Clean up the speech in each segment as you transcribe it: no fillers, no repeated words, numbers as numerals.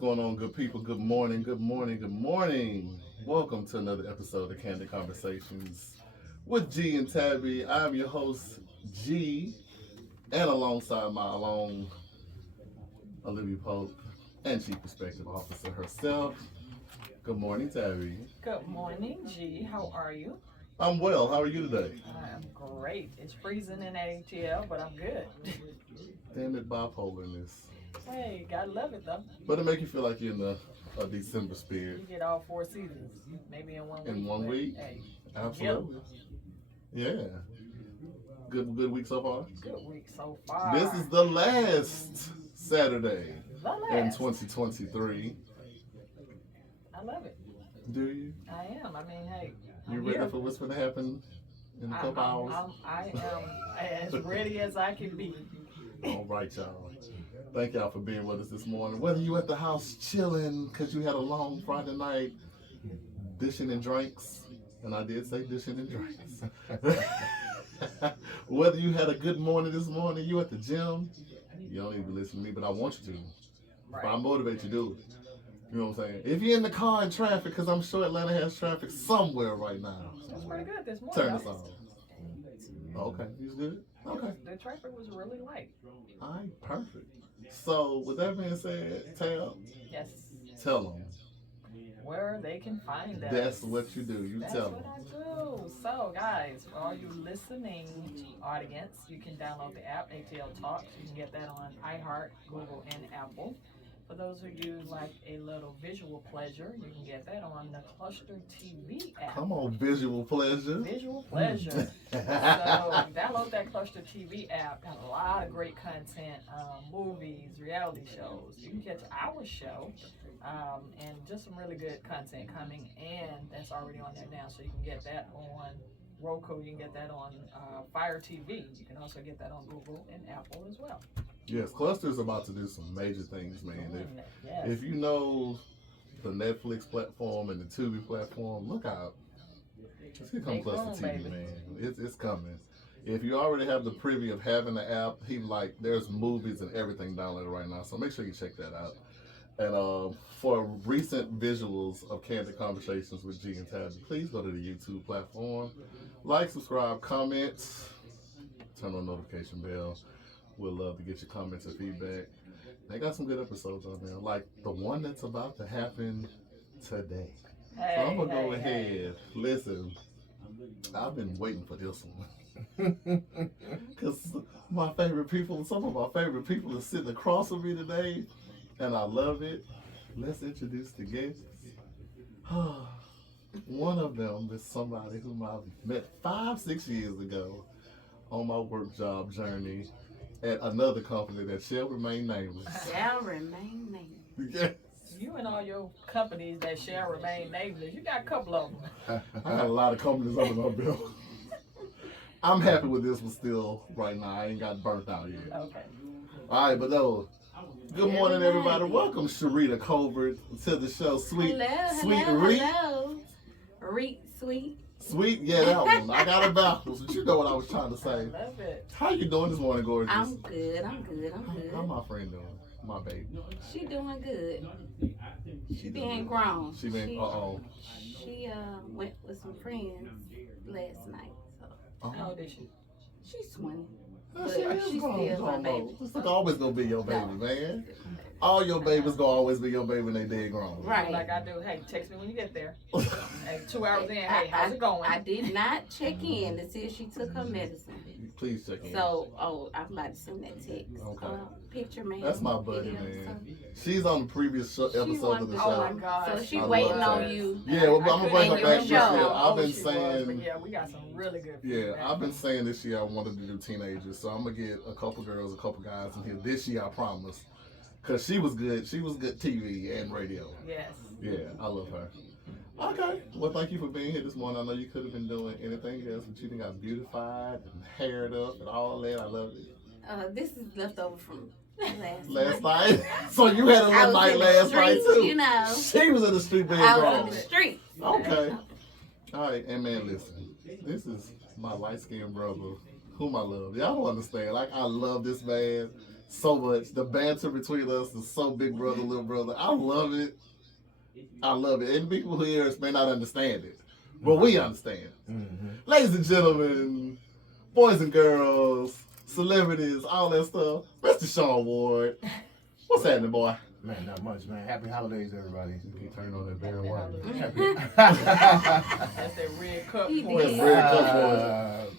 going on, good people? Good morning, good morning, good morning. Welcome to another episode of Candid Conversations with G and Tabby. I'm your host, G, and alongside my alone Olivia Pope and Chief Perspective Officer herself. Good morning, Tabby. Good morning, G. How are you? I'm well. How are you today? I'm great. It's freezing in ATL, but I'm good. Damn it, bipolarness. Hey, gotta love it though. But it make you feel like you're in a December spirit. You get all four seasons, maybe in 1 week. In 1 week? Hey, Absolutely. Yeah. Good week so far? good week so far. This is the last Saturday the in last. 2023. I love it. Do you? I am. I mean, hey, You I'm ready here. for what's going to happen in a couple hours? I am as ready as I can be. All right, y'all. Thank y'all for being with us this morning. Whether you at the house chilling because you had a long Friday night, dishing and drinks, and I did say dishing and drinks. Whether you had a good morning this morning, you at the gym, you don't need to listen to me, but I want you to. If I Right. motivate you, do it. You know what I'm saying? If you're in the car in traffic, because I'm sure Atlanta has traffic somewhere right now, It's pretty good this morning. turn this though. on. Okay, you good? Okay. The traffic was really light. All right, perfect. So, with that being said, Yes. tell them. Where they can find us. That's what you do. You That's tell what them. I do. So, guys, for all you listening audience, you can download the app ATL Talks. You can get that on iHeart, Google, and Apple. For those of you like a little visual pleasure, you can get that on the Cluster TV app. Come on, visual pleasure. Visual pleasure. So download that Cluster TV app. Got a lot of great content, movies, reality shows. You can catch our show, and just some really good content coming, and that's already on there now. So you can get that on Roku. You can get that on Fire TV. You can also get that on Google and Apple as well. Yes, Cluster's about to do some major things, man. Yes. If you know the Netflix platform and the Tubi platform, look out. Here come Big Cluster room, TV, baby. man. It's coming. If you already have the preview of having the app, there's movies and everything downloaded right now. So make sure you check that out. And for recent visuals of Candid Conversations with G and Tabby, please go to the YouTube platform. Like, subscribe, comment, turn on notification bell. We'd love to get your comments and feedback. They got some good episodes on there, like the one that's about to happen today. Hey, So I'm gonna go hey, ahead. hey. Listen, I've been waiting for this one. Because some of my favorite people are sitting across from me today, and I love it. Let's introduce the guests. One of them is somebody whom I met 5-6 years ago on my work job journey at another company that shall remain nameless. Shall remain nameless. Yes. You and all your companies that shall remain nameless, you got a couple of them. I got a lot of companies under my belt. I'm happy with this one still right now. I ain't got burnt out yet. Okay. All right, but no. Good morning, everybody. Welcome, Sherita Colbert, to the show. Sweet Reet. Hello. Reet, sweet. Sweet, yeah, that one. I got it backwards, but you know what I was trying to I say. love it. How you doing this morning, gorgeous? I'm good. How my friend doing? My baby. She doing good. She being grown. She been, uh-oh. She went with some friends last night. So How old is she? she's 20. She is She's grown, still my baby. It's like always gonna be your baby, No. man. All your babies gonna always be your baby when they dead grown. Right. Like I do. Hey, text me when you get there. Hey, 2 hours in. Hey, how's it going? I did not check in to see if she took her medicine. Please check in. So, I'm about to send that text. Okay. Picture, man. That's my buddy, Video, man. She's on the previous episode of the Oh my show. God. So she I waiting love on that. you. Yeah, well, I'm gonna bring her couldn't back even this year. show. I've been She was, but saying, yeah, we got some really good. yeah, feedback. I've been saying this year I wanted to do teenagers, so I'm gonna get a couple girls, a couple guys in here this year. I promise, cause she was good. She was good TV and radio. Yes. Yeah, I love her. Okay, well, thank you for being here this morning. I know you could have been doing anything else, but you done got beautified and haired up and all that. I love it. This is leftover from Last night, so you had a I little was night in the last night streets, too. you know. She was in the street being I was grown. in the street. Okay. All right, and man, listen. This is my light skinned brother, whom I love. Y'all don't understand. Like, I love this man so much. The banter between us is so big brother, little brother. I love it. I love it. And people who hear us may not understand it, but we understand. Mm-hmm. Ladies and gentlemen, boys and girls, celebrities, all that stuff. Mr. Shawn Ward. What's happening, boy? Man, not much, man. Happy holidays, everybody. You turn on that Baron White. Happy. That's that red cup. He voice. did.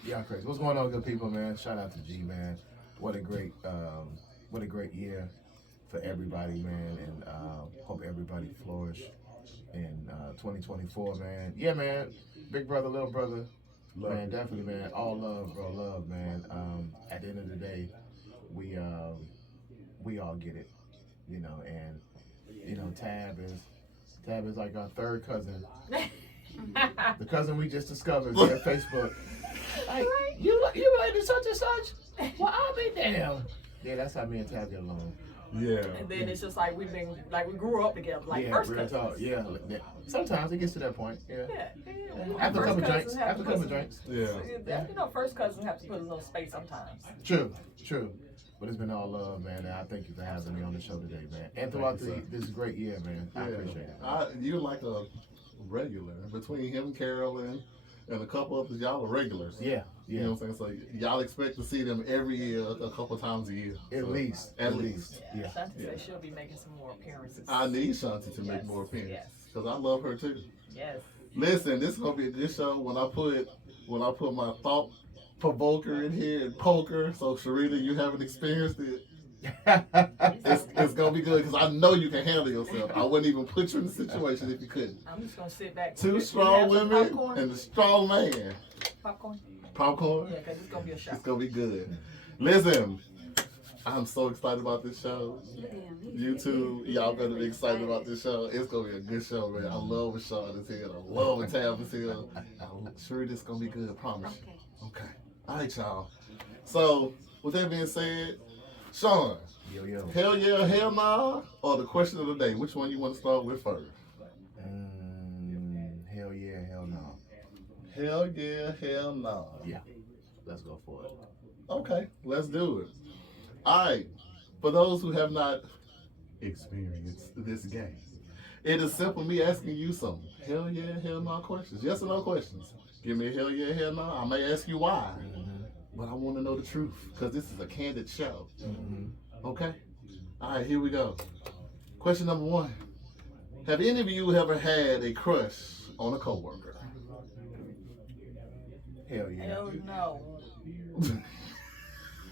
Yeah, crazy. What's going on, good people, man? Shout out to G, man. What a great year for everybody, man. And hope everybody flourish in 2024, man. Yeah, man. Big brother, little brother. Love Man, it. definitely, man. All love, bro. Love, man. At the end of the day, we all get it, you know. And you know, Tab is like our third cousin. The cousin we just discovered via Facebook. Like, you related to such and such? Well, I'll be damned. Yeah, that's how me and Tab get along. Yeah. And then it's just like we grew up together, like Yeah, first real cousins. talk. Yeah, like that. Sometimes it gets to that point. Yeah. Yeah. After a First couple cousins drinks. have After a to couple put drinks. Yeah. some- You know, first cousins have to put a little space sometimes. True. But it's been all love, man. And I thank you for having me on the show today, man. And throughout this great year, man. I appreciate it. You're like a regular. Between him, Carol, and a couple others, y'all are regulars. Yeah. You know what I'm saying? So y'all expect to see them every year, a couple times a year. At So, least. At least. Yeah. Shanti Yeah. said she'll be making some more appearances. I need Shanti to make Yes. more opinions. Yes. Because I love her too. Yes. Listen, this is gonna be a good show when I put my thought provoker in here and poker. So Sherita, you haven't experienced it. It's gonna be good because I know you can handle yourself. I wouldn't even put you in the situation if you couldn't. I'm just gonna sit back. Two You strong have some women popcorn? and a strong man. Popcorn? Popcorn. Yeah, because it's gonna be a show. It's gonna be good. Listen, I'm so excited about this show. You too, y'all better be excited about this show. It's gonna be a good show, man. I love when Shawn is here. I love when Tab is here. I'm sure this gonna be good. I promise. Okay. Okay. All right, y'all. So, with that being said, Shawn, Yo. hell yeah, hell nah, or the question of the day, which one you want to start with first? Hell yeah, hell no. Hell yeah, hell nah. Yeah. Let's go for it. Okay, let's do it. All right, for those who have not experienced this game, it is simple me asking you some hell yeah, hell no questions. Yes or no questions. Give me a hell yeah, hell no. I may ask you why, but I want to know the truth because this is a candid show. Okay? All right, here we go. Question number one. Have any of you ever had a crush on a coworker? Hell yeah. Hell no.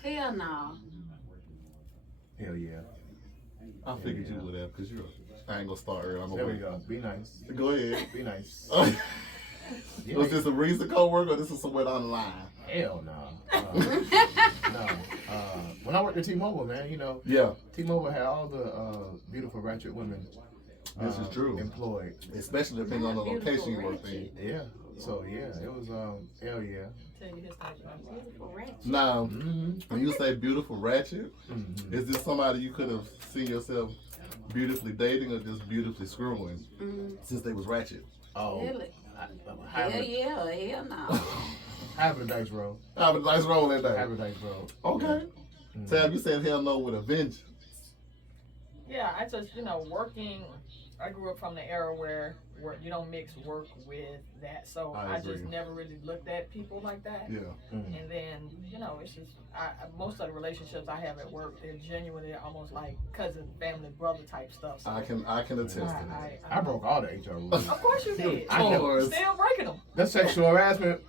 Hell no. Hell yeah. I figured you would have because I ain't gonna start early. I'm There we gonna go. Be nice. wait. Go ahead. Be nice. Yeah. Was this a recent coworker or this is somewhere down the line? Hell no. No. When I worked at T-Mobile, man, you know, Yeah, T-Mobile had all the beautiful ratchet women. this is true. Employed. Especially depending on the Beautiful location you work in. ratchet. Yeah. So yeah, it was hell yeah. Tell you his name. Beautiful ratchet. Now, Mm-hmm. when you say beautiful ratchet, Mm-hmm. is this somebody you could have seen yourself beautifully dating or just beautifully screwing since they was ratchet? Oh. Really? Have Hell a, yeah or hell no. have a dice roll. Have a nice roll that Have day. a dice roll. Okay. Tab, you said hell no with a vengeance. Yeah, I just, working, I grew up from the era where you don't mix work with that. So I I just agree. never really looked at people like that. Yeah. And then, it's just, most of the relationships I have at work, they're genuinely almost like cousin, family, brother type stuff. So I can attest to that. I broke all the HR rules. Of course you did. I know. Course. Still breaking them. That sexual harassment,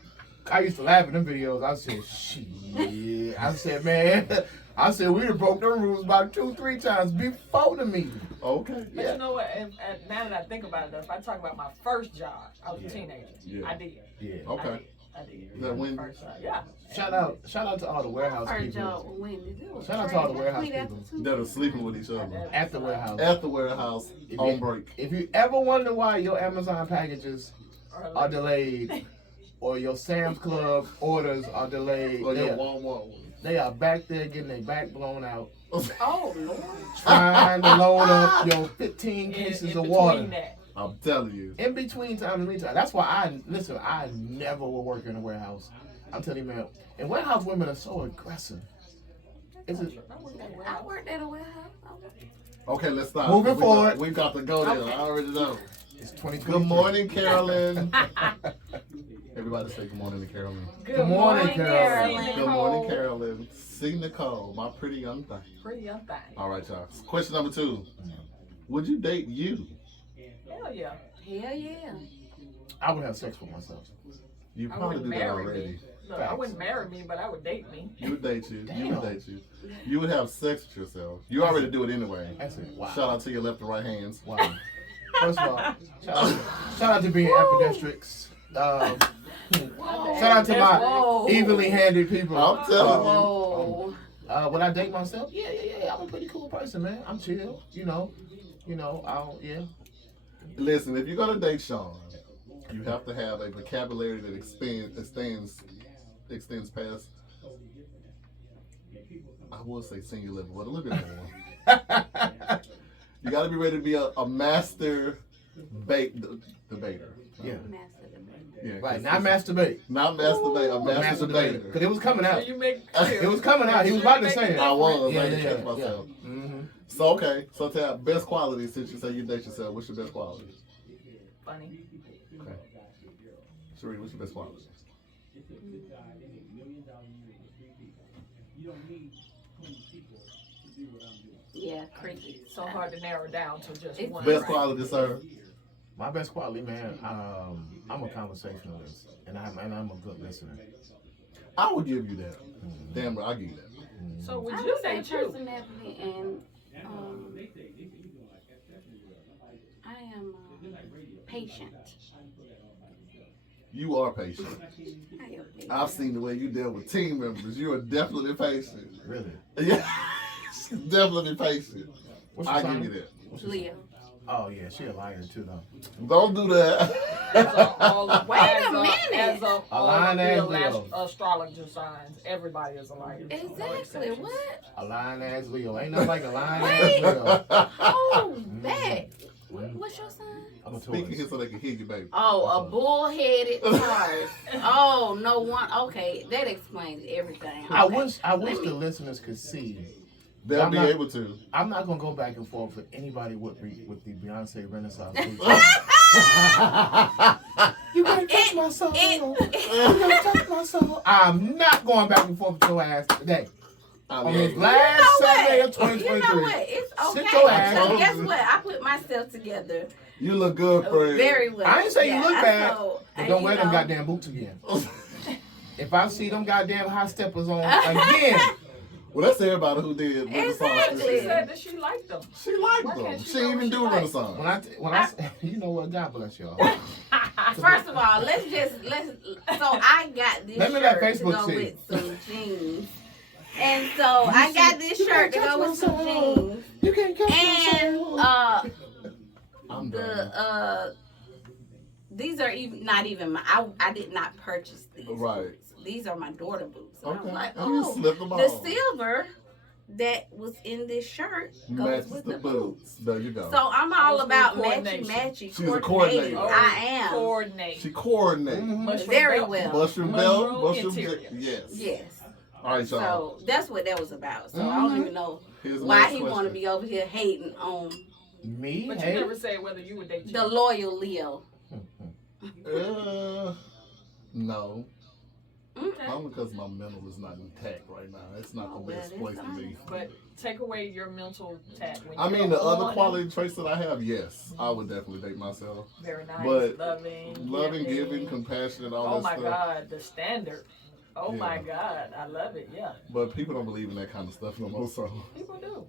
I used to laugh at them videos. I said, shit. I said, man, we done broke them rules about 2-3 times before the meeting. Okay. But you know what? And now that I think about it, if I talk about my first job, I was a teenager. Yeah. I did. Yeah. Okay. I did. Is that when? First job. Yeah. Shout out to all the warehouse Our people job with Wendy's. It was Shout out to all the trash. I warehouse quit after people 2 That are weeks. sleeping with each other at the warehouse. at the warehouse If on you- break. If you ever wonder why your Amazon packages Or are like- delayed or your Sam's Club orders are delayed, Or they your are, Walmart. they are back there getting their back blown out, Oh, Lord. trying to load up your 15 in cases of between water. that. I'm telling you. In between time and meantime. That's why I never will work in a warehouse. I'm telling you, man. And warehouse women are so aggressive. Is it? I worked at a warehouse. Okay, let's stop. Moving forward. We got to go there. Okay. I already know. It's 2020. Good morning, Carolyn. Everybody say good morning to Carolyn. Good morning, Carolyn. Good morning, Carolyn. See Nicole, my pretty young thing. Pretty young thing. All right, y'all. Question number 2. Would you date you? Hell yeah. Hell yeah. I would have sex with myself. You I probably wouldn't do that marry already. me. Look, I wouldn't marry me, but I would date me. You would date you. You Damn. would date you. You would have sex with yourself. You already do it anyway. That's it. Wow. Shout out to your left and right hands. Wow. First of all, shout out to being ambidextrous. Shout out to my Whoa. evenly handed people. I'm telling you. Whoa. Would I date myself? Yeah. I'm a pretty cool person, man. I'm chill. You know, yeah. Listen, if you're gonna date Shawn, you have to have a vocabulary that extends past. I will say senior level, but a little bit more. You got to be ready to be a master debater. Yeah. Master debate. Yeah, Right. Not masturbate. Not masturbate, a master Debater. debater. Because it was coming out. So you make clear. It was coming out. He was about to say it. I was. Yeah, I didn't yeah, catch myself. Mm-hmm. So okay. So Tab, best quality since you say you date yourself. What's your best quality? Funny. Okay. Sherita, what's your best quality? Yeah, cricket. So hard to narrow down to just It's one. Best right? quality, sir. My best quality, man. I'm a conversationalist, and I'm a good listener. I would give you that. Damn, right, I give you that. So would I you would say date you? personality and I am patient. You are patient. I am patient. I've seen the way you deal with team members. You are definitely patient. Really? Yeah, she's definitely patient. What's your I sign? give you that. What's your Leo. Oh yeah, she a liar too, though. Don't do that. Wait a minute. As of A all lion of the and Leo. astrologer signs, everybody is a liar. No Exactly. exceptions. What? A lion ass Leo. Ain't nothing like a lion ass Wait. Leo. Oh, back. What's your sign? I'm a Speak in here Taurus. so they can hear you, baby. Oh, a bull-headed Taurus. Oh, no one. Okay, that explains everything. I Okay. wish the listeners could see. They'll I'm be not- able to. I'm not gonna go back and forth with anybody with the Beyonce Renaissance. You can't touch my soul. You can't touch my soul. I'm not going back and forth with your ass today. I On love this you. last Saturday of You 2023. know what? It's okay. Sit your ass Because down. guess what? I put myself together You look good, friend. very well. I ain't say you look bad, so, but and don't you wear them know, goddamn boots again. If I see them goddamn high steppers on again, Well, that's everybody who did Renaissance. Exactly. this She year. said that she liked them. She liked Why them. can't She she didn't know even what do she likes? Renaissance. when I you know what, God bless y'all. First of all, let's. So I got this Let me let shirt to Facebook go see. with some jeans, and so I got this You shirt to can't go touch with some my soul. jeans, You can't catch my and soul. I'm done. the these are even not even my. I did not purchase these. Right. Boots. These are my daughter boots. And I Okay. was like, And you oh, slipped them the on. silver that was in this shirt goes Matches with the the boots. boots. There you go. So I'm all Those about good matchy, coordination. matchy, She's a coordinated. coordinator. I am. Coordinate. She coordinated. Mhm. Mushroom Very belt. well. Mushroom belt. Mushroom Mushroom interior. Yes. Yes. All right, y'all. So that's what that was about. So I don't Mhm. even know Here's the why next he want to question. be over here hating on Me? But you Hey. never said whether you would date you. the loyal Leo. No. Okay. Only because my mental is not intact right now. It's not Oh, the best well, place that's to be. But take away your mental tap. When I you're mean, the other on, quality traits that I have, yes, I would definitely date myself. Very nice. but loving, giving, compassionate, all Oh that my stuff. God, the standard. Oh Yeah. my God, I love it. Yeah, But people don't believe in that kind of stuff no more. So, people do.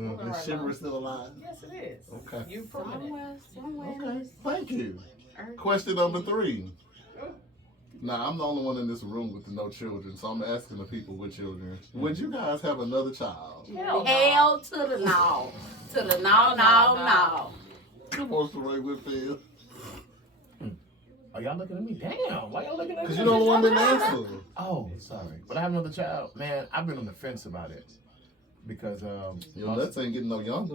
is Right chivalry now. still alive? Yes, it is. Okay. You've proven it. Somewhere. Okay. Thank you. Earth. Question number 3. Now, I'm the only one in this room with no children, so I'm asking the people with children, would you guys have another child? Hell no. Hell to the no. To the no, no, no. Come on, Sherita Whitfield. Are y'all looking at me? Damn, why y'all looking at me? Because you don't want them to answer. Oh, sorry. But I have another child. Man, I've been on the fence about it. Because, Your nuts ain't getting no younger.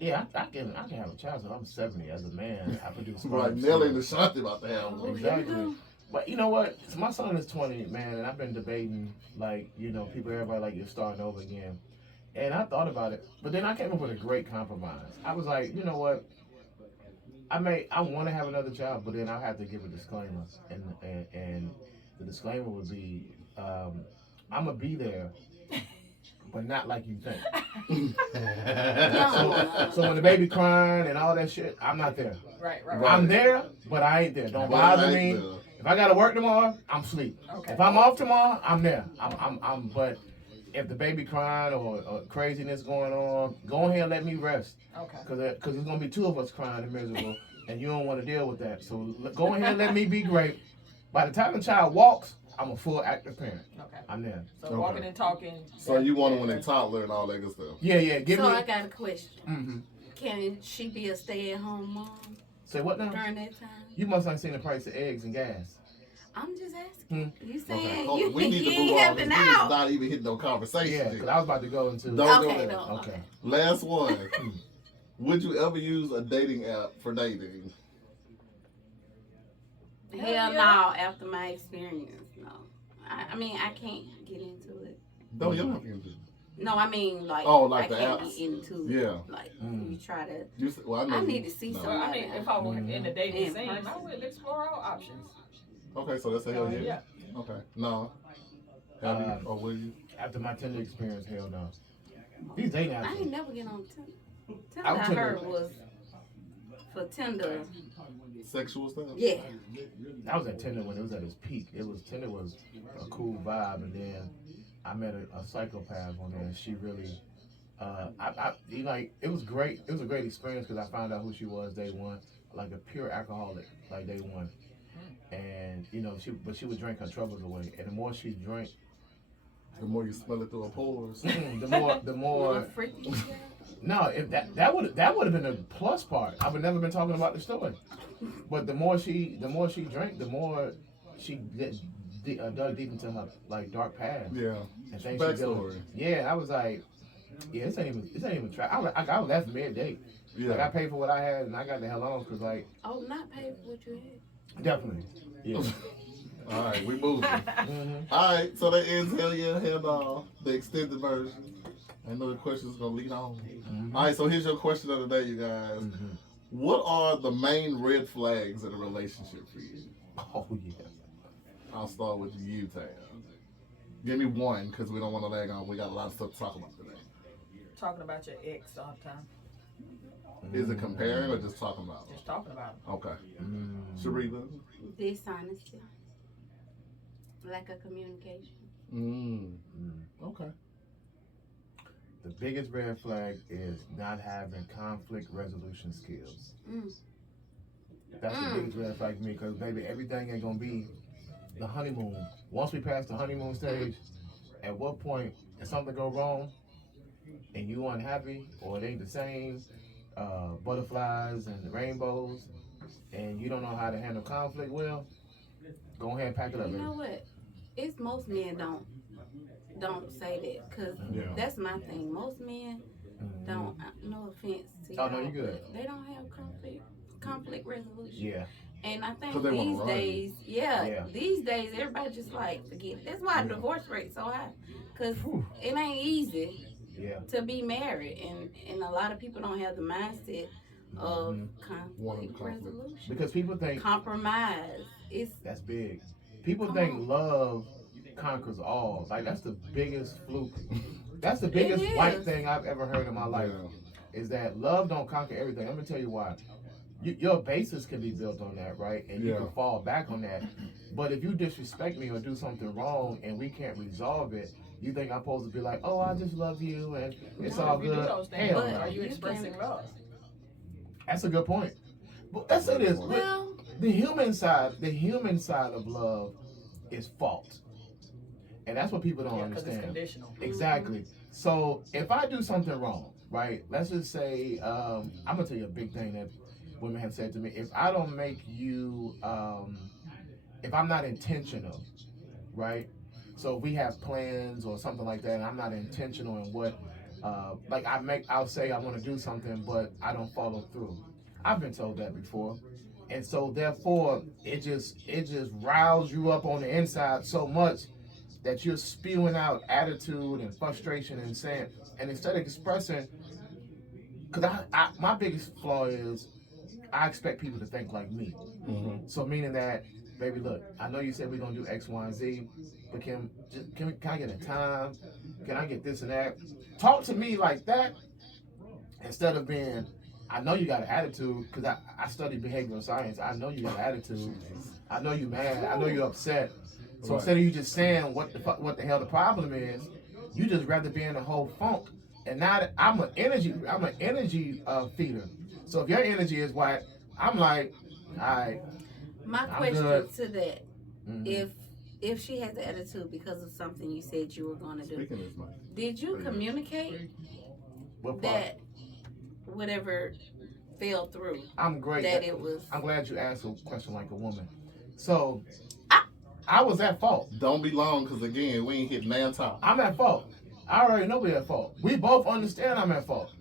yeah, I can have a child. So I'm 70 as a man. I produce Right, sperm Nelly and still. Ashanti about to have one. Exactly. But you know what? So my son is 20, man, and I've been debating, like, everybody like you're starting over again. And I thought about it, but then I came up with a great compromise. I was like, you know what? I want to have another child, but then I have to give a disclaimer, and the disclaimer would be, I'm gonna be there, but not like you think. So when the baby crying and all that shit, I'm not there. Right. I'm there, but I ain't there. Don't bother me. If I gotta work tomorrow, I'm asleep. Okay. If I'm off tomorrow, I'm there. But if the baby crying or craziness going on, go ahead and let me rest. Okay. Cause there's gonna be two of us crying and miserable, and you don't want to deal with that. So go ahead and let me be great. By the time the child walks, I'm a full active parent. Okay. I'm there. So walking and talking. So you want them when they're toddler and all that good stuff. Yeah. I got a question. Mm-hmm. Can she be a stay-at-home mom Say what now? during that time? You must not seen the price of eggs and gas. I'm just asking. You saying Okay. you, We need you to ain't move on. helping This is out. not even hitting no conversation. Yeah, because I was about to go into. Don't do Okay, that. no. Okay. Last one. Would you ever use a dating app for dating? Hell no, after my experience, no. I mean, I can't get into it. No, you don't have to get into it. No, I mean, like, like I the can't apps? get into it. Yeah. Like, Mm. you try to. I I need to see no. Well, I mean, if I were in the dating In scene, person. I would explore all options. Okay, so that's a hell yeah. Yeah. Okay. No. Have you or will you? After my Tinder experience, hell no. These dating apps. I ain't never get on Tinder. Tinder I'm I Tinder. heard was for Tinder. Sexual stuff? Yeah. I was at Tinder when it was at its peak. Tinder was a cool vibe, and then I met a psychopath on there, and she really, it was great. It was a great experience because I found out who she was day one, like a pure alcoholic, like day one, and she would drink her troubles away, and the more she drank, The more you smell it through her pores. the more. Freaky. No, if that would have been a plus part. I would never been talking about the story. But the more she drank, the more she dug deep into her like dark past. Yeah. And things Backstory. Yeah, I was like, yeah, this ain't even try. I left mid-date. Yeah. Like I paid for what I had and I got the hell on because like. Oh, not pay for what you had. Definitely. Yeah. All right, we moving. Mm-hmm. All right, so that ends hell yeah, hell no, the extended version. I know the question's gonna lead on. Mm-hmm. All right, so here's your question of the day, you guys. Mm-hmm. What are the main red flags in a relationship for you? Oh yeah. I'll start with you, Tam. Give me one, because we don't want to lag on. We got a lot of stuff to talk about today. Talking about your ex all the time. Is it comparing or just talking about? Just talking about it. Okay. Mm. Sherita? Dishonesty. Lack of communication. Mm. Mm. Okay. The biggest red flag is not having conflict resolution skills. Mm. That's the biggest red flag for me because, baby, everything ain't going to be the honeymoon. Once we pass the honeymoon stage, at what point, if something go wrong and you unhappy or it ain't the same, butterflies and rainbows, and you don't know how to handle conflict well, go ahead and pack it up, You baby. know what? It's most men don't say that because Yeah. that's my thing. Most men Mhm. don't. No offense to Oh, no, y'all, you good. but they don't have conflict resolution. Yeah. And I think 'Cause they wanna these run. days, Yeah. these days everybody just like forget. That's why Yeah. divorce rate's so high, cause Whew. it ain't easy Yeah. to be married, and a lot of people don't have the mindset of Mhm. Wanting conflict conflict. resolution, Because people think compromise. It's that's big. People Come think on. love conquers all. Like that's the biggest fluke. That's the biggest is. white thing I've ever heard in my life. Yeah. Is that love don't conquer everything. Let me tell you why. Your basis can be built on that, right? And you Yeah. can fall back on that. But if you disrespect me or do something wrong and we can't resolve it, you think I'm supposed to be like, oh, I just love you and it's No, all if you do good. those things, Hell But- no. are you You expressing can- love? That's a good point. But let's say this. well, The human side of love is fault. And that's what people don't Yeah, because it's understand. conditional. Exactly. So if I do something wrong, right? Let's just say, I'm gonna tell you a big thing that women have said to me. If I don't make you, if I'm not intentional, right? So if we have plans or something like that, and I'm not intentional in what, I'll say I want to do something, but I don't follow through. I've been told that before. And so therefore it just riles you up on the inside so much that you're spewing out attitude and frustration and saying, and instead of expressing, because my biggest flaw is I expect people to think like me. Mm-hmm. So meaning that, baby, look, I know you said we're gonna do X, Y, and Z, but can I get a time? Can I get this and that? Talk to me like that instead of being. I know you got an attitude because I studied behavioral science. I know you got an attitude. I know you mad. I know you're upset. So Right. instead of you just saying what the hell the problem is, you just rather be in a whole funk. And now that I'm an energy feeder. So if your energy is white, I'm like, all right. My I'm question good. to that: Mhm. if she has the attitude because of something you said you were going to do, Speaking this much. did you communicate What part? that whatever fell through? I'm great. That it was. I'm glad you asked a question like a woman. So I was at fault. Don't be long, because again, we ain't hit nan top. I'm at fault. I already know we're at fault. We both understand I'm at fault.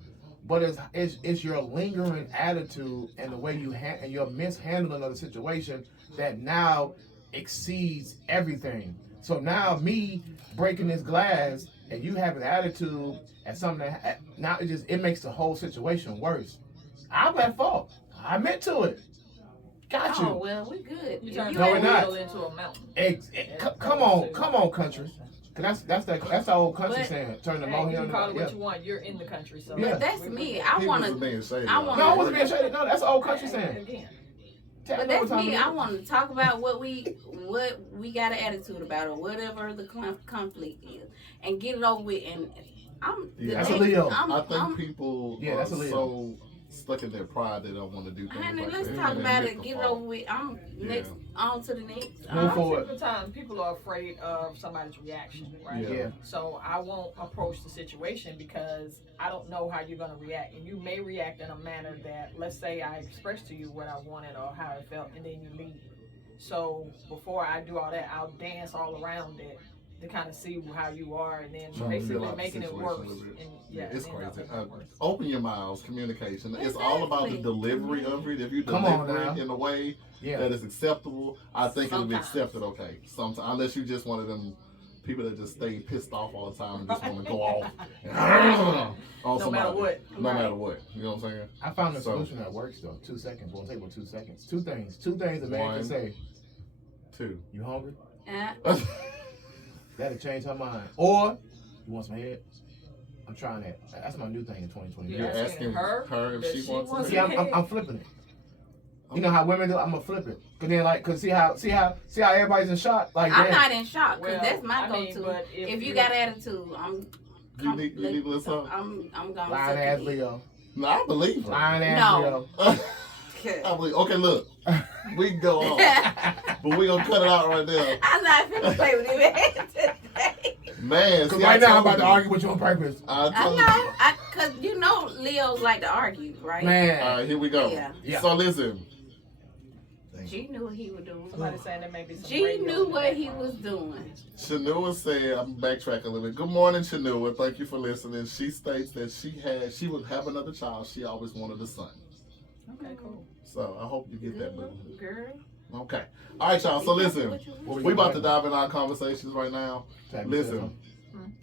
But it's your lingering attitude and the way you and your mishandling of the situation that now exceeds everything. So now me breaking this glass and you having attitude at something that now it makes the whole situation worse. I'm at fault. I admit to it. Got you. Oh well, we good. You If turned you No, a we're had- not. wheel into a mountain. Come on, country. Cause that's the old country But- saying, turn the Hey, molehill you can into call it what yeah. you want. You're in the country, so. Yeah. But that's me. I People want was to. being shady. I wanna- No, I wasn't being shady. No, that's the old country saying. Again. But that's me. I want to talk about what we got an attitude about or whatever the conflict is, and get it over with. And Yeah. That's a Leo. I think people Yeah, are that's a Leo. so stuck in their pride they don't want to do things honey, like let's that. talk And about admit it. the Get it fault. over with. Next on to the next. Move forward. Most of the time, people are afraid of somebody's reaction, right? Yeah. So I won't approach the situation because I don't know how you're gonna react, and you may react in a manner that, let's say, I expressed to you what I wanted or how I felt, and then you leave. So before I do all that, I'll dance all around it to kind of see how you are, and then Trying to basically feel out the making it situation worse. a little bit. And Yeah, it's end up crazy. making it worse. Open your mouths, communication. It's all about the Exactly. delivery of it. If you Come on deliver it now. in a way Yeah. that is acceptable, I think it'll be Sometimes. accepted okay. Sometimes, unless you just one of them people that just stay pissed off all the time and just want to go off on No somebody. matter what. No Right. matter what. You know what I'm saying? I found a So- solution that works though. 2 seconds. Won't take but 2 seconds. Two things a man One. can say. 2. You hungry? Uh, That'll change her mind. Or you want some head? I'm trying that. That's my new thing in 2020. You're You're asking asking her her if that she she wants wants to. See, I'm flipping it. You know how women do? I'm gonna flip it. Cause then see how everybody's in shock. Like I'm damn. not in shock because Well, that's my I mean, go-to. but If you you're- got attitude, You need a little something? I'm gonna Lying suck ass it. Leo. No, I believe her. Lying ass No. Leo. I believe. Okay, look, we can go on, but we gonna cut it out right there. I'm not finna play with him today. Man, Cause see, right I now I'm told about to you. argue with you on purpose. I I told know, cause you know Leos like to argue, right? Man. All right, here we go. Yeah. So listen. G knew what he was doing. Somebody saying there may be some G radio knew in the what he background. was doing. Shanua said, I'm backtracking a little bit. Good morning, Shanua. Thank you for listening. She states that she would have another child. She always wanted a son. Okay, cool. So I hope you get that, boo. Girl. Okay. All right, y'all. So listen, What we about to dive in our conversations right now. Tab, Listen.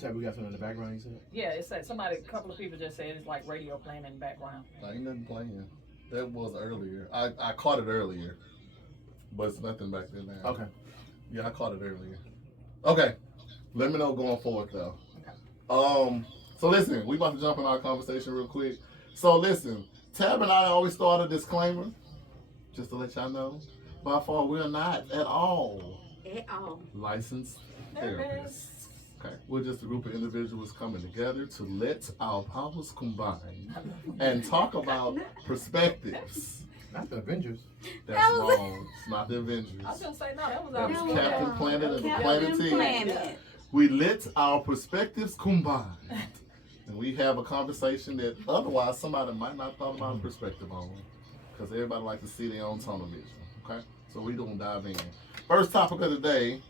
Tab, we got something in the background. You said. Yeah, it said a couple of people just said it's like radio playing in the background. I ain't nothing playing. That was earlier. I caught it earlier, but it's nothing back there now. Okay. Yeah, I caught it earlier. Okay. Let me know going forward though. So listen, we about to jump in our conversation real quick. So listen, Tab and I always start a disclaimer, just to let y'all know. By far, we are not at all At all. licensed therapists. Okay, we're just a group of individuals coming together to let our powers combine and talk about perspectives. Not the Avengers. That's That was- wrong. It's not the Avengers. I was gonna say no, that was That our was was Captain Planet and the Planet Captain Team. Planet. We let our perspectives combine. And we have a conversation that otherwise somebody might not thought about a perspective on. Because everybody likes to see their own tunnel vision. Okay? So we gonna dive in. First topic of the day.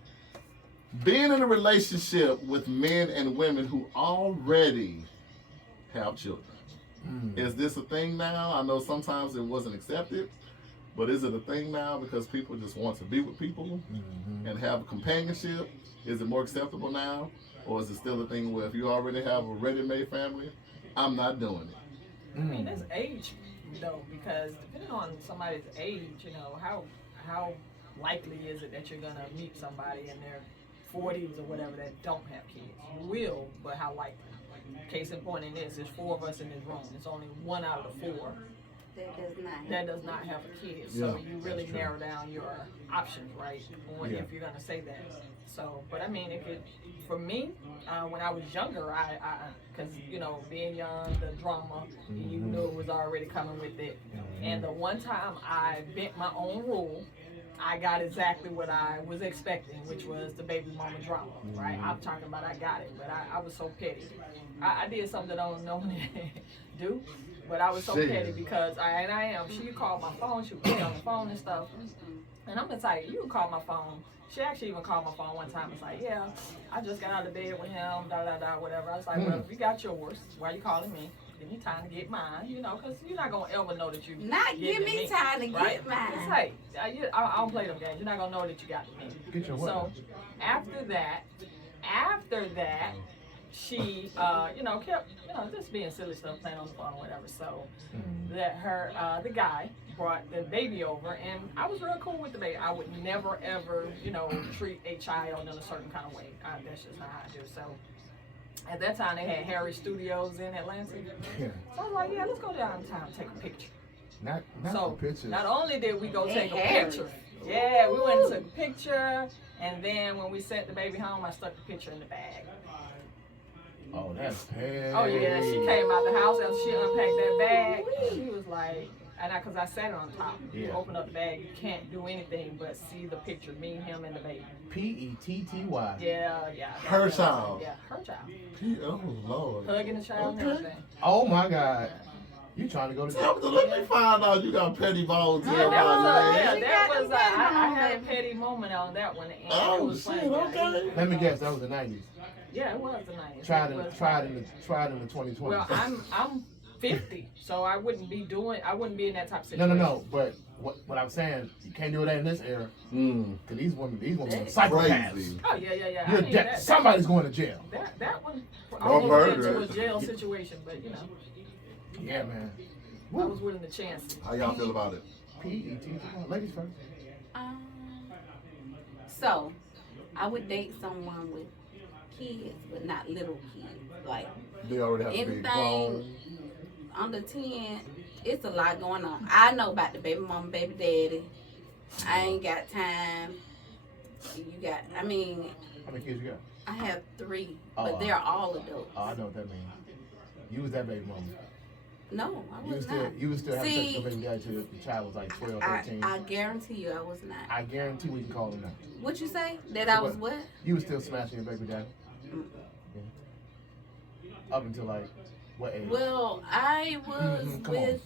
Being in a relationship with men and women who already have children. Is this a thing now? I know sometimes it wasn't accepted. But is it a thing now because people just want to be with people and have companionship? Is it more acceptable now? Or is it still a thing where if you already have a ready-made family, I'm not doing it? I mean, there's age though, because depending on somebody's age, how likely is it that you're gonna meet somebody in their 40s or whatever that don't have kids? You will, but how likely? Case in point in this, there's 4 of us in this room. It's only 1 out of the 4 that does not have a kid. So you really narrow down your options, right? If you're gonna say that. So, but I mean, for me, when I was younger, because being young, the drama, you knew it was already coming with it. And the one time I bent my own rule, I got exactly what I was expecting, which was the baby mama drama, right? I'm talking about I got it, but I was so petty. I did something that I don't know do, but I was so petty because I am. She called my phone, she would play on the phone and stuff. And I'm gonna tell you, you can call my phone. She actually even called my phone one time. It's like, yeah, I just got out of bed with him, whatever. I was like, well, if you got yours, why you calling me? Give me time to get mine, because you're not going to ever know that you give me time to get mine. It's like, I don't play them games. You're not going to know that you got me. Get your what? So, after that, she, kept, just being silly stuff, playing on the phone or whatever. So, the guy brought the baby over, and I was real cool with the baby. I would never, ever, treat a child in a certain kind of way. That's just how I do. So, at that time, they had Harry Studios in Atlanta. Yeah. So I was like, yeah, let's go downtown and take a picture. Not so for pictures. Not only did we go take a picture, we went and took a picture, and then when we sent the baby home, I stuck the picture in the bag. Oh, that's petty. Oh yeah, she came out the house after she unpacked that bag. She was like, because I sat on top. You open up the bag, you can't do anything but see the picture, me, him, and the baby. Petty. Yeah. Her child. Yeah, her child. Oh Lord. Hugging the child and everything. Oh my God. You trying to go to Let me find out you got petty balls here. That was I had a petty moment on that one. And it was shit, funny. okay. Let me guess, that was the 90s. Yeah, it was the 90s. Tried in the 2020s. Well, I'm 50, so I wouldn't be in that type of situation. No. But what I'm saying, you can't do that in this era. Because these women are psychopaths. Crazy. Oh yeah. Somebody's going to jail. That one Or murder. It was a jail situation, but Yeah, man. I was willing to chance it. How y'all feel about it? Petty. Ladies first. So, I would date someone with kids, but not little kids. Like, They already have to be anything grown. under 10, it's a lot going on. I know about the baby mama, baby daddy. I ain't got time. How many kids you got? I have 3, but they're all adults. Oh, I know what that means. You was that baby mama. No, I was not. You was still having sex with baby daddy till the child was like 12, 13. I guarantee you I was not. I guarantee we can call him now. What you say? That I was what? You was still smashing your baby daddy? Yeah. Up until like, what age? Well, I was with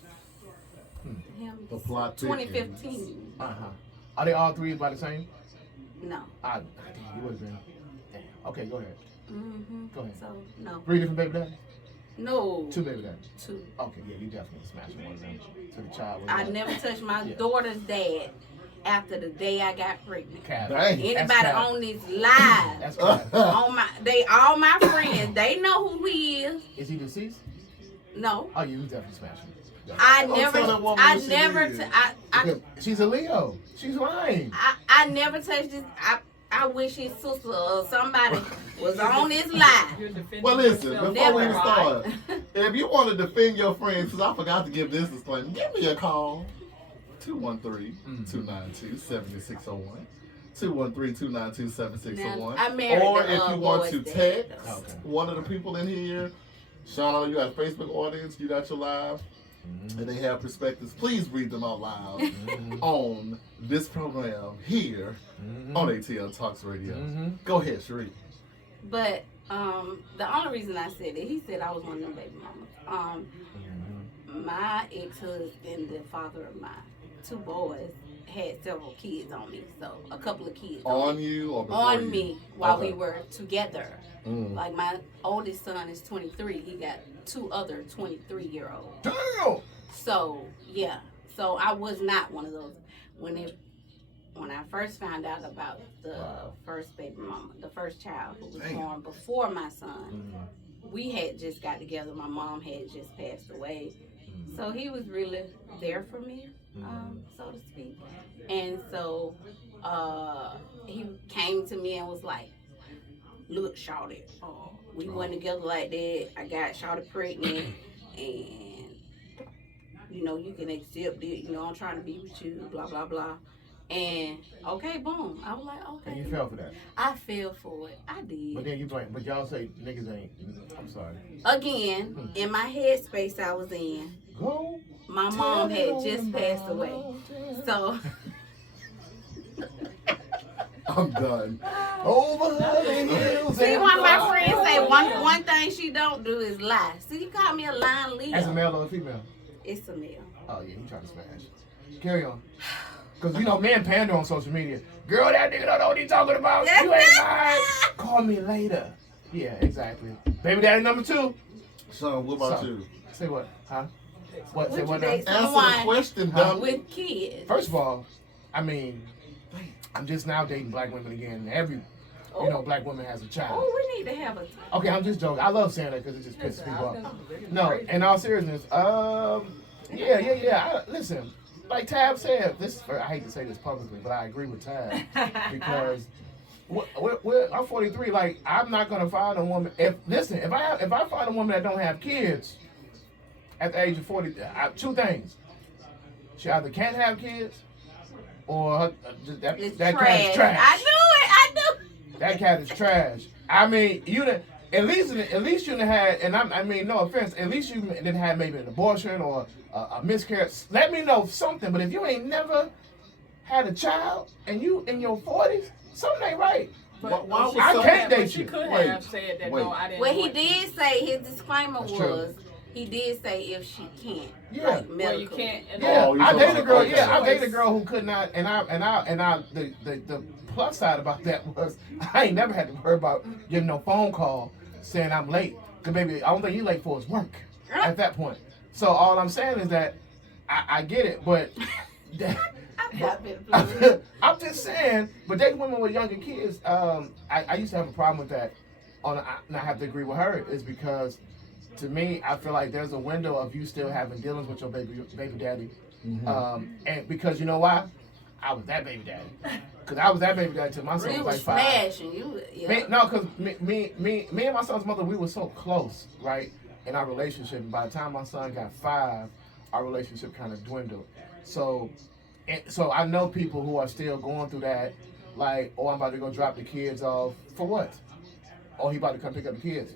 him The plot 2015. Are they all 3 about the same? No. Damn, you would have been. Damn. Okay, go ahead. Go ahead. So, no. 3 different baby daddies? No. 2 baby daddies? 2. Okay, yeah, you definitely smashing one of them. So the child was I never touched my daughter's dad after the day I got pregnant. Dang. Anybody on this live, That's bad. all my friends, they know who he is. Is he deceased? No. Oh, you was definitely smashing. I Don't tell that woman what she is. She's a Leo. She's lying. I never touched this. I wish his sister or somebody was on this live. Well, listen, before Never. we start, if you want to defend your friends, because I forgot to give this disclaimer, give me a call. 213-292-7601. 213-292-7601. I married or the, if you want boys to dad. text one of the people in here, Shawn, you got a Facebook audience, you got your live, and they have perspectives. Please read them out loud on this program here on ATL Talks Radio. Go ahead, Sherita. But the only reason I said it, he said I was one of them baby mamas. My ex-husband, the father of my 2 boys, had several kids on me. So a couple of kids On you or before on you? me while we were together. Like my oldest son is 23. He got 2 other 23-year-olds. Damn! So yeah. So I was not one of those. When I first found out about the first baby mama, the first child who was born before my son, we had just got together. My mom had just passed away. So he was really there for me, so to speak. And so he came to me and was like, look, Shawty, we went together like that. I got Shawty pregnant, and you can accept it. I'm trying to be with you, blah blah blah. And okay, boom. I was like, okay. And you fell for that. I fell for it. I did. But then you blame. But y'all say niggas ain't. I'm sorry. Again, in my headspace I was in, Go. my mom had just passed away. So I'm done. Over the hills. see, and one of my far friends say away. one thing she don't do is lie. See, you call me a lying Leo. As a male or a female? It's a male. Oh yeah, he trying to smash. Carry on. Cause men pander on social media. Girl, that nigga don't know what he talking about. You ain't lying. Call me later. Yeah, exactly. Baby daddy number 2. Shawn, what about So, you? Say what? Huh? What? Say Would what you now? date Answer the someone question, dummy. with kids? First of all, I mean, I'm just now dating black women again. Every black woman has a child. Oh, we need to have a. Okay, I'm just joking. I love saying that because it just pisses people off. Listen, No, in all seriousness, listen, like Tab said, I hate to say this publicly, but I agree with Tab because I'm 43. Like, I'm not gonna find a woman. If I find a woman that don't have kids at the age of 40, two things: she either can't have kids, or that It's cat trash. is trash. I knew it. I knew. That cat is trash. I mean, at least you done had, and I mean, no offense, at least you didn't have maybe an abortion or a miscarriage. Let me know something. But if you ain't never had a child and you in your 40s, something ain't right. But Why would I some- can't date but she you. could Wait, have said that. wait. No, I didn't. Well, he want it. did say his disclaimer That's true. was he did say if she can't, Yeah. like Well, medical. you can't. Yeah, Oh, you I talking dated a girl. about- Yeah, I okay. dated a girl who could not, and the plus side about that was I ain't never had to worry about getting no phone call saying I'm late. Cause baby, I don't think you late for his work at that point. So all I'm saying is that I get it, but I'm just saying. But dating women with younger kids, I used to have a problem with that. And I have to agree with her is because to me, I feel like there's a window of you still having dealings with your baby daddy. And because you know why? I was that baby daddy. Because I was that baby daddy till my son You was was like 5. smashing. You, yeah. Because me and my son's mother, we were so close, right, in our relationship. And by the time my son got 5, our relationship kind of dwindled. So I know people who are still going through that, like, oh, I'm about to go drop the kids off. For what? Oh, he about to come pick up the kids.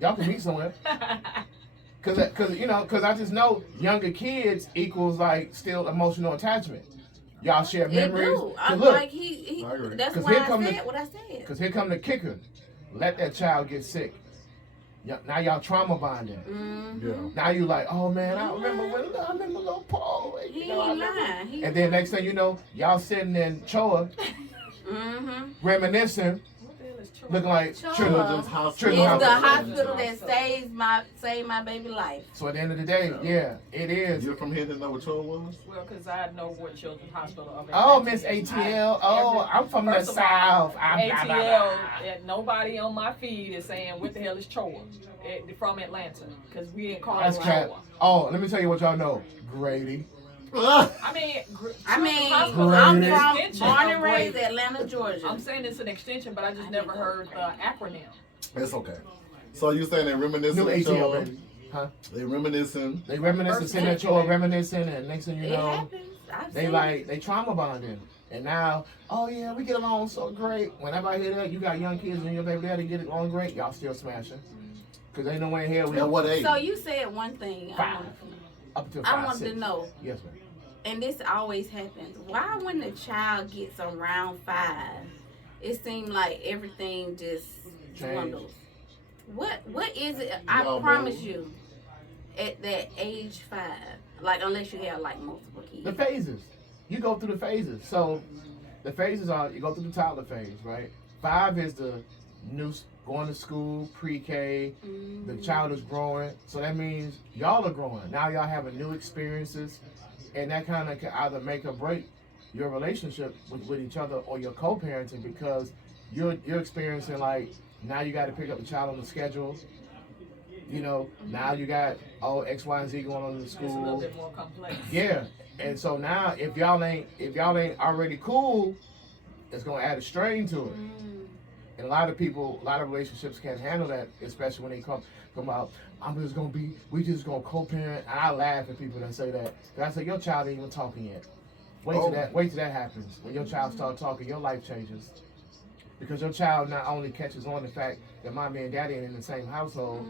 Y'all can meet somewhere. Cause I just know younger kids equals like still emotional attachment. Y'all share It memories. do. 'Cause I'm look, like he I agree. that's 'Cause why here I come said the- what I said. Cause here come the kicker. Let that child get sick. Now y'all trauma bonding. Yeah. Now you like, oh man, I remember little Paul. He You know, I ain't remember. lying. He, And then next thing you know, y'all sitting in Choa, reminiscing, What the hell is true? looking like Choa. Children's hospital. Children's It's the hospital. hospital that saved my baby life. So at the end of the day, yeah, it is. You're from here to know what Chore was? Well, because I know what Children's Hospital of Oh, Atlanta Miss is. ATL. I- I'm from the first of all, South. I'm blah, blah, ATL, blah. and nobody on my feed is saying what the hell is Choa from Atlanta, because we in That's Colorado. cat. Oh, let me tell you what y'all know. Grady. I mean, Children's Hospital I'm is an from extension born of and raised Grady. Atlanta, Georgia. I'm saying it's an extension, but I just never heard the acronym. It's okay. So you saying they reminiscing? New of ATL, Chore? baby. Huh? They reminiscing. They reminiscing, sitting at Choa, reminiscing, and next thing you It know, happens. I've they seen like they trauma bonding. And now, oh yeah, we get along so great. Whenever I hear that you got young kids and your baby daddy get along great, y'all still smashing. Cause ain't no way in hell we At what age? So you said one thing. 5. Up until 5, I wanted 6. to know, Yes, ma'am. and this always happens. Why, when the child gets around 5, it seems like everything just dwindles? What is it? I Y'all promise move. you, at that age 5, like unless you have like multiple kids. The phases. You go through the phases. So the phases are you go through the toddler phase, right? 5 is the going to school, pre-K. The child is growing, so that means y'all are growing. Now y'all having new experiences, and that kind of can either make or break your relationship with each other or your co-parenting, because you're experiencing like now you got to pick up the child on the schedule. You know, now you got X, Y, and Z going on in the school. It's a little bit more complex. Yeah, and so now if y'all ain't already cool, it's gonna add a strain to it. And a lot of relationships can't handle that, especially when they come out. We just gonna co-parent. And I laugh at people that say that. Cause I say your child ain't even talking yet. Wait till that happens. When your child starts talking, your life changes. Because your child not only catches on the fact that mommy and daddy ain't in the same household,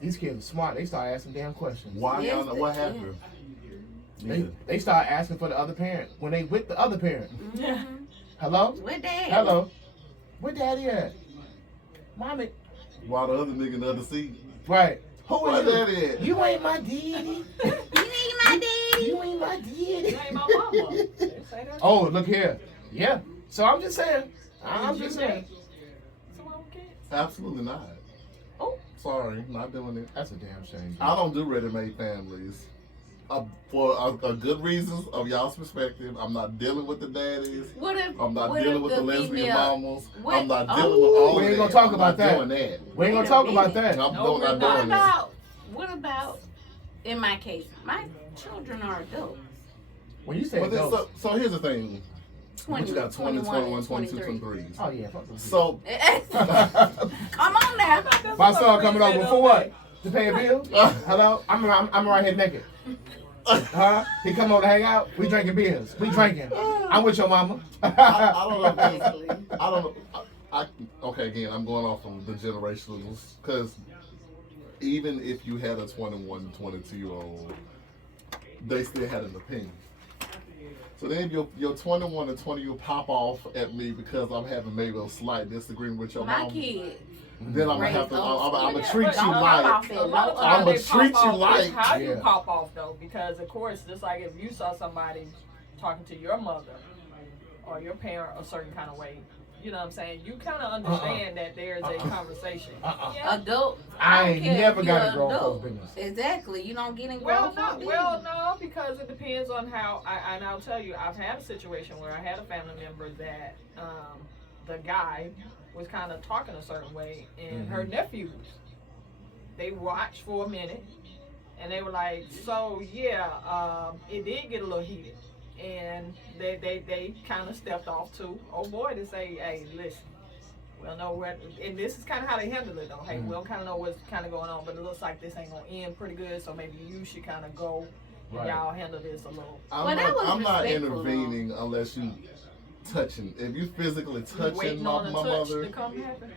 these kids are smart. They start asking damn questions. Why y'all know what happened? They start asking for the other parent when they with the other parent. Hello? Where daddy? Hello? Where daddy at? Mommy. While the other nigga in the other seat. Right. Who is Where daddy at? You ain't my daddy. You ain't my daddy. You ain't my daddy. You ain't my mama. They say that. Oh, look here. Yeah. So I'm just saying. I'm just saying. Some of them kids. Absolutely not. Oh. Sorry, not doing it. That's a damn shame. I don't do ready-made families. For a good reasons of y'all's perspective. I'm not dealing with the daddies. I'm not dealing with the lesbian mamas. I'm not dealing with all We of ain't that. gonna talk I'm about not that. doing that. We ain't gonna talk about that. I'm No, not we're doing not. this. What about, in my case, my children are adults. When you say But then, adults, so here's the thing. 20, But you got 20, 21, 22, 23. 23s. oh yeah, fuck them kids. So, Come on now. my son coming over for what? To pay a bill? Hello? I'm right here naked. Huh? He come over to hang out. We drinking beers. We drinking. I'm with your mama. I don't know. I don't know. Okay, again, I'm going off from the generationals, because even if you had a 21, 22-year-old, they still had an opinion. So then your 21 and 20 you pop off at me because I'm having maybe a slight disagreement with your My mom. kids. Then I'm gonna have to. I'm gonna treat you Don't like. pop off at A lot of no times I'ma they treat pop you off. like- It's how you Yeah. pop off though, because of course, just like if you saw somebody talking to your mother or your parent a certain kind of way, you know what I'm saying? You kind of understand that there's a conversation. Yeah. Adult. I don't ain't care never if got you're in grown adult. folks' business. Exactly. You don't get in grown Well, folks' no, business. well, no, because it depends on how. And I'll tell you, I've had a situation where I had a family member that the guy was kind of talking a certain way, and her nephews, they watched for a minute, and they were like, "So yeah, it did get a little heated," and they kind of stepped off too. Oh boy, to say, "Hey, listen." We don't know where, and this is kind of how they handle it though. Hey, we don't kind of know what's kind of going on, but it looks like this ain't gonna end pretty good. So maybe you should kind of go and Right. y'all handle this a little. Well, that was I'm not respectful, intervening unless you touching. If you physically touching Waiting my on a touch mother, to come happen.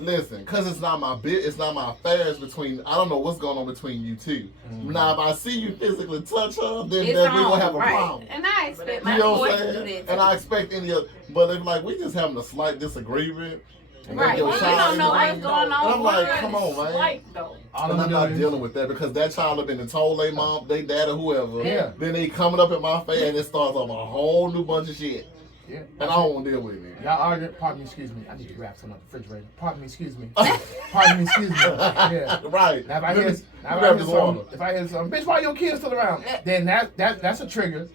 listen, because it's not my it's not my affairs between. I don't know what's going on between you two. Now, if I see you physically touch her, then It's we're gonna on, have a right. problem. And I expect You my know what boys I'm to do saying? that And too. I expect any of, but if like we just having a slight disagreement, and Right. your You child don't is know like- what's going on. And I'm like, with come us. on, man. Like though. All And I'm not doing dealing with that because that child have been and told their mom, their dad, or whoever. Yeah. Then they coming up at my face and it starts off a whole new bunch of shit. Yeah. And I don't want to deal with it. Y'all argue. Pardon me, excuse me. I need to grab some out the refrigerator. Pardon me, excuse me. Pardon me, excuse me. Yeah. Right. Now if I Let me- hear, grab this water. bitch, why your kids still around? Then that's a trigger.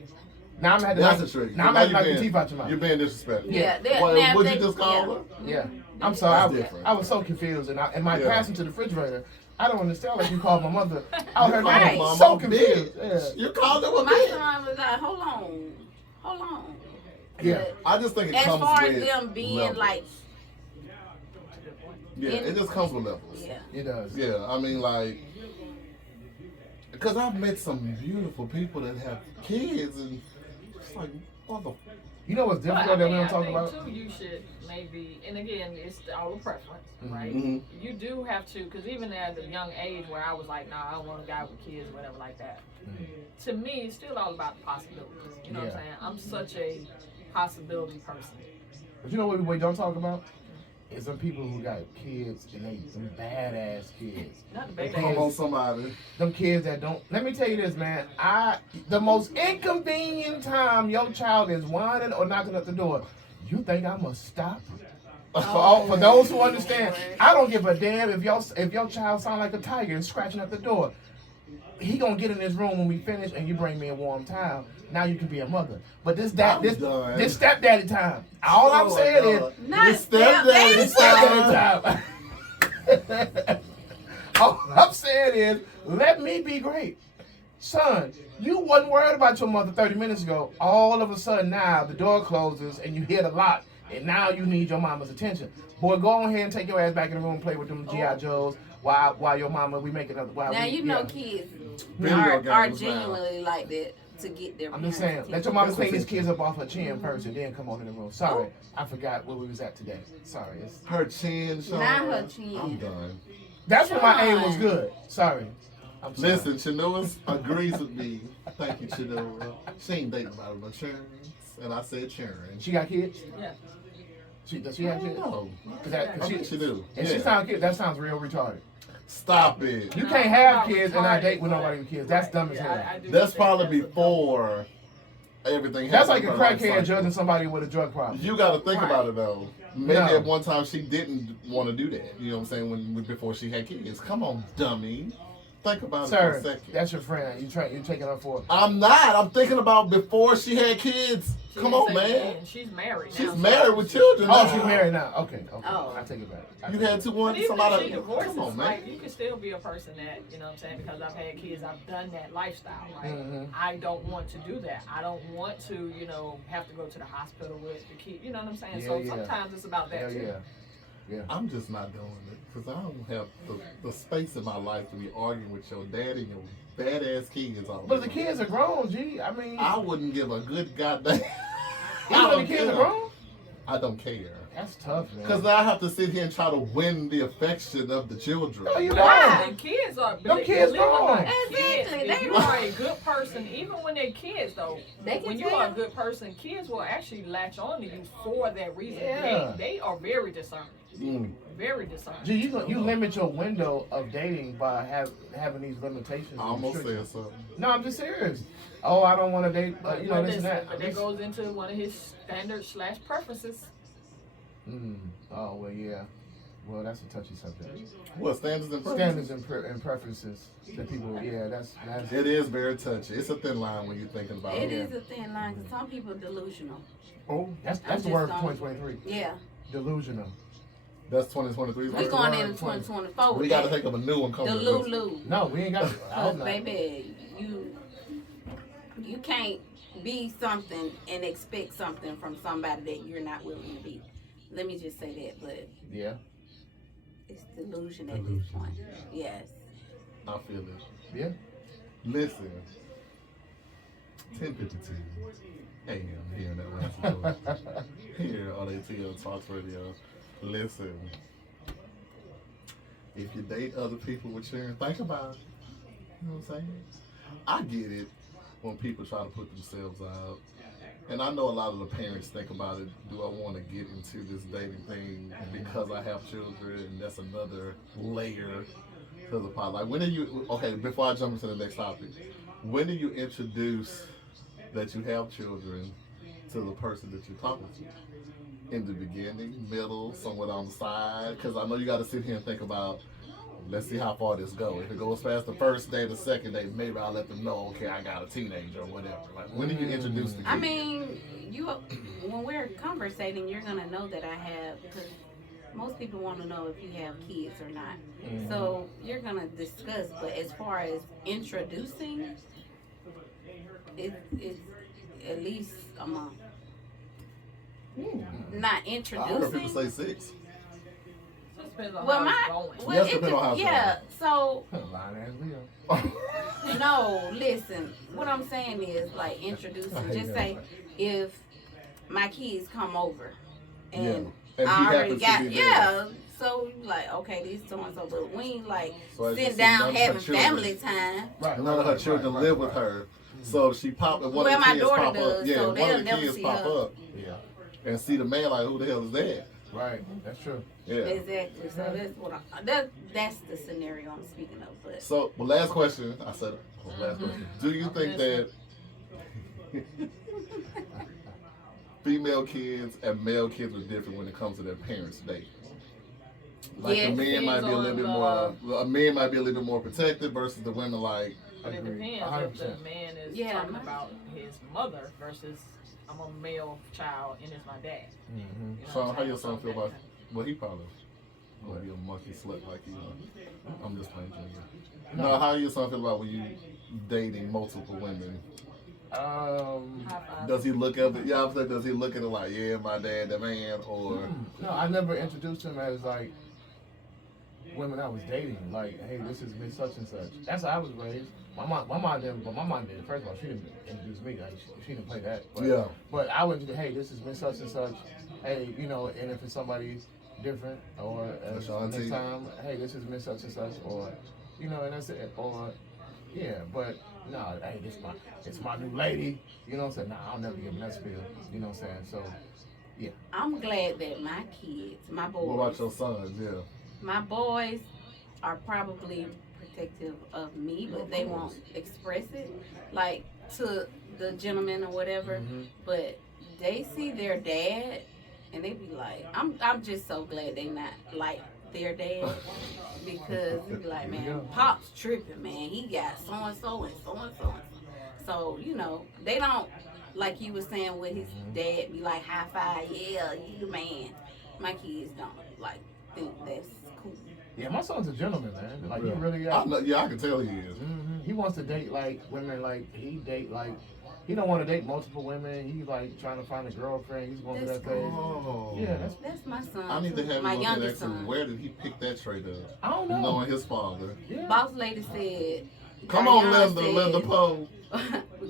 Now I'm gonna have to That's knock, a trick. Now I'm gonna have to knock the teeth out your mouth. You're being disrespectful. Yeah, Well, now would they- you just call yeah. her? Yeah. I'm sorry. That's different. I was so confused, and my Yeah. passing to the refrigerator. I don't understand like you called my mother. I heard Right. like Mama, so bitch. confused. Yeah. You called her a My bitch. son was like, hold on. Yeah. I just think it As comes far as with them being levels. like, Yeah, it just comes with levels. yeah. It does. Yeah, I mean, like, because I've met some beautiful people that have kids, and it's like, what the? You know what's But difficult that we don't I talk think about? too, you should maybe, and again, it's all a preference, Mhm. right? Mhm. You do have to, because even at a young age where I was like, nah, I don't want a guy with kids or whatever like that. To me, it's still all about the possibilities. You know what I'm Yeah. saying? I'm such a possibility person. But you know what we don't talk about? Is some people who got kids and they some badass kids. Not the They baby. Come on, somebody. Them kids that don't. Let me tell you this, man. The most inconvenient time your child is whining or knocking at the door, you think I must stop For those who understand, I don't give a damn if your child sound like a tiger and scratching at the door. He gonna get in this room when we finish, and you bring me a warm towel. Now you can be a mother. But this stepdaddy time. All I'm saying is Not stepdaddy stepdaddy time. All I'm saying is let me be great. Son, you wasn't worried about your mother 30 minutes ago. All of a sudden now the door closes and you hear the lock, and now you need your mama's attention. Boy, go on ahead and take your ass back in the room and play with them G.I. Joes while your mama, we make another. Now you know kids Video are games genuinely like that to get their. I'm just saying, let your mama clean these kids up off her chin first and then come on in the room. Sorry, I forgot where we was at today. Sorry. Her chin, Shawn. Not her chin. I'm done. That's when my aim was good. Sorry. I'm sorry. Listen, Chanua agrees with me. Thank you, Chanua. She ain't dating about no churn. And I said churn. She got kids? Yeah. Does she have kids? No. I think she do. And she sound cute. That sounds real retarded. Stop it. You can't have kids and not date with nobody with kids. That's dumb as hell. That's probably before everything happened. That's like a in her life crackhead cycle. judging somebody with a drug problem. You got to think about it though. Maybe No. at one time she didn't want to do that. You know what I'm saying? Before she had kids. Come on, dummy. Think about it for a Sir, second. that's your friend. You taking her for. I'm not. I'm thinking about before she had kids. She Come didn't on, say man. when. She's married now. She's so- married with children. Oh, now. she's married now. Okay. Oh. I take it back. You had two But ones. even Somebody. if she divorces, Come on, man. like, you can still be a person that, you know what I'm saying, because I've had kids, I've done that lifestyle, right? Mhm. I don't want to do that. I don't want to, have to go to the hospital with the kid, you know what I'm saying? So Yeah. sometimes it's about that Hell too. yeah. I'm just not doing it because I don't have the space in my life to be arguing with your daddy and your badass kids all But the day. kids are grown, G. I mean, I wouldn't give a good goddamn. even though the kids are grown, I don't care. that's tough, man. Because now I have to sit here and try to win the affection of the children. No, you Why? And kids are Them kids grown. kids. Exactly, If they you are a good person, even when they're kids though, They can when you are a tell. good person, kids will actually latch on to you for that reason. Yeah. They are very discerning. Mm. Very discerning. Gee, you limit your window of dating by having these limitations. I and almost restrictions. said something. No, I'm just serious. Oh, I don't want to date, But, this but and listen, that. but that goes into one of his standards / preferences. Oh, well, yeah. Well, that's a touchy subject. What, standards and Standards and preferences that people, that's It is very touchy. It's a thin line when you're thinking about It it. is a thin line because some people are delusional. Oh, that's I'm the just word for gonna- 2023. Yeah, Delusional. that's 2023. we That's the going word into 20. 2024. We got to think of a new one coming. the with this. Lulu. No, we ain't got. I hope not. Baby, you can't be something and expect something from somebody that you're not willing to be. Let me just say that, but Yeah, it's delusion at this point. Yes. I feel it. yeah. Listen. 10:52 a.m. here in Atlanta, Georgia. Here on ATL Talks Radio. Listen. If you date other people with children, think about it. You know what I'm saying? I get it when people try to put themselves out. And I know a lot of the parents think about it. Do I want to get into this dating thing because I have children? And that's another layer to the pot. Like, when do you, okay, before I jump into the next topic, when do you introduce that you have children to the person that you're talking to? In the beginning, middle, somewhere on the side? Because I know you got to sit here and think about, let's see how far this goes. If it goes past the first day, the second day, maybe I'll let them know, okay, I got a teenager or whatever. Like, when do you introduce the kid? I mean, when we're conversating, you're gonna know that I have, because most people want to know if you have kids or not. So you're gonna discuss. But as far as introducing, it's at least a month. Not I heard people introducing. say 6. So it depends on Well, how it's going. Yes, depending on how it's yeah. So Lying ass Leo. no, listen. What I'm saying is like introducing. Just say if my kids come over and Yeah. And he I already happens to got be there. yeah. So you like okay, these so and so, but we ain't like So as you sitting see, none down of her having children- family time. Right. None of her children live with her. So if she pop, if one Well, of the my kids daughter pop up, does, yeah, so one they'll of the never kids see pop her. up Yeah. and see the man like, who the hell is that? Right. That's true. Yeah. Exactly. So that's what that's the scenario I'm speaking of. But So, well, last question. I said, last question. Do you think that? female kids and male kids are different when it comes to their parents' dating. Like Yes. the men might be a little bit more, a man might be a little bit more protected versus the women like. But it Agreed. depends 100%. if the man is Yeah, talking my- about his mother versus I'm a male child and it's my dad. Mm-hmm. You know So what I'm how your saying? son feel So about? that Well, he probably gonna be a monkey slut like you. I'm just playing Junior. No, how your son feel about when you dating multiple women? high five. Does he look at it? Yeah, I'm saying, does he look at it like, yeah, my dad, the man, or No, I never introduced him as like women I was dating. Like, hey, this is Miss Such and Such. That's how I was raised. My mom didn't. But my mom did. First of all, she didn't introduce me. Like, she didn't play that. But, yeah, But I would, hey, this is Miss Such and Such. Hey, you know, and if it's somebody different, or That's your auntie. next time, hey, this is Miss Such and Such, or you know, and that's it. Or yeah, but no, hey, it's my new lady. You know what I'm saying? Nah, I'll never give him that spiel. You know what I'm saying? So I'm glad that my kids, my boys, what about your sons? Yeah, my boys are probably protective of me, but they won't express it like to the gentleman or whatever. Mhm. But they see their dad and they be like, I'm just so glad they not like their dad because they be like, man, Pop's tripping, man. He got so and so and so and so. So you know they don't like you were saying with his dad be like high five, yeah, you the man. My kids don't like think that's cool. yeah, my son's a gentleman, man. Like yeah. he really I know, yeah, I can tell he is. He wants to date like women, like he don't want to date multiple women. He's like trying to find a girlfriend. He's going to That's that phase. Oh, Yeah, That's my son. I need to have my him look at youngest that. son. Where did he pick that trait up? I don't know. Knowing his father. Yeah. Boss lady said. Come on, Gayan Linda said- Poe.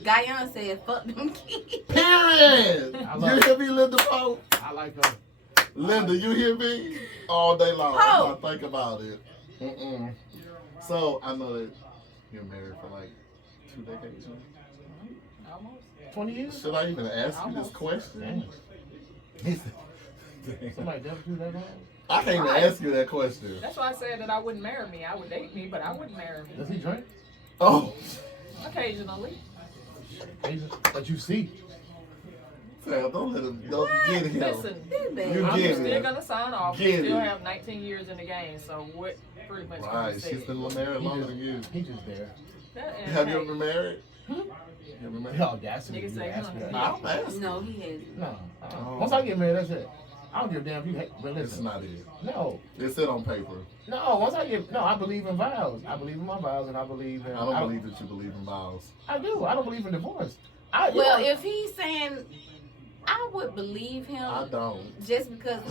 Gayan said, "Fuck them kids." Period. I You love hear me, Linda Poe? I like her. Linda, you hear me? All day long. Poe. I think about it. Mm-mm. So I know that you're married for like 2 decades. Right? Almost. 20 years? Should I even ask you this Almost. question? Somebody never do that long? I can't even Right. ask you that question. That's why I said that I wouldn't marry me. I would date me, but I wouldn't marry Does me. he drink? Oh, Occasionally. But you see. Sam, don't let him. Don't get him. Listen, You I'm get still it. gonna sign off. We Get still it. have 19 years in the game, so what pretty much can Right, be she's said? been married longer than you. He just there. And Have you hey, ever been married? Hmm? You ever been married? Oh, that's it. Niggas You say, ask me huh? that. I'm asking. No, he hasn't. No. Oh. Once I get married, that's it. I don't give a damn if you hate. But It's listen. not it. No. It's it on paper. No, once I get. No, I believe in vows. I believe in my vows and I believe in. I don't believe that you believe in vows. I do. I don't believe in divorce. Well, if he's saying, I would believe him I don't. just because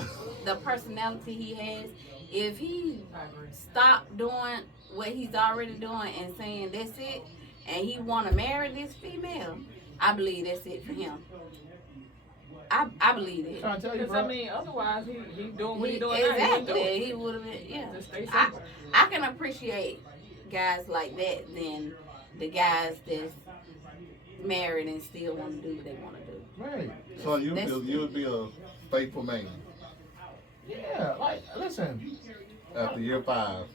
the personality he has. If he I agree. stopped doing what he's already doing and saying that's it, and he want to marry this female, I believe that's it for him. I believe it. trying to tell you, Because I bro. mean, otherwise he doing what he doing now. He wouldn't do Exactly, it. he would have been. Yeah, Just stay I simple. I can appreciate guys like that than the guys that's married and still want to do what they want to do. Right. So you would be a faithful man Yeah. Like, listen. after year 5.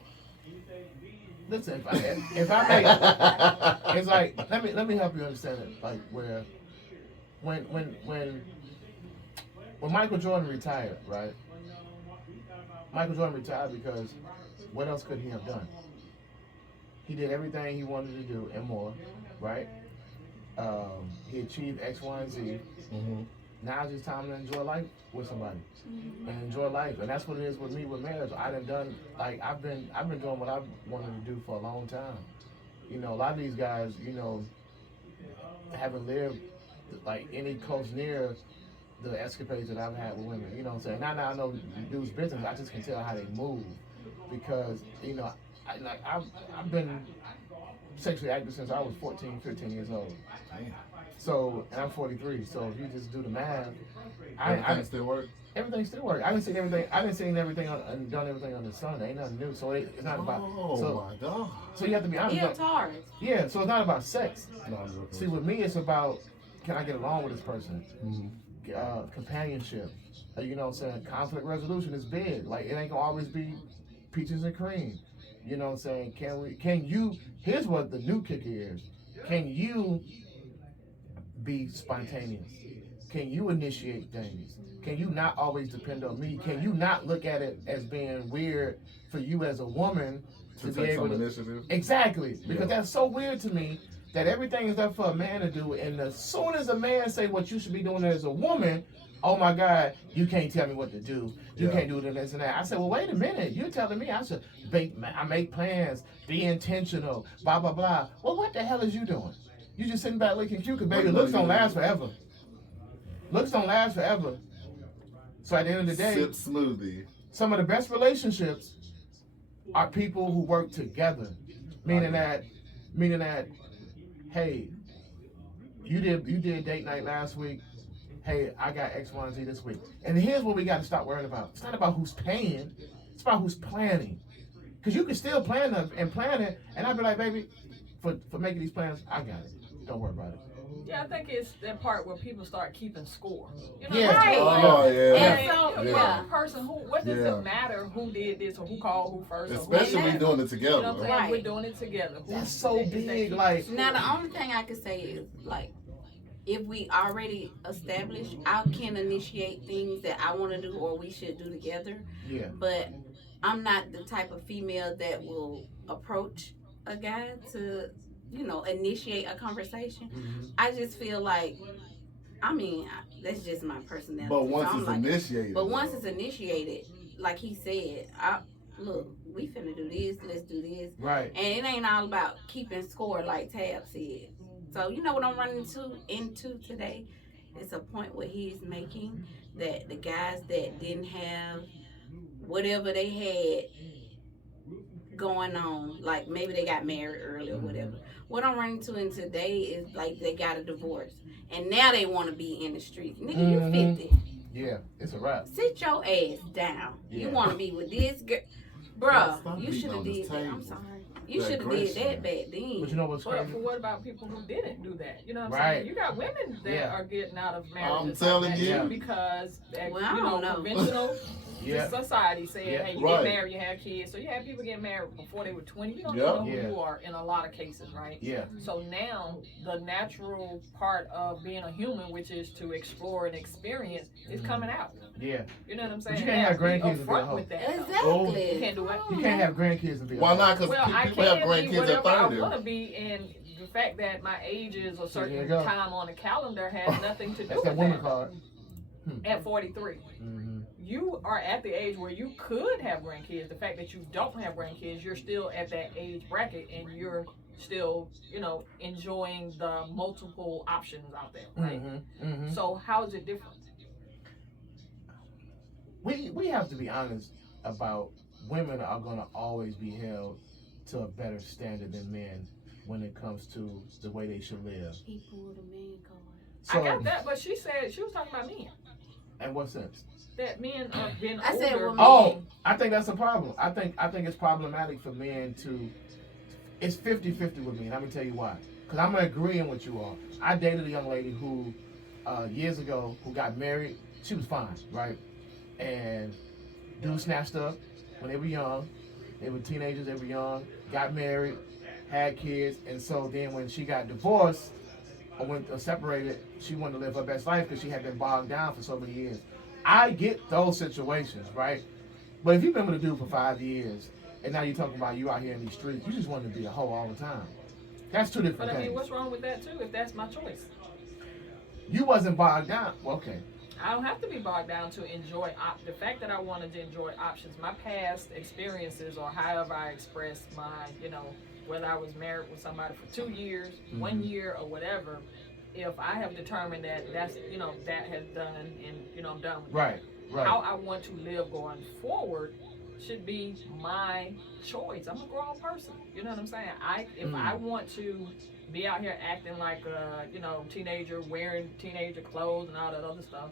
Listen. If I make, it's like let me help you understand it. Like where, when Michael Jordan retired, right? Michael Jordan retired because what else could he have done? He did everything he wanted to do and more, right? He achieved X, Y, and Z. Mm-hmm. Now it's just time to enjoy life with somebody and enjoy life, and that's what it is with me with marriage. I've been doing what I've wanted to do for a long time. You know, a lot of these guys, you know, haven't lived like any close near the escapades that I've had with women. You know what I'm saying? Now I know dudes' business. I just can tell how they move because you know, I've been sexually active since I was 14, 15 years old. So, and I'm 43. So if you just do the math, Everything still work? everything still works. I didn't see everything. I didn't see everything and done everything on the sun. Ain't nothing new. So it's not about. Oh So, my God. so you have to be honest. He a Taurus. Yeah. So it's not about sex. No, I'm joking. See, with me, it's about can I get along with this person? Mhm. Companionship. You know what I'm saying? Conflict resolution is big. Like it ain't gonna always be peaches and cream. You know what I'm saying? Can you, here's what the new kicker is. Can you be spontaneous? Can you initiate things? Can you not always depend on me? Can you not look at it as being weird for you as a woman To be take able some to initiative. exactly because Yeah. that's so weird to me that everything is up for a man to do, and as soon as a man say what you should be doing as a woman, oh my God, you can't tell me what to do. You Yeah. can't do this and that. I said, well, wait a minute. You're telling me I should I make plans, be intentional, blah blah blah. Well, what the hell is you doing? You just sitting back looking cute, 'cause baby, looks don't last forever. Looks don't last forever. So at the end of the day, Sip smoothie. some of the best relationships are people who work together. Meaning that, hey, you did date night last week. Hey, I got X, Y, and Z this week. And here's what we got to stop worrying about. It's not about who's paying. It's about who's planning. Because you can still plan it, and I'd be like, baby, for making these plans, I got it. Don't worry about it. Yeah, I think it's that part where people start keeping score. You know, Yeah. like, Oh, yeah. And so, you know, yeah. the person who, what does Yeah. it matter who did this or who called who first? Or Especially who we did doing it that? together. You know what I'm saying? Right. We're doing it together. That's so Is that big, keeping like- score? Now, the only thing I could say is, like, if we already established, I can initiate things that I want to do or we should do together. Yeah. But I'm not the type of female that will approach a guy to, initiate a conversation. Mm-hmm. I just feel like, that's just my personality. But once So I'm it's like, initiated. But once though. it's initiated, like he said, look, we finna do this, let's do this. Right. And it ain't all about keeping score like Tab said. So you know what I'm running into today? It's a point where he's making that the guys that didn't have whatever they had going on, like maybe they got married early or whatever. What I'm running into today is like they got a divorce and now they want to be in the street. Nigga, you 50. Yeah, it's a wrap. Sit your ass down. You Yeah. want to be with this girl. Stop Bruh, you beating should have on this did that. I'm table. sorry. You That should have did aggression. that back then. But you know what's But crazy? for what about people who didn't do that? You know what I'm Right. saying? You got women that Yeah. are getting out of I'm marriages telling like you. that because Well, I don't know. conventional Yeah. society said, Yeah. hey, you Right. get married, you have kids. So you have people get married before they were 20. You don't Yeah. know who Yeah. you are in a lot of cases, right? Yeah. So now the natural part of being a human, which is to explore and experience, is coming out. Yeah. You know what I'm saying? you can't have Now, be grandkids and be a upfront hoe. with that. though. Exactly. You can't do what? You can't have grandkids and be a Why hoe. not? Because Well, I people have can be grandkids at whatever I 30. want to be, and the fact that my age is a There certain you go. time on the calendar has nothing to do That's with that woman that. card. At 43, Mm-hmm. you are at the age where you could have grandkids. The fact that you don't have grandkids, you're still at that age bracket, and you're still, enjoying the multiple options out there, right? Mm-hmm. Mm-hmm. So how is it different? We have to be honest about women are gonna always be held to a better standard than men when it comes to the way they should live. He pulled a man card. So, I got that, but she said she was talking about men. in what sense? That men have been I said older. women. Oh, I think that's a problem. I think it's problematic for men to. It's 50-50 with me, and I'm gonna tell you why. Because I'm agreeing with you all. I dated a young lady who, years ago, who got married. She was fine, right? And dude snatched up when they were young. They were teenagers. They were young. Got married, had kids, and so then when she got divorced or separated, she wanted to live her best life because she had been bogged down for so many years. I get those situations, right? But if you've been with a dude for 5 years and now you're talking about you out here in these streets, you just want to be a hoe all the time. That's two different But I mean, things. what's wrong with that too? If that's my choice, You wasn't bogged down. Well, okay. I don't have to be bogged down to enjoy the fact that I wanted to enjoy options. My past experiences, or however I expressed my, whether I was married with somebody for 2 years, 1 year, or whatever. If I have determined that that's, that has done, and I'm done with Right. Right. how I want to live going forward should be my choice. I'm a grown person. You know what I'm saying? If I want to be out here acting like a, teenager, wearing teenager clothes and all that other stuff,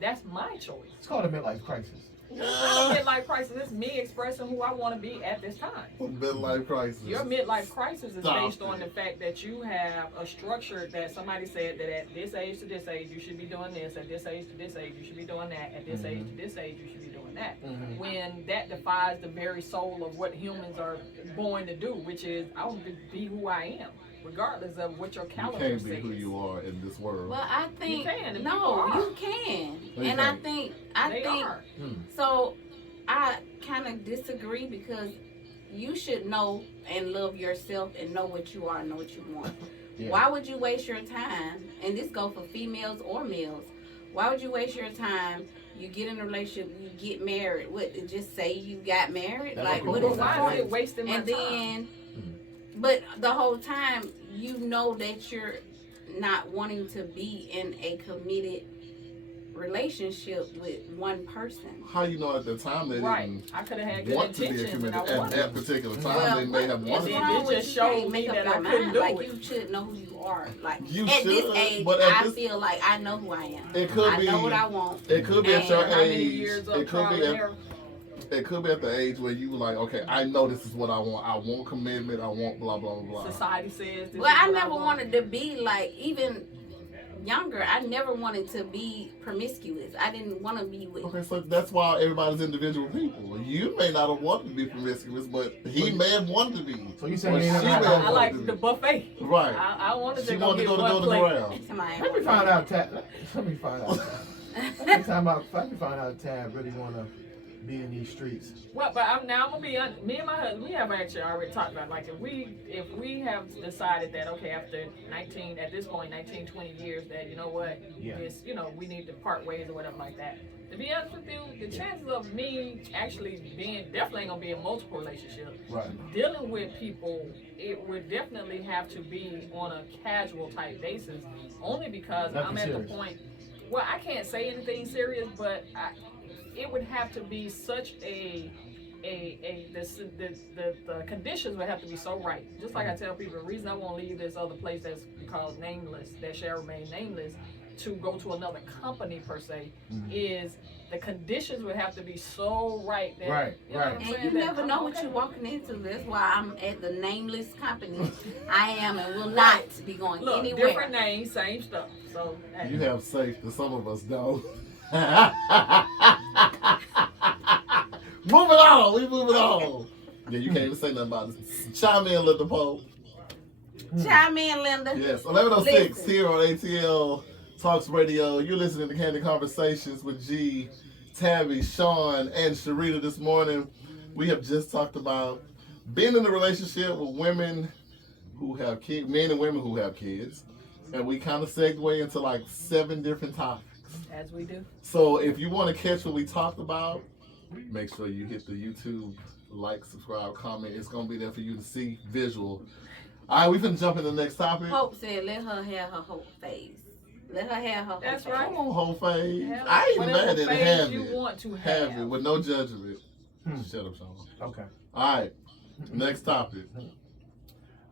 that's my choice. It's called a midlife crisis. I don't midlife crisis. It's me expressing who I want to be at this time. Midlife crisis. Your midlife crisis is Stop based on the fact that you have a structure that somebody said that at this age to this age you should be doing this, at this age to this age you should be doing that, at this age to this age you should be doing that. When that defies the very soul of what humans are born to do, which is I want to be who I am. regardless of what your You calendar can't says. be who you are in this world. Well, I think You can, if no, you are. you can, No, you and I can't. think They are. so. I kind of disagree because you should know and love yourself and know what you are and know what you want. Yeah. Why would you waste your time? And this go for females or males. Why would you waste your time? You get in a relationship, you get married. What? Just say you got married? That's Like what what people is the Why is point? it wasting my And time? then, but the whole time you know that you're not wanting to be in a committed relationship with one person. How you know at the time they Right. didn't I could have had good want to be a intentions and committed I at wanted that to. particular time? Well, They may have and wanted then to. wrong it with just you can't showed make me up that your I couldn't mind. do Like it. you should know who you are. Like You at should, this age, but at I this- feel like I know who I am. It could I be. know what I want. It could be at And your How many age. years of It could trial be and at. error? It could be at the age where you were like, okay, I know this is what I want. I want commitment. I want blah blah blah blah. Society says this Well, is I what never want. wanted to be like even younger. I never wanted to be promiscuous. I didn't want to be with. Okay, so that's why everybody's individual people. You may not have wanted to be promiscuous, but he may have wanted to be. So you saying Or you ain't she never may had have I like wanted the to be. buffet. Right. I wanted She to go wanted to get go to one go to the plate. ground. Somebody Let me find out. Let me find out. Let me find out. Tab really want to be in these streets. Well, but I'm gonna be honest. Me and my husband, we have actually already talked about like if we have decided that okay after 19 at this point 19 20 years that you know what Yeah. this we need to part ways or whatever like that. To be honest with you, the chances of me actually being definitely ain't gonna be in multiple relationships. Right. Dealing with people, it would definitely have to be on a casual type basis, only because Nothing I'm at serious. the point. Well, I can't say anything serious, but it would have to be such the conditions would have to be so right. Just like I tell people, the reason I won't leave this other place that's called nameless, that shall remain nameless, to go to another company per se, is the conditions would have to be so right that Right, you know right. what I'm And saying, you that never I'm know what okay. you're walking into. That's why I'm at the nameless company. I am and will not be going Look, anywhere. different names, same stuff. So hey. You have safe, but some of us don't. Moving on. We moving on. Yeah, you can't even say nothing about this. Chime in, Linda Pope. Chime in, Linda. Yes, 11:06 Listen. here on ATL Talks Radio. You're listening to Candid Conversations with G, Tabby, Shawn, and Sherita this morning. We have just talked about being in a relationship with women who have kids, men and women who have kids. And we kind of segue into like 7 different topics. As we do. So if you want to catch what we talked about, make sure you hit the YouTube like, subscribe, comment. It's going to be there for you to see visual. All right, we finna jump into the next topic. Hope said, let her have her whole face. Let her have her whole That's face. right. Come on, whole phase. Have I ain't whatever mad at it. phase Have you it. want to Have have. it with no judgment. Hmm. Shut up, Shawn. Okay. All right, next topic.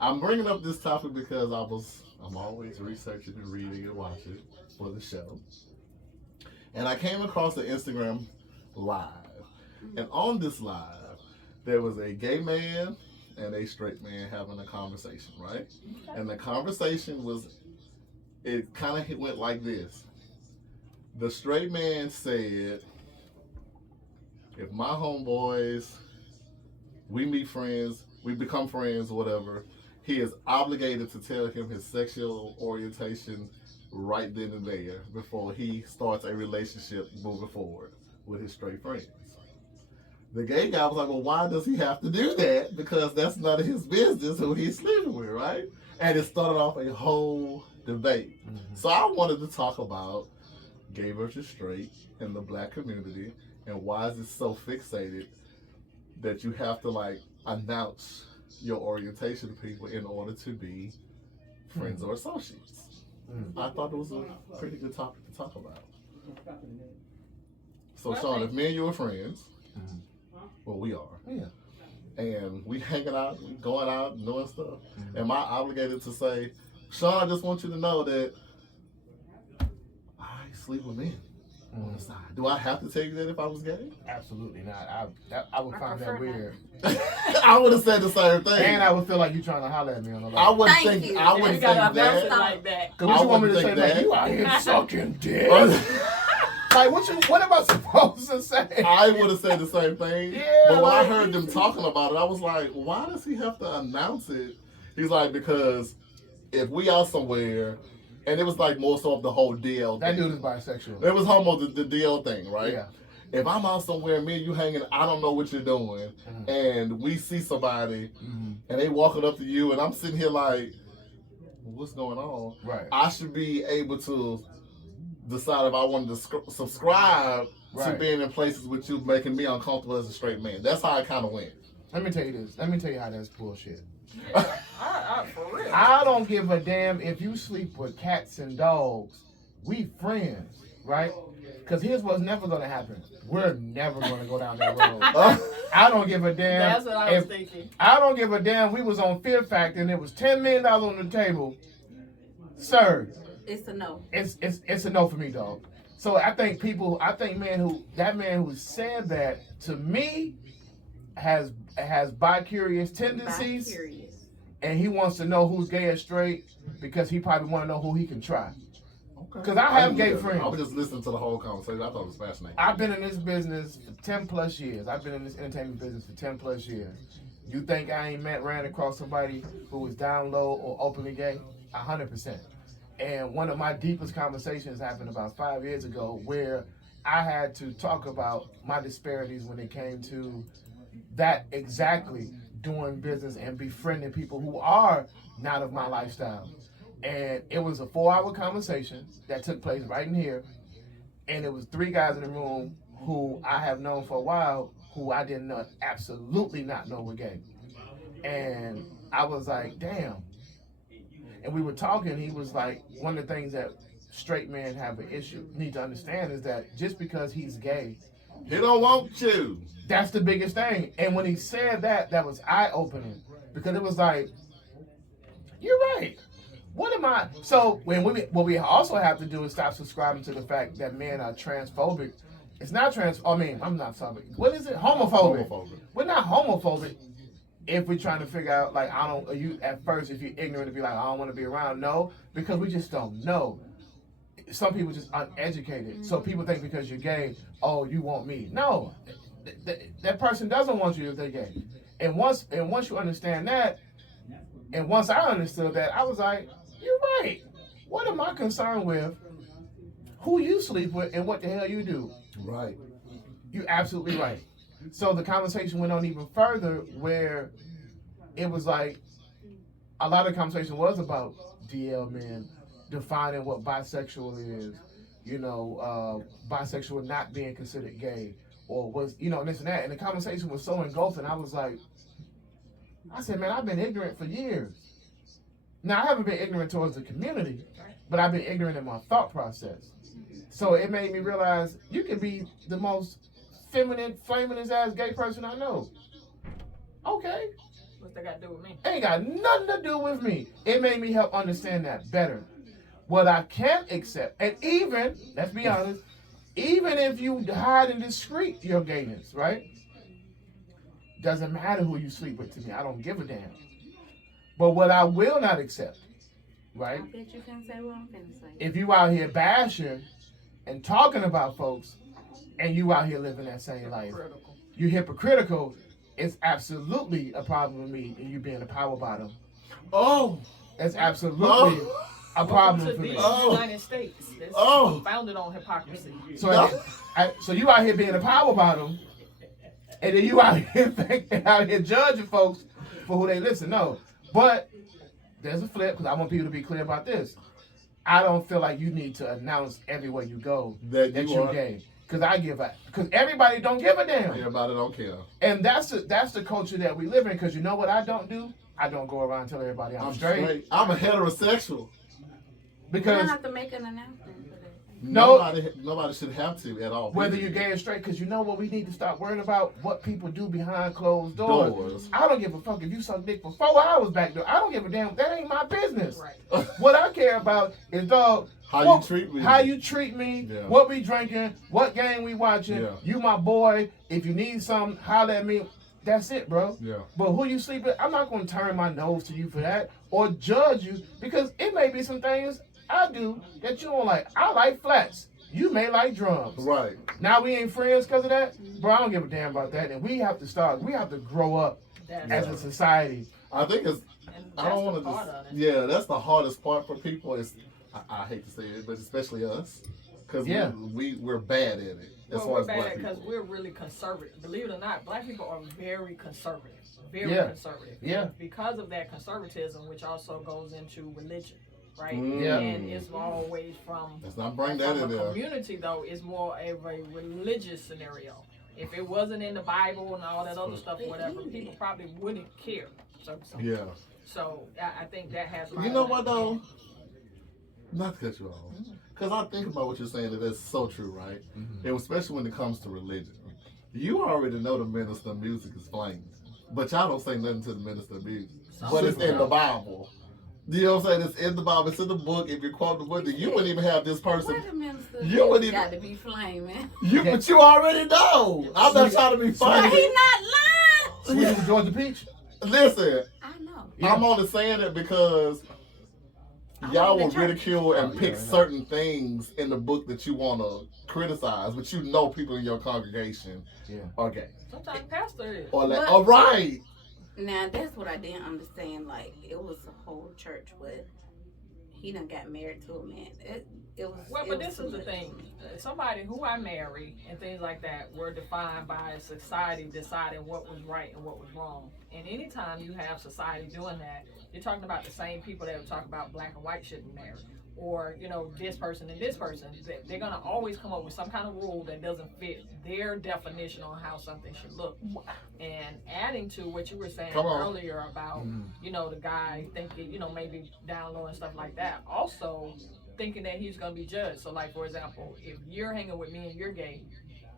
I'm bringing up this topic because I'm always researching and reading and watching for the show. And I came across the Instagram live. And on this live, there was a gay man and a straight man having a conversation, right? And the conversation it kind of went like this. The straight man said, if my homeboys, we meet friends, we become friends, whatever, he is obligated to tell him his sexual orientation right then and there before he starts a relationship moving forward with his straight friends. The gay guy was like, well, why does he have to do that? Because that's none of his business who he's sleeping with, right? And it started off a whole debate. So I wanted to talk about gay versus straight in the black community and why is it so fixated that you have to like announce your orientation to people in order to be friends or associates. I thought it was a pretty good topic to talk about. So Well, I Shawn, think- if me and you are friends, well we are, Yeah. and we hanging out, we going out, and doing stuff, am I obligated to say, Shawn, I just want you to know that I sleep with men on the side? Do I have to tell you that if I was gay? Absolutely not. I would I find prefer that weird. I would have said the same thing. And I would feel like you trying to holler at me on the I line. wouldn't Thank think you. I You wouldn't gotta think announce it that. like that. Cause what I you want me to wouldn't say? think Like, that. you out here sucking dick? Like, what am I supposed to say? I would have said the same thing. Yeah, but when I like- heard them talking about it, I was like, why does he have to announce it? He's like, because if we out somewhere, and it was like more so of the whole DL That thing. dude is bisexual. It was almost the DL thing, right? Yeah. If I'm out somewhere, me and you hanging, I don't know what you're doing, and we see somebody, and they walking up to you, and I'm sitting here like, what's going on? Right. I should be able to decide if I wanted to subscribe to being in places with you, making me uncomfortable as a straight man. That's how it kind of went. Let me tell you this. Let me tell you how that's bullshit. Yeah, for real. I don't give a damn if you sleep with cats and dogs. We friends, right? Because here's what's never going to happen. We're never going to go down that road. I don't give a damn. That's what I was thinking. I don't give a damn. We was on Fear Factor and it was $10 million on the table. Sir. It's a no. It's a no for me, dog. So I think that man who said that to me has bi-curious tendencies. Bi-curious. And he wants to know who's gay or straight because he probably want to know who he can try. Because I have gay friends. I was just listening to the whole conversation. I thought it was fascinating. I've been in this business for 10 plus years. I've been in this entertainment business for 10 plus years. You think I ain't ran across somebody who was down low or openly gay? 100%. And one of my deepest conversations happened about 5 years ago where I had to talk about my disparities when it came to that exactly, doing business and befriending people who are not of my lifestyle. And it was a 4-hour conversation that took place right in here. And it was 3 guys in the room who I have known for a while who I did not, absolutely not know were gay. And I was like, damn. And we were talking, he was like, one of the things that straight men have an issue, need to understand is that just because he's gay, he don't want you. That's the biggest thing. And when he said that, that was eye-opening. Because it was like, you're right. What am I? So what we also have to do is stop subscribing to the fact that men are transphobic. It's not I'm not sorry. What is it? Homophobic. We're not homophobic if we're trying to figure out, like, if you're ignorant to be like, I don't want to be around. No, because we just don't know. Some people just uneducated. So people think because you're gay, oh, you want me. No, that person doesn't want you if they're gay. And once you understand that, and once I understood that, I was like, you're right. What am I concerned with? Who you sleep with and what the hell you do? Right. You're absolutely right. So the conversation went on even further where it was like, a lot of the conversation was about DL men defining what bisexual is, bisexual not being considered gay, or was, this and that. And the conversation was so engulfing, I was like, I said, man, I've been ignorant for years. Now, I haven't been ignorant towards the community, but I've been ignorant in my thought process. So it made me realize you can be the most feminine, flaming-ass gay person I know. Okay. What's that got to do with me? Ain't got nothing to do with me. It made me help understand that better. What I can't accept, and even, let's be honest, even if you hide and discreet your gayness, right? Doesn't matter who you sleep with to me. I don't give a damn. But what I will not accept, right? I bet you can say what I'm finna say. If you out here bashing and talking about folks, and you out here living that same life, you hypocritical, it's absolutely a problem with me and you being a power bottom. Oh. It's absolutely a problem for me. United States. It's founded on hypocrisy. So you out here being a power bottom, and then you out here judging folks for who they listen. No, but there's a flip, because I want people to be clear about this. I don't feel like you need to announce everywhere you go that you're gay. Because everybody don't give a damn. Everybody don't care. And that's the culture that we live in. Because you know what I don't do? I don't go around and tell everybody I'm straight. I'm a heterosexual. Because you don't have to make an announcement for that. Nobody should have to at all. Whether you're gay or straight, because you know what we need to stop worrying about? What people do behind closed doors. I don't give a fuck if you suck dick for 4 hours back there. I don't give a damn. That ain't my business. Right. What I care about is, dog, how you treat me, yeah. What we drinking, what game we watching. Yeah. You my boy. If you need something, holler at me. That's it, bro. Yeah. But who you sleep with, I'm not going to turn my nose to you for that or judge you, because it may be some things I do that you don't like. I like flats. You may like drums. Right. Now we ain't friends because of that? Bro, I don't give a damn about that. And we have to grow up as a society. I think it's. And I don't that's the want part to. of it. Yeah, that's the hardest part for people. Is I hate to say it, but especially us, because we're bad at it. As Well, far we're as bad black because people. we're really conservative. Believe it or not, black people are very conservative. Very Yeah. conservative. Yeah. Because of that conservatism, which also goes into religion, right? Yeah. And it's always from Let's not bring that from in a there. community though, is more of a religious scenario. If it wasn't in the Bible and all that other stuff or whatever, people probably wouldn't care. Yeah. So I think that has. a lot You know of what that. though? Not to cut you off, because I think about what you're saying. That is so true, right? And especially when it comes to religion, you already know the minister of music is flaming, but y'all don't say nothing to the minister of music. But it's in the Bible. You know what I'm saying? It's in the Bible. It's in the book. If you quote the book, then you wouldn't even have this person. What a minister You wouldn't even. got to be flaming. But you already know. I'm not trying to be But funny. he not lying. Sweet Georgia Peach. Listen, I know. Yeah. I'm only saying it because y'all will ridicule and pick certain things in the book that you want to criticize, but you know people in your congregation are gay. Sometimes pastor is. Or like, But- all right. Now that's what I didn't understand. Like it was a whole church, but he done got married to a man. It was. Well, it but was this too is the much. thing. Somebody who I married and things like that were defined by society deciding what was right and what was wrong. And anytime you have society doing that, you're talking about the same people that would talk about black and white shouldn't marry. Or, you know, this person and this person. They're going to always come up with some kind of rule that doesn't fit their definition on how something should look. And adding to what you were saying earlier about, you know, the guy thinking, you know, maybe down low and stuff like that. Also, thinking that he's going to be judged. So, like, for example, if you're hanging with me and you're gay,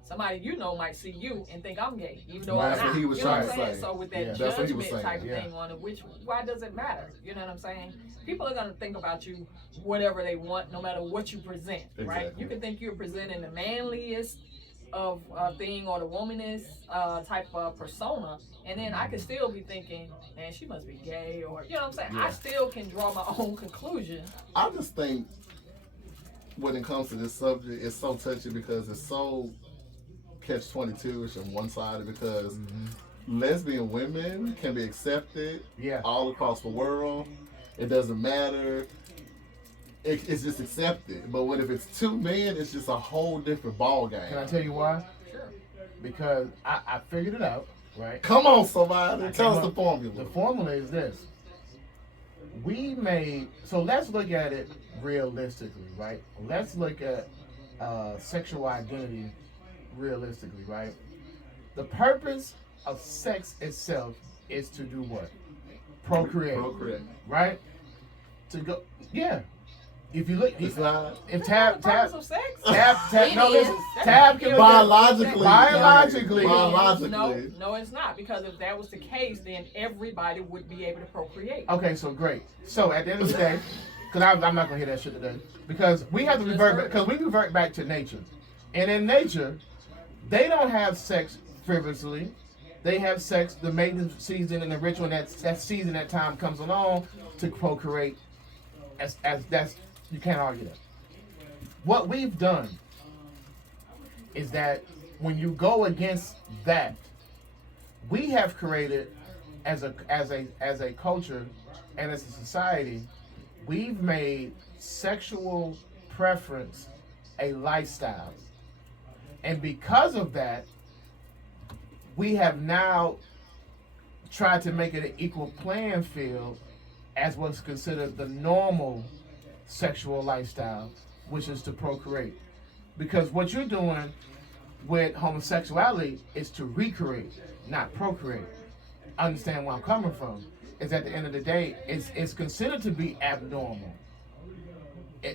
somebody you know might see you and think I'm gay, even though I'm That's not. what he was You know what I'm trying to saying? say. So with that That's what he was judgment saying, type of thing on it, why does it matter? You know what I'm saying? People are going to think about you whatever they want, no matter what you present, right? Exactly. You can think you're presenting the manliest of thing or the womanist type of persona, and then I could still be thinking, man, she must be gay, or you know what I'm saying? I still can draw my own conclusion. I just think when it comes to this subject, it's so touchy because it's so catch-22ish and one-sided because lesbian women can be accepted all across the world. It doesn't matter. It's just accepted. But what if it's two men? It's just a whole different ball game. Can I tell you why? Sure. Because I figured it out, right? Come on, somebody. Tell us the formula. The formula is this. So let's look at it realistically, right? Let's look at sexual identity realistically, right? The purpose of sex itself is to do what? Procreate. Right? To go, If you look, It's not. if That's not Tab, the purpose of sex. no, listen, Tab can look Biologically. Biologically. No, it's not, because if that was the case, then everybody would be able to procreate. Okay, so great. So at the end of the day, because I'm not gonna hear that shit today, because we have to revert back, because we revert back to nature, and in nature, they don't have sex frivolously. They have sex the mating season and the ritual, and that season, that time comes along to procreate. As that's, you can't argue that. What we've done is that when you go against that, we have created as a culture and as a society, we've made sexual preference a lifestyle. And because of that, we have now tried to make it an equal playing field as what's considered the normal sexual lifestyle, which is to procreate. Because what you're doing with homosexuality is to recreate, not procreate. Understand where I'm coming from? Is at the end of the day, it's considered to be abnormal.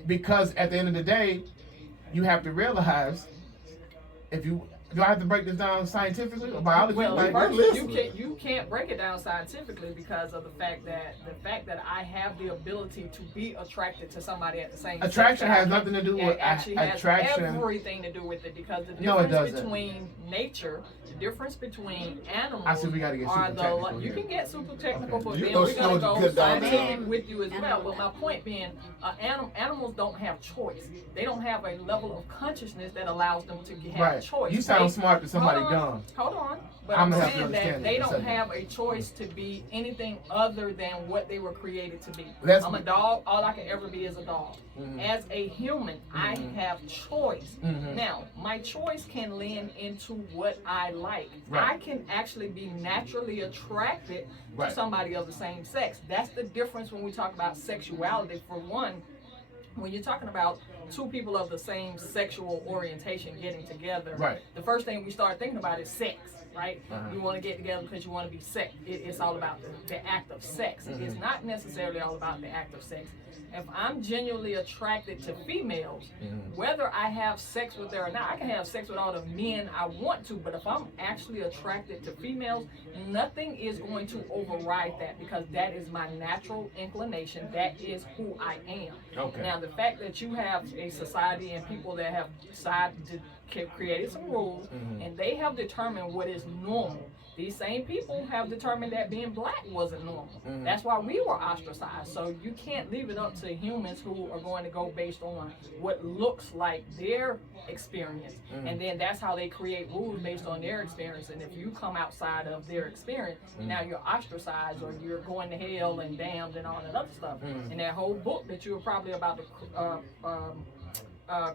Because at the end of the day, you have to realize, do I have to break this down scientifically or biologically? Well, Like, first, listen. you can't break it down scientifically because of the fact that I have the ability to be attracted to somebody at the same time. Attraction has nothing to do with actually has attraction. everything to do with it, because the No, it difference doesn't. between nature, the difference between animals, I see we gotta get super technical you here. can get super technical, Okay. but You then know, we're gonna go good down scientific there. with you as well. But my point being, animals don't have choice. They don't have a level of consciousness that allows them to have Right. choice. You sound sound smart to somebody dumb. Hold on. But I'm I'm gonna have to saying that understand they it. don't have a choice to be anything other than what they were created to be. That's- I'm a dog. All I can ever be is a dog. Mhm. As a human, I have choice. Mhm. Now, my choice can lean into what I like. Right. I can actually be naturally attracted Right. to somebody of the same sex. That's the difference when we talk about sexuality. For one, when you're talking about two people of the same sexual orientation getting together, Right. the first thing we start thinking about is sex, right? Uh-huh. You want to get together because you want to be sex. It's all about the act of sex. Mm-hmm. It's not necessarily all about the act of sex. If I'm genuinely attracted to females, Mhm. whether I have sex with her or not, I can have sex with all the men I want to, but if I'm actually attracted to females, nothing is going to override that because that is my natural inclination. That is who I am. Okay. Now, the fact that you have a society and people that have decided to create some rules Mhm. and they have determined what is normal. These same people have determined that being black wasn't normal. Mhm. That's why we were ostracized. So you can't leave it up to humans who are going to go based on what looks like their experience. Mhm. And then that's how they create rules based on their experience. And if you come outside of their experience, now you're ostracized or you're going to hell and damned and all that other stuff. Mhm. And that whole book that you were probably about to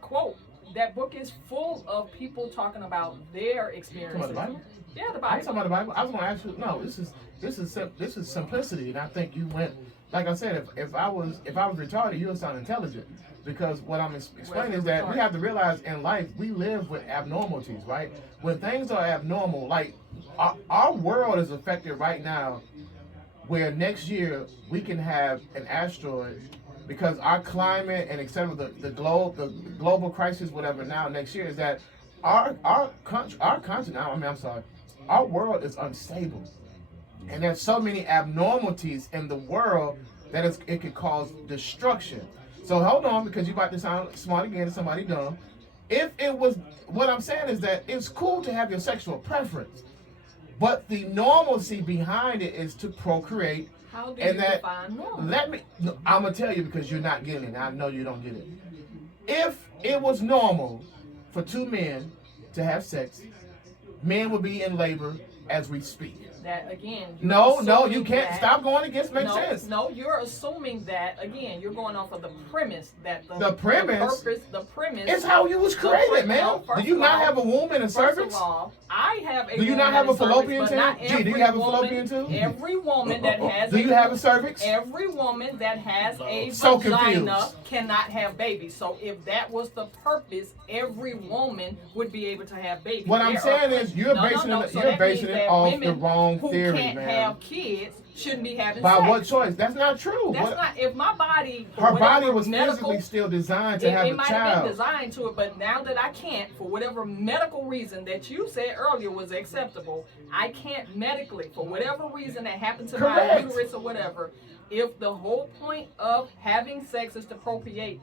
quote, that book is full of people talking about their experiences. the Bible? Yeah, the I'm Bible. talking about the Bible. I was gonna ask you. No, this is simplicity, and I think you went. Like I said, if I was retarded, you would sound intelligent. Because what I'm explaining is that we have to realize in life we live with abnormalities, right? When things are abnormal, like our world is affected right now, where next year we can have an asteroid because our climate and etc. The global crisis, whatever. Now next year is that our continent. I'm sorry. Our world is unstable, and there's so many abnormalities in the world that it could cause destruction. So hold on, because you about to sound smart again to somebody dumb. If it was, what I'm saying is that it's cool to have your sexual preference, but the normalcy behind it is to procreate. How do And you that, define normal? I'm gonna tell you because you're not getting it. I know you don't get it. If it was normal for two men to have sex, men would be in labor as we speak. That again. you're No, you assuming can't. that- Stop going against makes no, sense. No, you're assuming that again. You're going off of the premise that The premise the premise It's how you was the created, pre- man. no, first Do you of not all- have a womb and a First cervix? of all, I have a Do you woman not have and a fallopian cervix, but not tube? Gee, do you every have a woman- fallopian tube? Every woman that has Do you have a cervix? Every woman that has a So vagina confused. cannot have babies. So if that was the purpose, every woman would be able to have babies. What I'm There saying are- is you're No, basing no, it so you're that basing means it that off the women wrong who theory, can't man. have kids shouldn't be having By sex. what choice? That's not true. That's What- not. If my body, for her body whatever was medical, physically still designed to have it a might have been child. designed to it, but now that I can't, for whatever medical reason that you said earlier was acceptable, I can't medically, for whatever reason that happened to my Correct. uterus or whatever. If the whole point of having sex is to procreate,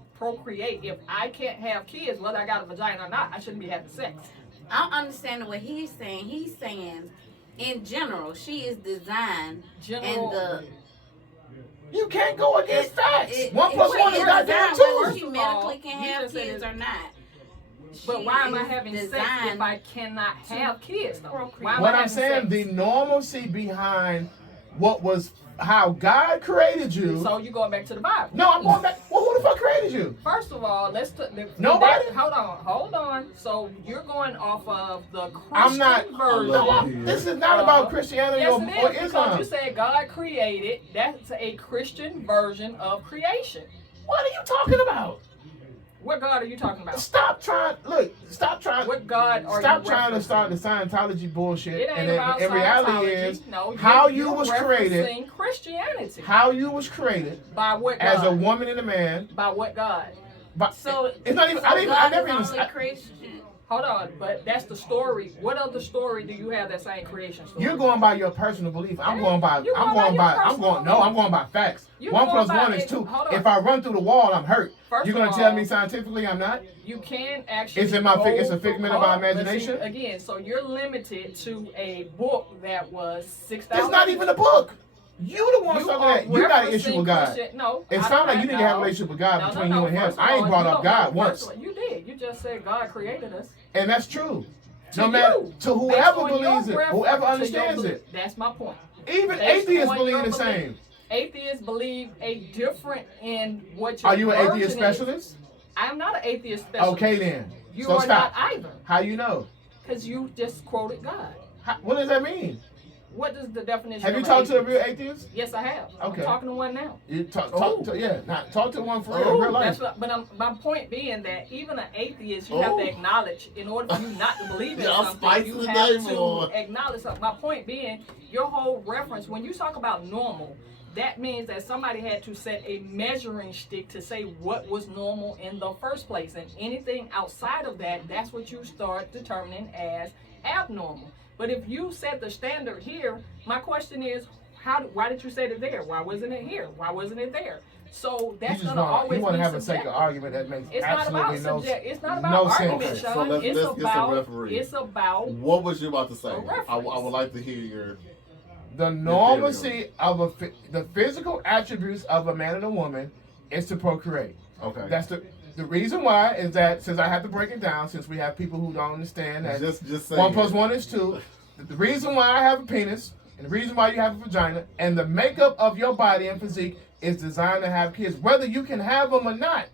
if I can't have kids, whether I got a vagina or not, I shouldn't be having sex. I'm understanding what he's saying. He's saying, in general, she is designed General- in the. You can't go against facts. One it- plus she one is is goddamn designed two. whether she First of all, medically can you have just said kids it- or not. But She why am I is having sex if designed I cannot have kids? Though? procreate. Why am What I I'm having saying, sex? the normalcy behind what was how God created you. So you going back to the Bible? No, I'm going back. Well, who the fuck created you? First of all, Nobody? Hold on. So you're going off of the Christian I'm not. version. No, this is not about Christianity Yes, or it is, because Islam. you said God created. That's a Christian version of creation. What are you talking about? What God are you talking about? Stop trying. Look, stop trying. What God are Stop you trying to referencing? start the Scientology bullshit. It ain't And then about in reality Scientology. is No, how you're you was created. referencing Christianity. How you was created By what God? as a woman and a man. By what God? But So it's not even. so I didn't. I God never is even. only Christian. Hold on, but that's the story. What other story do you have that same creation story? You're going by your personal belief. I'm Yeah, going by. you're I'm going by going your by. I'm personal going. No, belief. I'm going by facts. You're 1 going plus by 1 is it. 2. Hold on. If I run through the wall, I'm hurt. First You're gonna of tell all, me scientifically I'm not? You can actually. It's in my go it's a figment of hold my on, but see, imagination? Again, so you're limited to a book that was 6,000. It's not even a book. You the one You talking are that. You got an issue referencing with God. Christian- No. It I sounds don't like you didn't have a no. relationship with God No, between no, you no. and him. First of I ain't all, brought you up don't God know. once. First of all, you did. You just said God created us. And that's true. No matter you, to based whoever on your believes it, reference whoever to your understands belief. it. That's my point. Even Based atheists on believe your the belief. same. Atheists believe a different in what your Are you an version atheist is. specialist? I'm not an atheist specialist. Okay then. You So are stop. not either. How you know? Because you just quoted God. What does that mean? What is the definition Have of you an talked to a atheist? real atheist? Yes, I have. Okay. I'm talking to one now. You talk Oh. to yeah. Now talk to one for Oh, real life. that's what, but my point being that even an atheist, you have to acknowledge, in order for you not to believe in Y'all something, spicy you today, have boy. to acknowledge something. My point being, your whole reference, when you talk about normal, that means that somebody had to set a measuring stick to say what was normal in the first place. And anything outside of that, that's what you start determining as abnormal. But if you set the standard here, my question is, why did you set it there? Why wasn't it here? Why wasn't it there? So that's going to always you want be to have a subjective. second argument that makes It's not about absolutely no subject. It's not about no argument, sense. Okay, Shawn. so let's get some about referee. it's about What was you about to say? A reference. I would like to hear your. The normalcy of the physical attributes of a man and a woman is to procreate. Okay. That's the reason why is that, since I have to break it down, since we have people who don't understand that just saying. 1 + 1 is 2. The reason why I have a penis and the reason why you have a vagina and the makeup of your body and physique is designed to have kids, whether you can have them or not.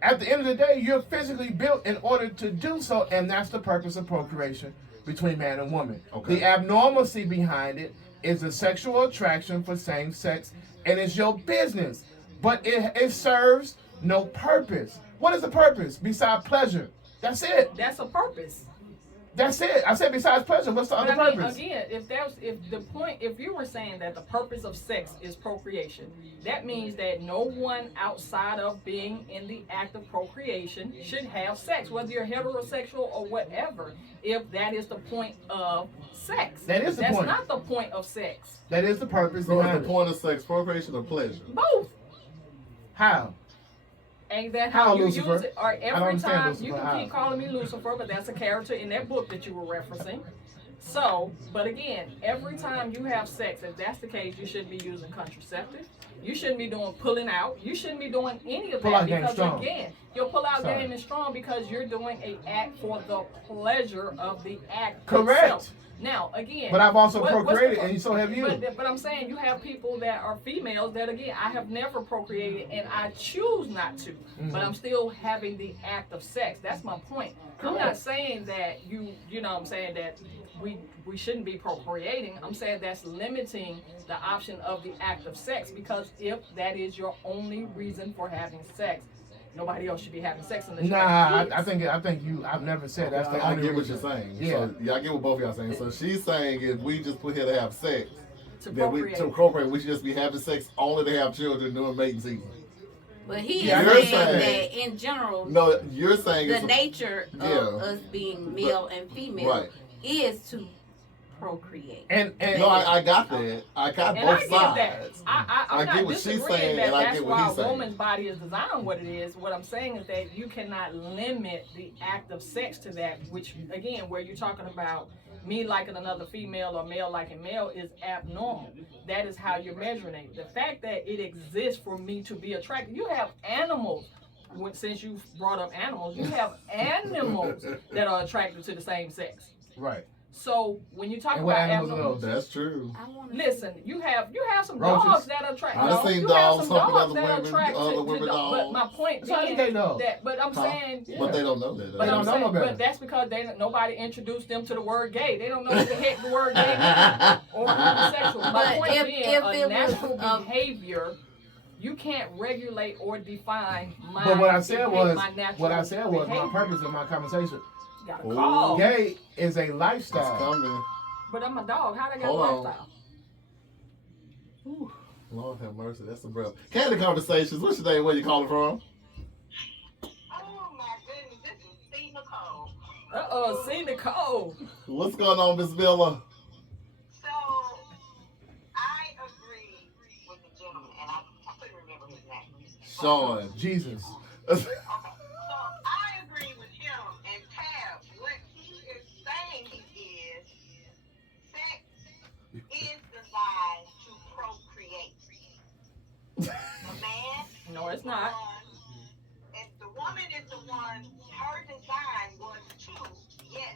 At the end of the day, you're physically built in order to do so, and that's the purpose of procreation between man and woman. Okay. The abnormalcy behind it is a sexual attraction for same sex, and it's your business. But it serves no purpose. What is the purpose besides pleasure? That's it. that's a purpose. That's it. I said besides pleasure. What's the But other I mean, purpose? again, if you were saying that the purpose of sex is procreation, that means that no one outside of being in the act of procreation should have sex, whether you're heterosexual or whatever, if that is the point of sex. That is the That's point. not the point of sex. That is the purpose So is behind the it. point of sex procreation or pleasure? Both. How? Ain't that How, how you Lucifer? use it? Or I don't every understand time Lucifer. you can How? keep calling me Lucifer, but that's a character in that book that you were referencing. So, but again, every time you have sex, if that's the case, you shouldn't be using contraceptive. You shouldn't be doing pulling out. You shouldn't be doing any of that Pull-out game because strong. again, your pull-out Sorry. game is strong because you're doing an act for the pleasure of the act Correct. itself. Now, again, But I've also what's the procreated, pro- and so have you. But I'm saying you have people that are females that, again, I have never procreated and I choose not to, but I'm still having the act of sex. That's my point. I'm not Correct. saying that you know what I'm saying that we shouldn't be procreating. I'm saying that's limiting the option of the act of sex, because if that is your only reason for having sex, nobody else should be having sex unless you have Nah, kids. I think you. I've never said that's the I only get what reason. you're saying. Yeah. So, I get what both of y'all saying. So she's saying if we just put here to have sex, to that procreate. to procreate, we should just be having sex only to have children during mating season. But he Yeah, is you're saying saying- that in general, No, you're saying the it's nature of yeah. us being male and female Right. is to procreate. And No, I got that. I got And both I get that. sides. I'm I get not what she's disagreeing saying, that and I that's get what why he's a saying. woman's body is designed what it is. What I'm saying is that you cannot limit the act of sex to that, which, again, where you're talking about me liking another female or male liking male is abnormal. That is how you're measuring it. The fact that it exists for me to be attracted, you have animals. Since you brought up animals, you have animals that are attracted to the same sex. right. So when you talk And what about animals are abnormal, those? That's true. I want to listen, you have some Roaches. dogs that are attracted. I've seen you dogs have some humping dogs other that are women, attracted other to women dogs. But my dogs. point That's how being they know. that, but I'm Huh? saying, But they don't know that. but They I'm don't know saying, better. but that's because nobody introduced them to the word gay. They don't know what the heck the word gay means or homosexual. My But point if being, it a was, natural behavior, you can't regulate or define my. But what I said was, my natural my behavior. purpose of my conversation. Got a Ooh. call. Gay is a It's lifestyle. coming. But I'm a dog. How they got a Hold on. lifestyle? Whew. Lord have mercy. That's a breath. Candid Conversations. What's your name? Where you calling from? Oh my goodness, this is C. Nicole. See Nicole. What's going on, Miss Miller? So I agree with the gentleman, and I couldn't remember his name. Shawn. Jesus. Okay, so I agree with him and Tab. What he is saying is sex is designed to procreate. The man, No, it's not. and the woman is the one. Her design was to, yes,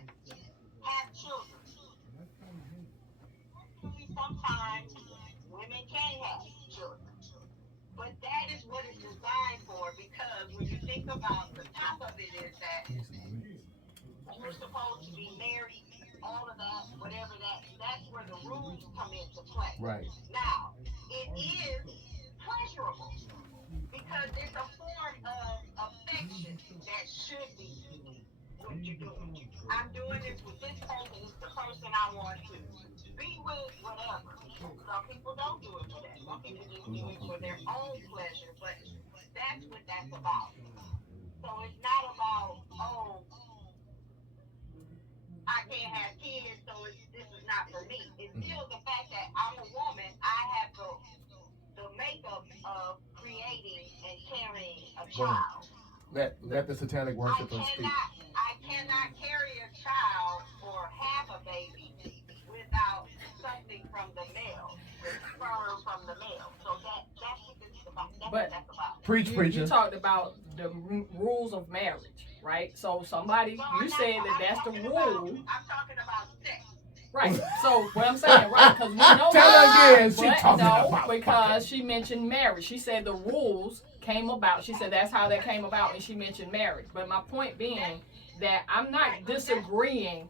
think about the top of it is that you're supposed to be married, all of that, whatever that's where the rules come into play. Right. Now, it is pleasurable because it's a form of affection that should be what you're doing. I'm doing this with this person, it's the person I want to be with, whatever. Some people don't do it for that. Some people just do it for their own pleasure, but that's what that's about. So it's not about, oh, I can't have kids, so this is not for me. It's still the fact that I'm a woman. I have the makeup of creating and carrying a Boom. child. Let the satanic worshiper speak. I cannot carry a child or have a baby without something from the male, the sperm from the male. So that's what this is about. That's But what that's about. Preach, preacher. You talked about the rules of marriage, right? So somebody, you said that's the rule. I'm talking about sex. Right. So what I'm saying, right? Because we know Tell her again. She but talking no, about because she mentioned marriage. She said the rules came about. She said that's how that came about, and she mentioned marriage. But my point being that I'm not disagreeing.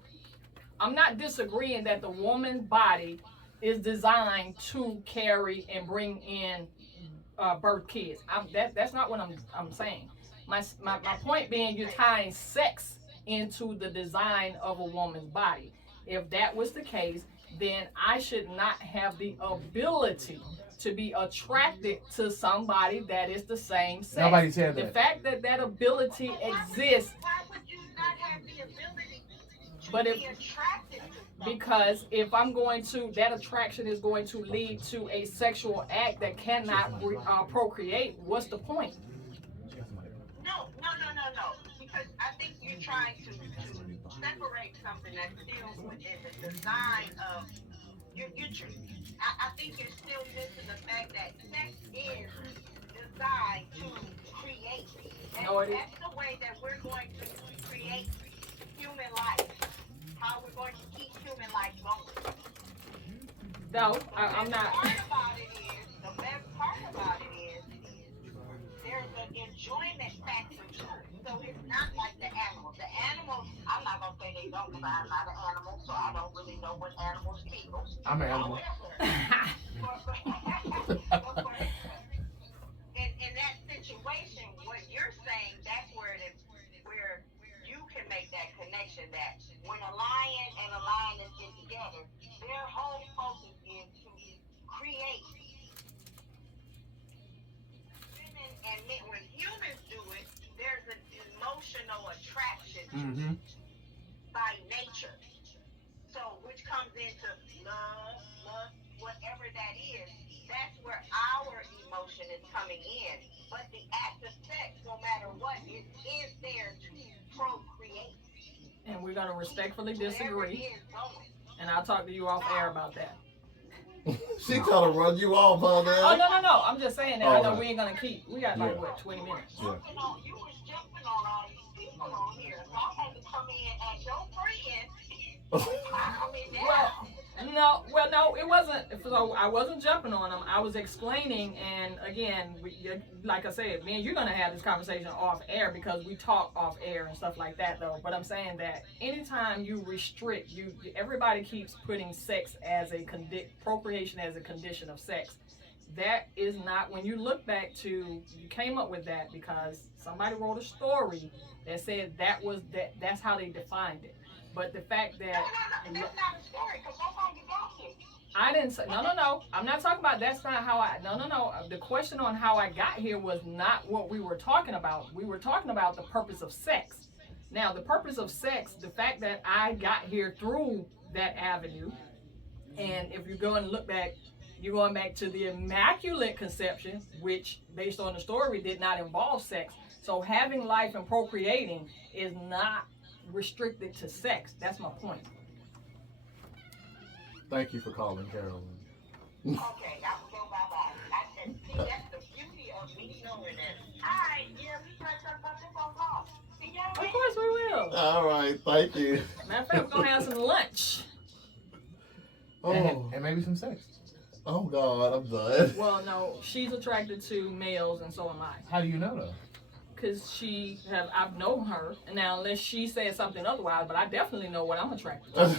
I'm not disagreeing that the woman's body is designed to carry and bring in birth kids. That's not what I'm saying. My point being, you're tying sex into the design of a woman's body. If that was the case, then I should not have the ability to be attracted to somebody that is the same sex. Nobody said that. The fact that that ability exists. Why would you not have the ability to But be attracted to somebody? because if I'm going to, that attraction is going to lead to a sexual act that cannot procreate, what's the point? No. Because I think you're trying to separate something that deals with the design of I think you're still missing the fact that sex is designed to create. That's the way that we're going to create human life. How we're going to keep human life going. No, I'm not. The best part about it is there's an enjoyment factor to it. So it's not like the animals. The animals, I'm not going to say they don't, because I'm not an animal, so I don't really know what animals feel. I'm an animal. In that situation, what you're saying, that's where you can make that connection that when a lion and a lioness get together, their whole focus is to create. Women and men, when humans do it, there's an emotional attraction by nature. So, which comes into love, whatever that is, that's where our emotion is coming in. But the act of sex, no matter what, it is there to procreate. And we're going to respectfully disagree. And I'll talk to you off air about that. She trying to run you off on that. Oh, no. I'm just saying that. I know we ain't going to keep. We got like, 20 minutes? Yeah. You was jumping on all these people on here. So I had to come in as your friend. No, it wasn't. So I wasn't jumping on them. I was explaining, and again, like I said, me and you're gonna have this conversation off air because we talk off air and stuff like that, though. But I'm saying that anytime you restrict, everybody keeps putting sex as a procreation as a condition of sex. That is not. When you look back to, you came up with that because somebody wrote a story that said that's how they defined it. But the fact that that's not a story, because that's how you got here. I didn't say no. I'm not talking about that's not how I no. The question on how I got here was not what we were talking about. We were talking about the purpose of sex. Now, the purpose of sex, the fact that I got here through that avenue, and if you go and look back, you're going back to the Immaculate Conception, which, based on the story, did not involve sex. So having life and procreating is not restricted to sex. That's my point. Thank you for calling, Carolyn. Okay, I will go bye-bye. I said, see, that's the beauty of me knowing that. All right, yeah, we try to talk about this on call. See y'all Of later. course we will. All right, thank you. Matter of fact, we're going to have some lunch. Oh, And maybe some sex. oh God, I'm done. Well, no, she's attracted to males, and so am I. How do you know though? because I've known her. And now, unless she says something otherwise, but I definitely know what I'm attracted to.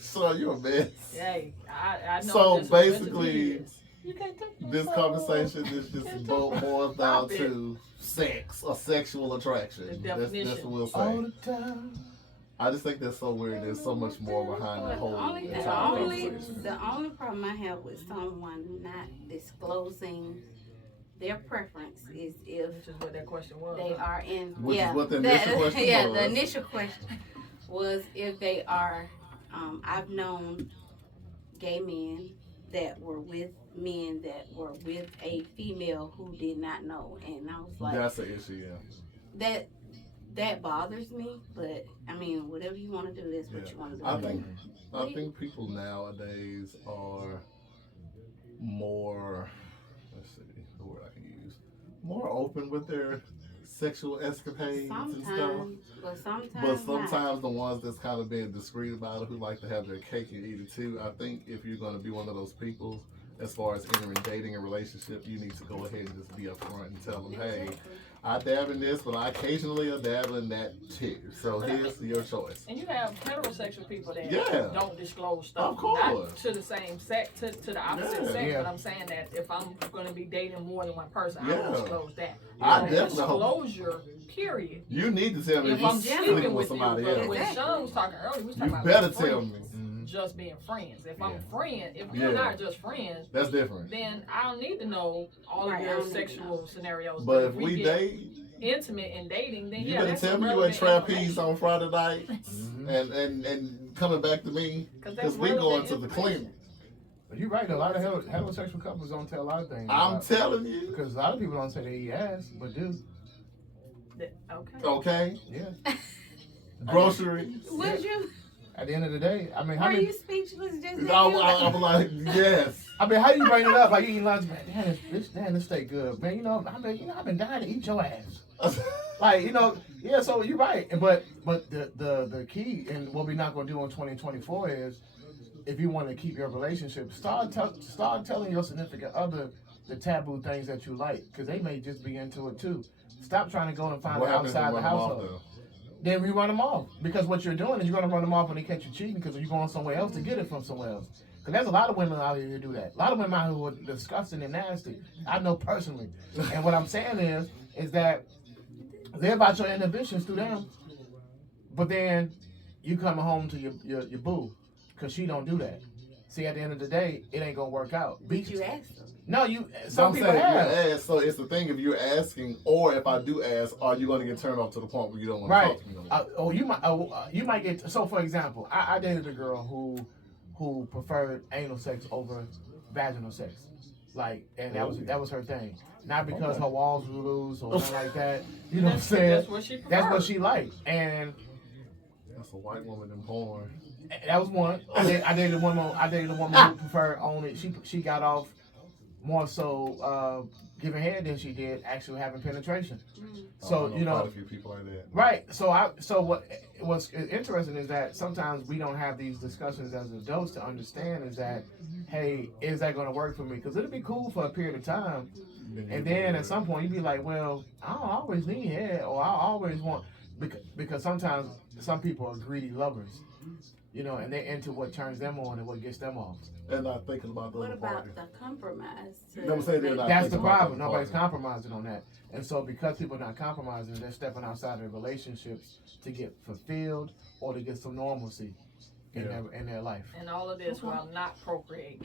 So you're a mess. Hey, I know. So just as much as he basically, is. You can't take my this soul. conversation is just boils down Stop it. to sex or sexual attraction. The That's definition. what we'll All say. the time. I just think that's so weird. There's so much more behind the But whole the entire only conversation. the only problem I have with someone not disclosing their preference is if Which is what that question was. they are in. Which yeah, is what the initial question yeah, was. the initial question was if they are. I've known gay men that were with men that were with a female who did not know, and I was like, That's the issue, yeah. that bothers me. But I mean, whatever you want to do, that's what Yeah. you want to do. I think people nowadays are more, let's see the word I can use, more open with their sexual escapades and stuff. Sometimes, but sometimes, But not. sometimes the ones that's kind of being discreet about it, who like to have their cake and eat it too, I think if you're going to be one of those people, as far as entering dating and relationship, you need to go ahead and just be upfront and tell them, hey, Exactly. I dab in this, but I occasionally dabble in that too. So here's your choice. And you have heterosexual people that Yeah. don't disclose stuff. Of course. Not to the same sex, to the opposite Yeah. sex, Yeah. but I'm saying that if I'm going to be dating more than one person, I Yeah. will disclose that. I So definitely hope- disclosure, period. You need to tell me if If you're I'm sleeping sleeping sleeping with with you, somebody but else. when Exactly. Shawn was talking earlier, we was talking You about better friends, tell me. just being friends. If I'm Yeah. friend, if you and I are just friends, That's different. then I don't need to know all Right, of I your don't need to sexual know. scenarios. But if we get date, intimate in dating, then you yeah, better that's tell me you at relevant trapeze information. on Friday night Mhm. and coming back to me 'Cause because that's we going relevant to the information. clinic. But you're right. A lot of heterosexual couples don't tell a lot of things. I'm about- telling you. Because a lot of people don't say they eat ass, but do. Okay. Okay, Yeah. groceries. Would you? At the end of the day, I mean, how Were many? you speechless just I'm now? like, yes. I mean, how you bring it up? Like you eat lunch, man. This steak good, man. I've been dying to eat your ass. Like, yeah. So you're right, but the key and what we're not gonna do in 2024 is, if you want to keep your relationship, start telling your significant other the taboo things that you like, because they may just be into it too. Stop trying to go and find What it happens if you outside the run them off, household. though? Then we run them off, because what you're doing is you're gonna run them off when they catch you cheating, because you're going somewhere else to get it from somewhere else. Because there's a lot of women out here who do that. A lot of women out here who are disgusting and nasty. I know personally. And what I'm saying is that they're about your inhibitions through them, but then you coming home to your boo, because she don't do that. See, at the end of the day, it ain't gonna work out. Did you ask them? No, So some I'm people saying have. you ask, so it's the thing if you're asking, or if I do ask, are you going to get turned off to the point where you don't want to Right. talk to me no more? You might get. So for example, I dated a girl who preferred anal sex over vaginal sex, like, and that was her thing. Not because her walls were loose or nothing like that. You know what I'm saying? That's what she That's what prefers. she liked, and That's a white woman in porn. that was one. I dated a woman who preferred only. She got off more so giving head than she did actually having penetration. So I know quite a few people like that. Right. So what's interesting is that sometimes we don't have these discussions as adults to understand is that, hey, is that going to work for me? Because it'll be cool for a period of time, and then at some point you'd be like, well, I don't always need head, or I always want, because sometimes some people are greedy lovers, and they're into what turns them on and what gets them off. And not thinking about the What other about party. the compromise? You know what I'm saying? They're not That's the thinking about problem. the Nobody's party. compromising on that. And so because people are not compromising, they're stepping outside their relationships to get fulfilled or to get some normalcy in their life. And all of this while not procreating.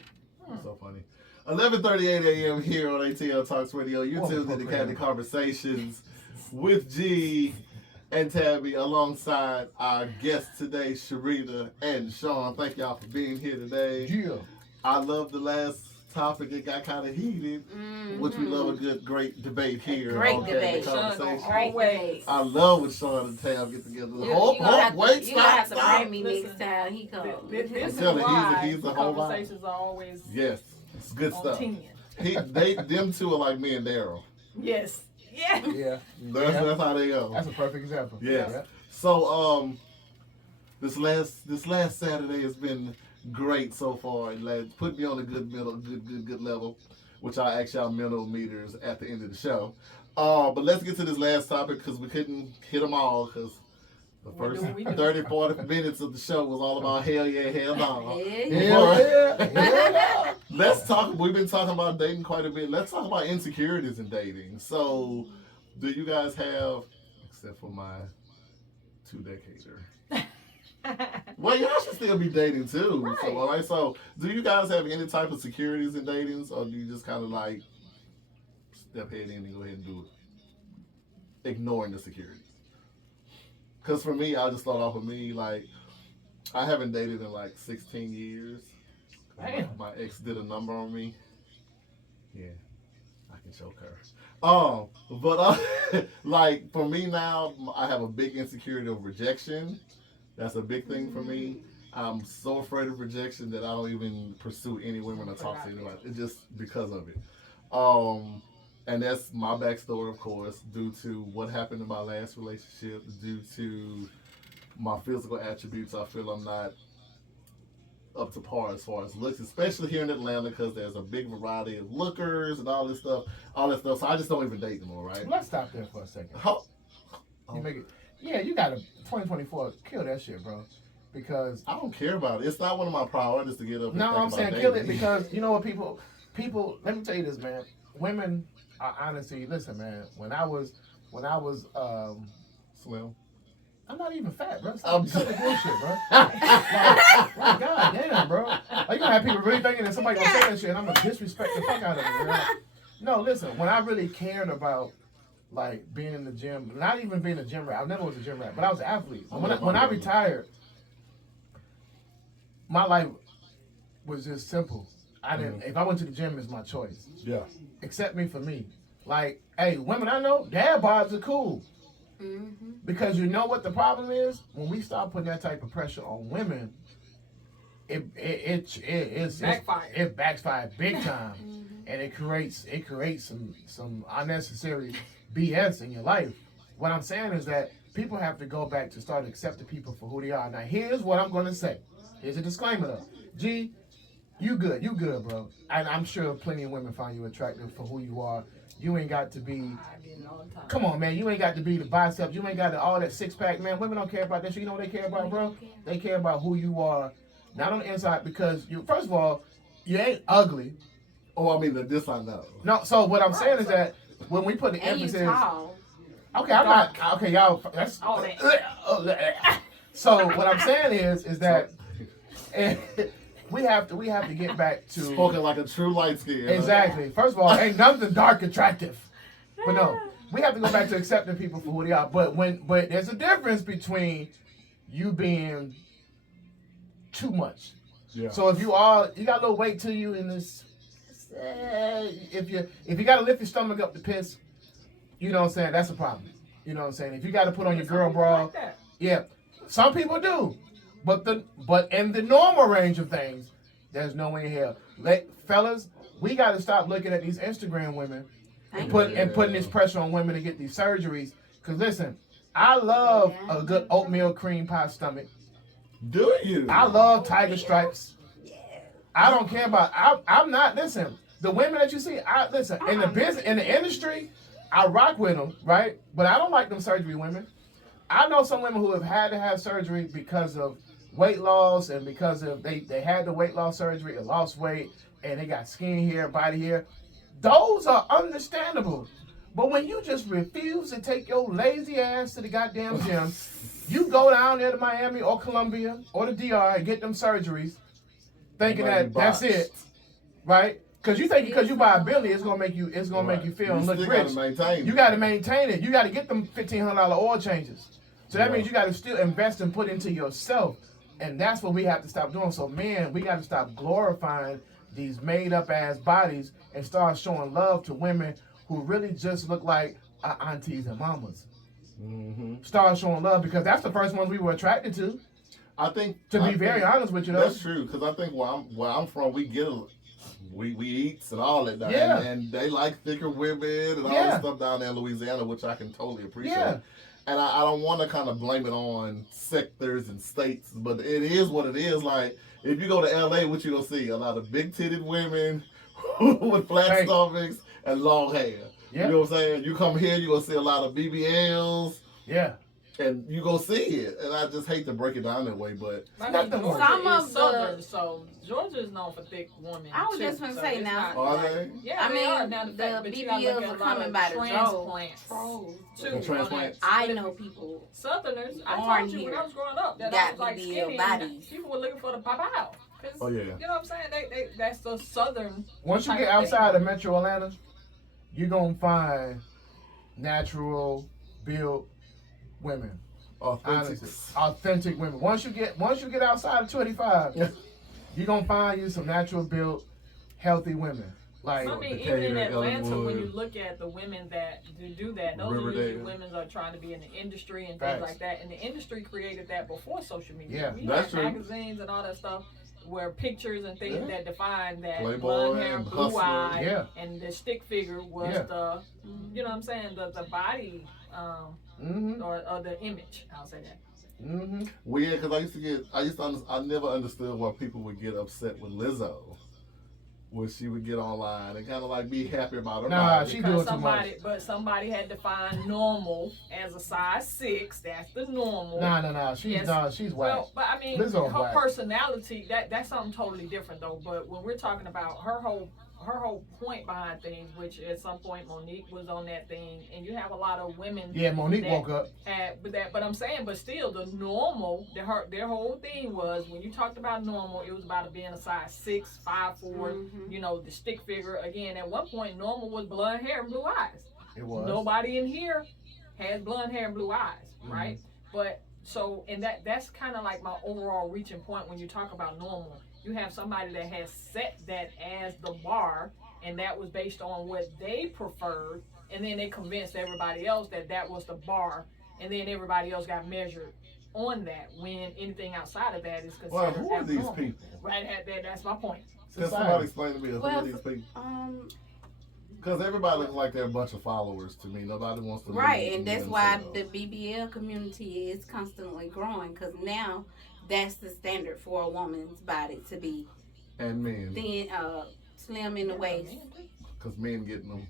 So funny. 11:38 a.m. here on ATL Talks Radio. You're tuned in to Candid Conversations with G and Tabby alongside our guests today, Sherita and Shawn. Thank y'all for being here today. Yeah. I love the last topic. It got kind of heated, which we love a great debate here. Great on Candid debate. Conversations. Great debate. I love when Shawn and Tab get together. You gonna have Wait, to, you gonna have to stop. bring me next time he comes. This is telling you, why he's a whole vibe. conversations are always Yes, it's good on stuff. 10. Them two are like me and Daryl. Yes. Yeah. Yeah. That's how they go. That's a perfect example. Yes. Yeah. So this last Saturday has been great so far. It put me on a good level, which I ask y'all mental meters at the end of the show. But let's get to this last topic because we couldn't hit them all because the first We do. 30, 40 minutes of the show was all about hell yeah, hell no. Yeah. Let's talk. We've been talking about dating quite a bit. Let's talk about insecurities in dating. So, do you guys have, except for my 2-decader? Well, y'all should still be dating too. Right. So, all right. So, do you guys have any type of securities in datings, or do you just kind of like step head in and go ahead and do it, ignoring the securities? Because for me, I'll just start off with me. Like, I haven't dated in like 16 years. Damn. My ex did a number on me. Yeah, I can choke her. Like for me now, I have a big insecurity of rejection. That's a big thing for me. I'm so afraid of rejection that I don't even pursue any women or talk to anybody. It's just because of it. And that's my backstory, of course, due to what happened in my last relationship, due to my physical attributes. I feel I'm not up to par as far as looks, especially here in Atlanta, because there's a big variety of lookers and all that stuff. So I just don't even date anymore, right? Let's stop there for a second. You make it. Yeah, you got to 2024. Kill that shit, bro. Because I don't care about it. It's not one of my priorities to get up. And no, think I'm about saying dating. kill it because you know what people. Let me tell you this, man. Women are honestly. Listen, man. When I was Slim. I'm not even fat, bro. I'm Stop the bullshit, bro. Like, God damn, bro. Like, you gonna have people really thinking that somebody gonna say that shit and I'm gonna disrespect the fuck out of them, bro. No, listen, when I really cared about, like, being in the gym, not even being a gym rat, I never was a gym rat, but I was an athlete. When I retired, my life was just simple. I didn't, if I went to the gym, it's my choice. Yeah. Accept me for me. Like, hey, women I know, dad bods are cool. Mm-hmm. Because you know what the problem is? When we start putting that type of pressure on women, it backfires big time, and it creates some unnecessary BS in your life. What I'm saying is that people have to go back to start accepting people for who they are. Now here's what I'm gonna say. Here's a disclaimer though. G, you good, bro. And I'm sure plenty of women find you attractive for who you are. You ain't got to be. I get it all the time. Come on, man. You ain't got to be the biceps. You ain't got all that six pack, man. Women don't care about that shit. You know what they care about, bro? They care about who you are, not on the inside. Because you, first of all, you ain't ugly. Oh, I mean, this I know. No. So what I'm saying is that when we put the And you emphasis. tall. Okay, I'm not. Okay, y'all. That's. Oh, that. So what I'm saying is that we have to get back to Spoken like a true light skin. exactly. First of all, ain't nothing dark attractive. But no, we have to go back to accepting people for who they are. But there's a difference between you being too much. Yeah. So if you got a little weight to you in this, if you got to lift your stomach up to piss, you know what I'm saying, that's a problem. You know what I'm saying. If you got to put on your girl bra, Like that. yeah, some people do. But in the normal range of things, there's no way in hell. Fellas, we got to stop looking at these Instagram women and putting this pressure on women to get these surgeries. Because listen, I love a good oatmeal cream pie stomach. Do you? I love tiger stripes. I don't care about. I'm not. Listen, the women that you see, in the business, in the industry, I rock with them, right? But I don't like them surgery women. I know some women who have had to have surgery because of weight loss and because of they had the weight loss surgery and lost weight and they got skin here, body here. Those are understandable. But when you just refuse to take your lazy ass to the goddamn gym, you go down there to Miami or Colombia or the DR and get them surgeries, thinking that that's it, right? Because you think because you buy a Bentley, it's gonna make you feel and look rich. You got to maintain it. You got to get them $1,500 oil changes. So that means you got to still invest and put into yourself. And that's what we have to stop doing. So, man, we got to stop glorifying these made-up ass bodies and start showing love to women who really just look like our aunties and mamas. Mm-hmm. Start showing love because that's the first ones we were attracted to. I think To be very honest with you, though. that's true. Because I think where I'm from, we eats and all that down Yeah. there. And they like thicker women and all Yeah. that stuff down there in Louisiana, which I can totally appreciate. Yeah. And I don't want to kind of blame it on sectors and states, but it is what it is. Like, if you go to LA, what you gonna see? A lot of big-titted women with flat Hey. stomachs and long hair. Yeah. You know what I'm saying? You come here, you're gonna see a lot of BBLs. Yeah. And you gonna see it, and I just hate to break it down that way, but I Not mean, the one. Georgia Some is of southern, so Georgia is known for thick women. I was too, just gonna so say it's now. not are like- they? Yeah, I they mean, are. Now the the fact, but you gotta look BBLs at are a lot coming of by the transplants. Trolls. Too, The transplants. I But know people. Southerners, I Born told you when here I was growing up that I got was like BBL skinny bodies. and people were looking for the pow. Oh, yeah. You know what I'm saying? That's the southern. Once you type get of outside thing. of Metro Atlanta, you're gonna find natural built women. Authentic. Honestly, authentic women. Once you get outside of 25, you're gonna find you some natural built, healthy women. Like I mean, Decatur, even in Atlanta, when Ellenwood. you look at the women that do that, those are usually Riverdale. women are trying to be in the industry and Facts. things like that. And the industry created that before social media. Yeah, we that's had true. magazines and all that stuff where pictures and things Yeah. that define that Playboy blonde hair, and blue Hustler. eye, Yeah. and the stick figure was Yeah. the, you know what I'm saying, the body Mm-hmm. or the image. I'll say that. Mm-hmm. Well, yeah, because I never understood why people would get upset with Lizzo when she would get online and kind of like be happy about her Nah, body. she Because doing too much. somebody had defined normal as a size 6. That's the normal. Nah. Yes. She's whack. Well, but I mean, Lizzo her whack. personality, that's something totally different though. But when we're talking about her whole point behind things, which at some point Monique was on that thing, and you have a lot of women. Yeah, Monique that woke up. but I'm saying, but still, the normal, their whole thing was when you talked about normal, it was about being a size 6, 5'4", you know, the stick figure. Again, at one point, normal was blonde hair and blue eyes. It was. Nobody in here has blonde hair and blue eyes, right? But so, and that's kind of like my overall reaching point when you talk about normal. You have somebody that has set that as the bar, and that was based on what they preferred, and then they convinced everybody else that was the bar, and then everybody else got measured on that when anything outside of that is considered Well, who are these abnormal. people? Right, that's my point. Can somebody explain to me who Well, are these people? Um, Because everybody looks like they're a bunch of followers to me. Nobody wants to. right, be and that's why themselves. the BBL community is constantly growing because now that's the standard for a woman's body to be And men, thin, slim in the waist. because men getting them.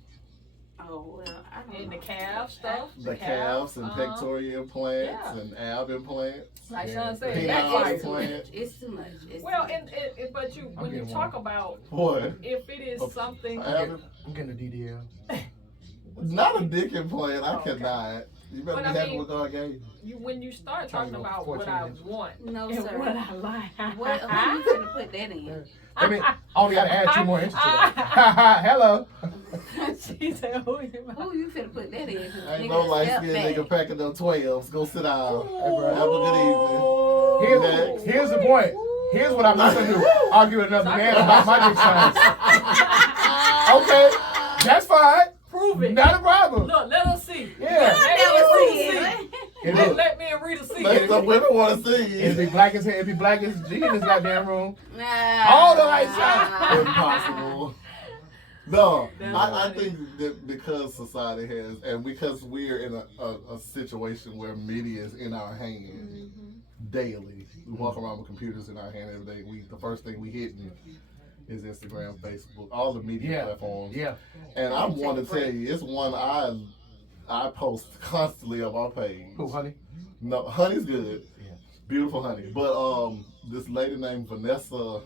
Oh well, I don't And know. the calf stuff. The calves and pectoral implants yeah. and ab implants. Like Yeah. Shawn said, Penile that's It's like, too much. implant. It's too much. It's well, too much. and but you I'm when you getting talk one. about What? if it is Oh, something. Ab- I'm getting a DDL. Not a dick implant. I Okay. cannot. You better But be I happy mean- with God gave you. When you start talking Trying to go about 14 what I minutes. want No, and sir. what I like, What? Who you gonna put that in? I mean, I only got to add 2 more inches to that. Hello. she said, "Who you?" Who you finna put that in? Ain't no light skinned nigga packing them 12s. Go sit down. bro. Have a good evening. Here's the point. Here's what I'm not going to do. Argue with another man about my dick size. Okay, that's fine. Prove it. Not a problem. Look, let us see. Yeah. I Let never me see see. it. It Let, look, let me and Rita see. Make some women want to see it'd be it. black as hell. It'd be black as G in this goddamn room. Nah. All the right sides. Impossible. No, That's I funny. think that because society has, and because we're in a situation where media is in our hand daily, we walk around with computers in our hand every day. The first thing we hit is Instagram, Facebook, all the media Yeah. platforms. Yeah. And I'm one to tell you, it's one I post constantly on my page. Who, honey? No, honey's good. Yeah. Beautiful honey. But this lady named Vanessa, oh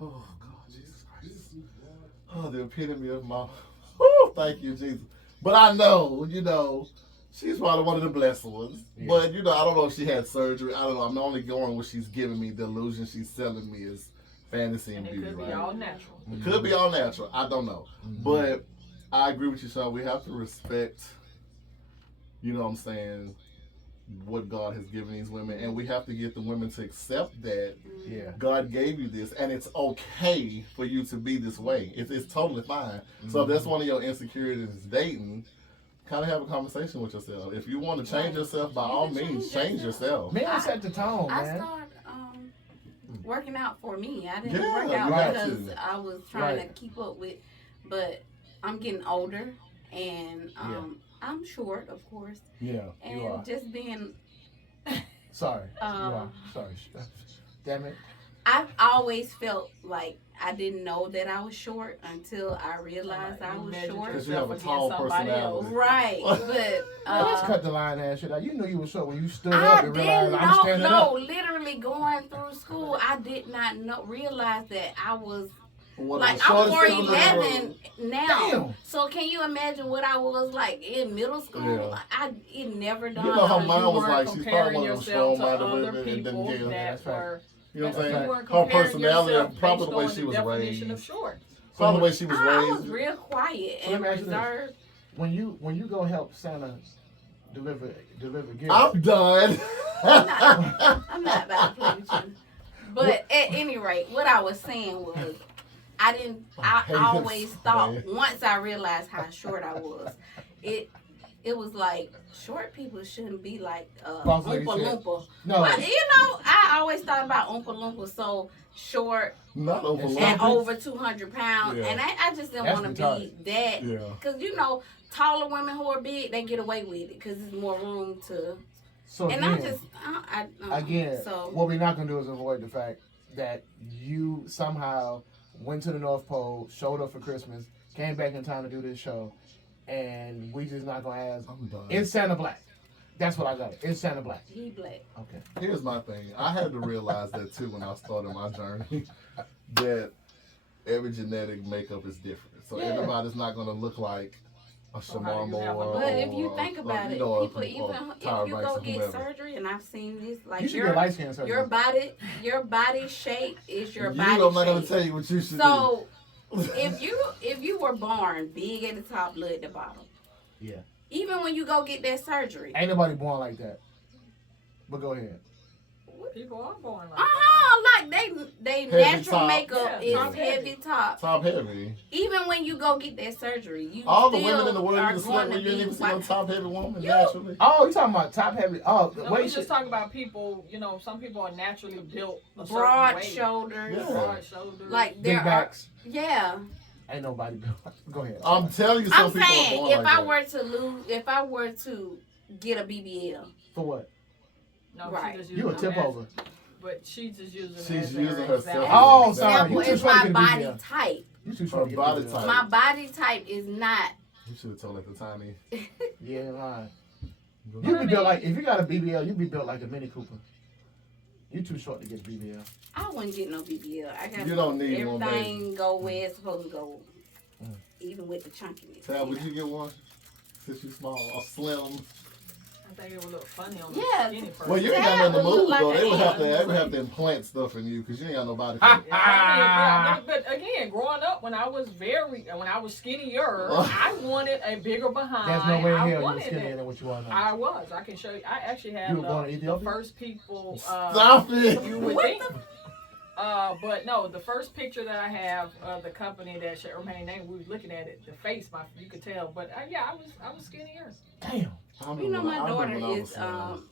God, Jesus Christ. Oh, the epitome of my thank you, Jesus. But I know, she's probably one of the blessed ones. Yeah. But I don't know if she had surgery. I don't know. I'm only going what she's giving me. The illusion she's selling me is fantasy and And it beauty, could be right? all natural. It could be all natural. I don't know. But I agree with you, Shawn. We have to respect, what I'm saying, what God has given these women. And we have to get the women to accept that Yeah. God gave you this. And it's okay for you to be this way. It's totally fine. So if that's one of your insecurities is dating, kind of have a conversation with yourself. If you want to change yourself, by all means, change yourself. Men set the tone, I man. started working out for me. I didn't Yeah, work out you have because to. I was trying Right. to keep up with, but I'm getting older and I'm short, of course, Yeah, and you are. just being Sorry. You Um, are. Sorry. Damn it. I've always felt like I didn't know that I was short until I realized I was short. Because you have a tall personality. Right, but Let's cut the line ass shit out. You knew you were short when you stood I up and didn't realized I'm know. standing No, up. literally going through school, I did not realize that I was One of like the I'm shortest people in the 4'11" now. Damn. So can you imagine what I was like in middle school? Yeah. It never dawned You know how on mine me. was like, she's probably one of them strong-minded other women and didn't people give. that were. You know what I'm You saying? weren't Her comparing personality, yourself probably based the way on she the was definition raised. of short. Probably the way she was I was raised. real quiet So let and me ask you this. reserved. When you go help Santa deliver gifts. I'm done. I'm not about to play with you. But at any rate, what I was saying was, I always thought, once I realized how short I was, it was like, short people shouldn't be like Boss Oompa lady said. Loompa. No. But, I always thought about Oompa Loompa, so short Not over and long. over 200 pounds. Yeah. And I just didn't That's want to be that. Yeah. Because, taller women who are big, they get away with it because there's more room to. So And again, again, what we're not gonna do is avoid the fact that you somehow went to the North Pole, showed up for Christmas, came back in time to do this show, and we just not gonna ask. I'm done. It's Santa Black. That's what I got. It's Santa Black. He black. Okay. Here's my thing. I had to realize that too when I started my journey, that every genetic makeup is different. So Yeah. everybody's not gonna look like a So how do you Shamama have a- or. But if you think about it, people or even Tyra if you Banks go or get whomever. surgery, and I've seen this, You like should get light skin surgery. your body shape is your I'm body not gonna shape. tell you what you should So do. if you were born big at the top, little at the bottom, Yeah. even when you go get that surgery, Ain't nobody born like that. But go ahead. People are born like that. like they Heavy natural top. makeup Yeah, is top heavy top. Top heavy. Even when you go get that surgery, you All the still women in the world are you can going slept to with, you ain't be even seen no white. top heavy woman You- naturally. Oh, you talking about top heavy? Oh, No, wait, we're shit. just talking about people, some people are naturally built a certain Broad way. shoulders, Yeah. Broad shoulders. like Big there are, backs. yeah. Ain't nobody. Go ahead. I'm telling you, some I'm people are saying born if like I that. if I were to get a BBL, For what? No, Right. she just You a using tip them as- over. But she's just using She's it as using her herself. example. Oh, as an sorry. example, You too it's short to my get a body BBL. type. You too Her short to get body a BBL. type. My body type is not. You should have told like the tiny. Yeah, right. But You I be built mean- like, if you got a BBL, you be built like a Mini Cooper. You too short to get a BBL. I wouldn't get no BBL. I got You don't need one, everything go where it's supposed to go, Mm. even with the chunkiness. Tab, would you get one? Since you small or slim? I think it would look funny on Yeah. the skinny person. Well, you ain't Tab got nothing to would look move like though. an They would have to. ant. They would have to implant stuff in you because you ain't got nobody. Yeah, I mean, but again, growing up, when I was skinnier, I wanted a bigger behind. There's no way in I hell you were wanted skinnier it. than what you are now. I was. I can show you. I actually had You were born in the Ethiopia? first people. Stop it. You would think. But no, the first picture that I have of the company that should remain named, we was looking at it, the face, you could tell. But yeah, I was skinnier. Damn. My daughter when I was is slim.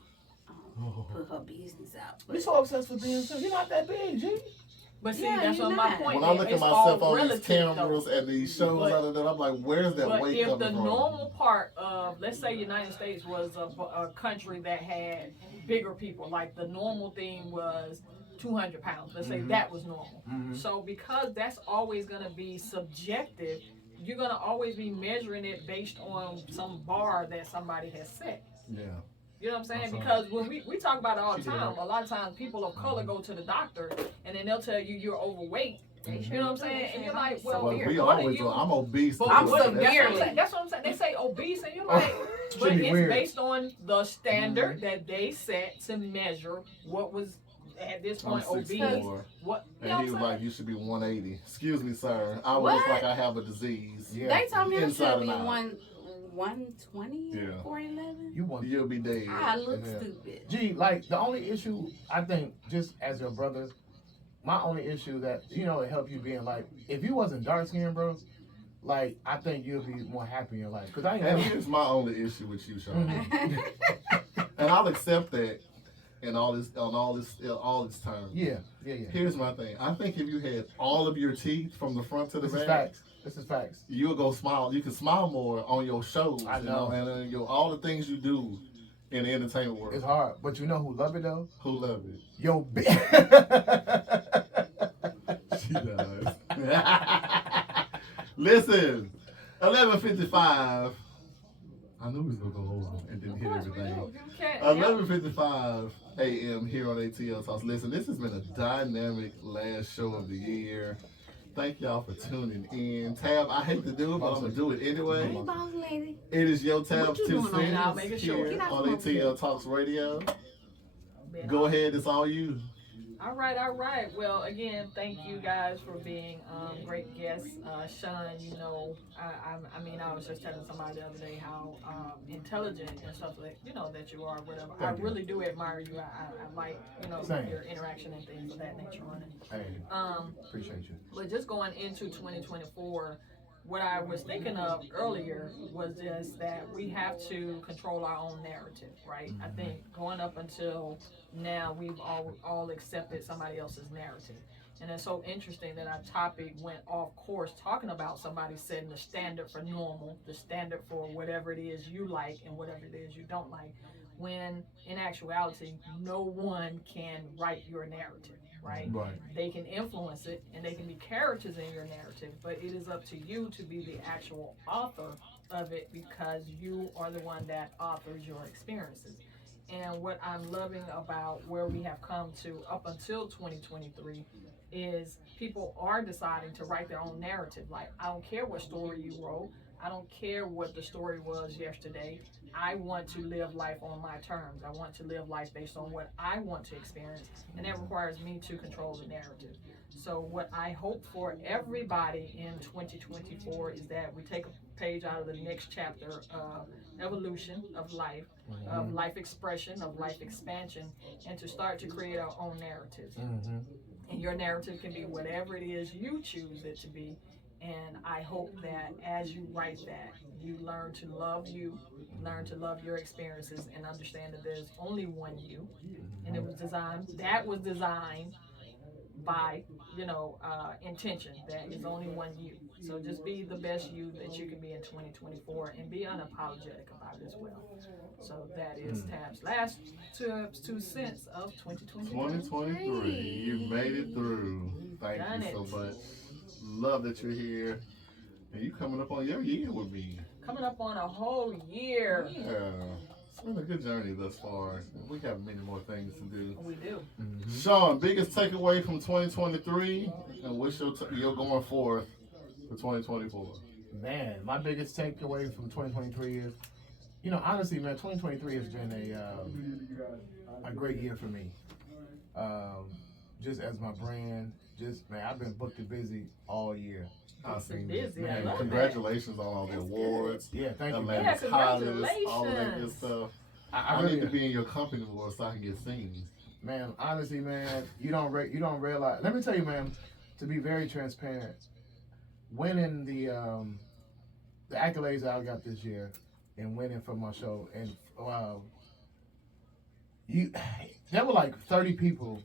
put her business out. You But so obsessed with being so. You're not that big, G. But see, Yeah, that's you're what my not. point. When I look at It's myself all on these relative, cameras though. and these shows, But- other than I'm like, where's that But weight if coming the from? normal part of, let's say, United States was a country that had bigger people, like the normal thing was 200 pounds. Let's say Mhm. that was normal. Mhm. So because that's always going to be subjective, you're going to always be measuring it based on some bar that somebody has set. Yeah. You know what I'm saying? Awesome. Because when we talk about it all the She did time, that. a lot of times people of color go to the doctor and then they'll tell you you're overweight. You know what I'm saying? And you're like, well, Well, we what are always. you? I'm obese. But I'm what- severely. that's what I'm saying. They say obese, and you're like, Should but be it's weird. based on the standard that they set to measure what was at this I'm point obese. 6'4", What? You and know he what was I'm like, saying? "You should be 180." Excuse me, sir. I What? look like I have a disease. Yeah. they told me I Inside should and be out. 120, Yeah. 411. You want. You'll be dead. I look Yeah. stupid. Gee, like the only issue I think, just as your brother, my only issue that it help you being like, if you wasn't dark skinned, bro, like I think you'll be more happy in your life. Cause I ain't And never. here's my only issue with you, Shawn. Mhm. And I'll accept that in all its terms. Yeah. Here's my thing. I think if you had all of your teeth from the front to the This is back, facts. This is facts. you'll go smile. You can smile more on your shows. I you know. and all the things you do in the entertainment world. It's hard, but you know who love it though? Who love it? Yo, bitch. Listen, 11:55. I knew we was gonna go over and didn't Of hit course we everything. do. You can't. 11:55 a.m. here on ATL Talks. Listen, this has been a dynamic last show of the year. Thank y'all for tuning in. Tab, I hate to do it, but I'm gonna do it anyway. Hey, boss lady. It is your Tab What you 2 doing on that? I'll cents make it short. here Get out on from ATL over Talks Radio. Been Go ahead, it's all you. All right, all right. Well, again, thank you guys for being great guests. Shawn, you know, I mean, I was just telling somebody the other day how intelligent and stuff like, you know, that you are, whatever. I Thank you. really do admire you. I like, you know, Same. your interaction and things of that nature on it. Hey, appreciate you. But just going into 2024, what I was thinking of earlier was just that we have to control our own narrative, right? I think going up until now, we've all accepted somebody else's narrative. And it's so interesting that our topic went off course talking about somebody setting the standard for normal, the standard for whatever it is you like and whatever it is you don't like, when in actuality, no one can write your narrative, right? Right. They can influence it and they can be characters in your narrative, but it is up to you to be the actual author of it because you are the one that authors your experiences. And what I'm loving about where we have come to up until 2023 is people are deciding to write their own narrative. Like, I don't care what story you wrote. I don't care what the story was yesterday. I want to live life on my terms. I want to live life based on what I want to experience. And that requires me to control the narrative. So what I hope for everybody in 2024 is that we take a page out of the next chapter of evolution of life expression, of life expansion, and to start to create our own narratives. And your narrative can be whatever it is you choose it to be. And I hope that as you write that, you learn to love you, learn to love your experiences, and understand that there's only one you. And it was designed by, you know, intention, that is only one you. So just be the best you that you can be in 2024 and be unapologetic about it as well. So that is Tab's last 2 cents of 2023. 2023. You made it through. Thank Done you so it. much. Love that you're here. And you coming up on your year with me. Coming up on a whole year. Yeah. It's been a good journey thus far. We have many more things to do. We do. Shawn, biggest takeaway from 2023 and what's your going forth for 2024? Man, my biggest takeaway from 2023 is, you know, honestly, man, 2023 has been a great year for me. Just as my brand, man, I've been booked and busy all year. Busy. I Man, love congratulations on all the awards. Yeah, thank you. Atlanta's Yeah, hottest, all of that good congratulations. stuff. I I really, need to be in your company more so I can get seen. man, honestly, man, you don't realize. Let me tell you, man, to be very transparent, winning the accolades that I got this year and winning for my show, and there were like 30 people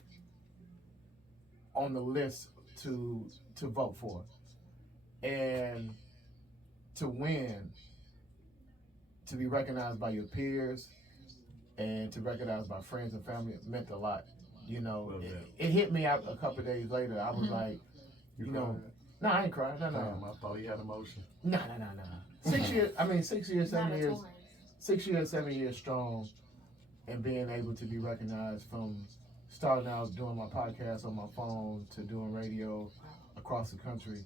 on the list to vote for, and to win, to be recognized by your peers, and to be recognized by friends and family meant a lot. You know, it hit me out a couple of days later. I was like, you know, no, I ain't crying. No. Damn, I thought he had emotion. No. 6 years. I mean, 6 years, 7 years. 6 years, 7 years strong, and being able to be recognized from starting out doing my podcast on my phone to doing radio across the country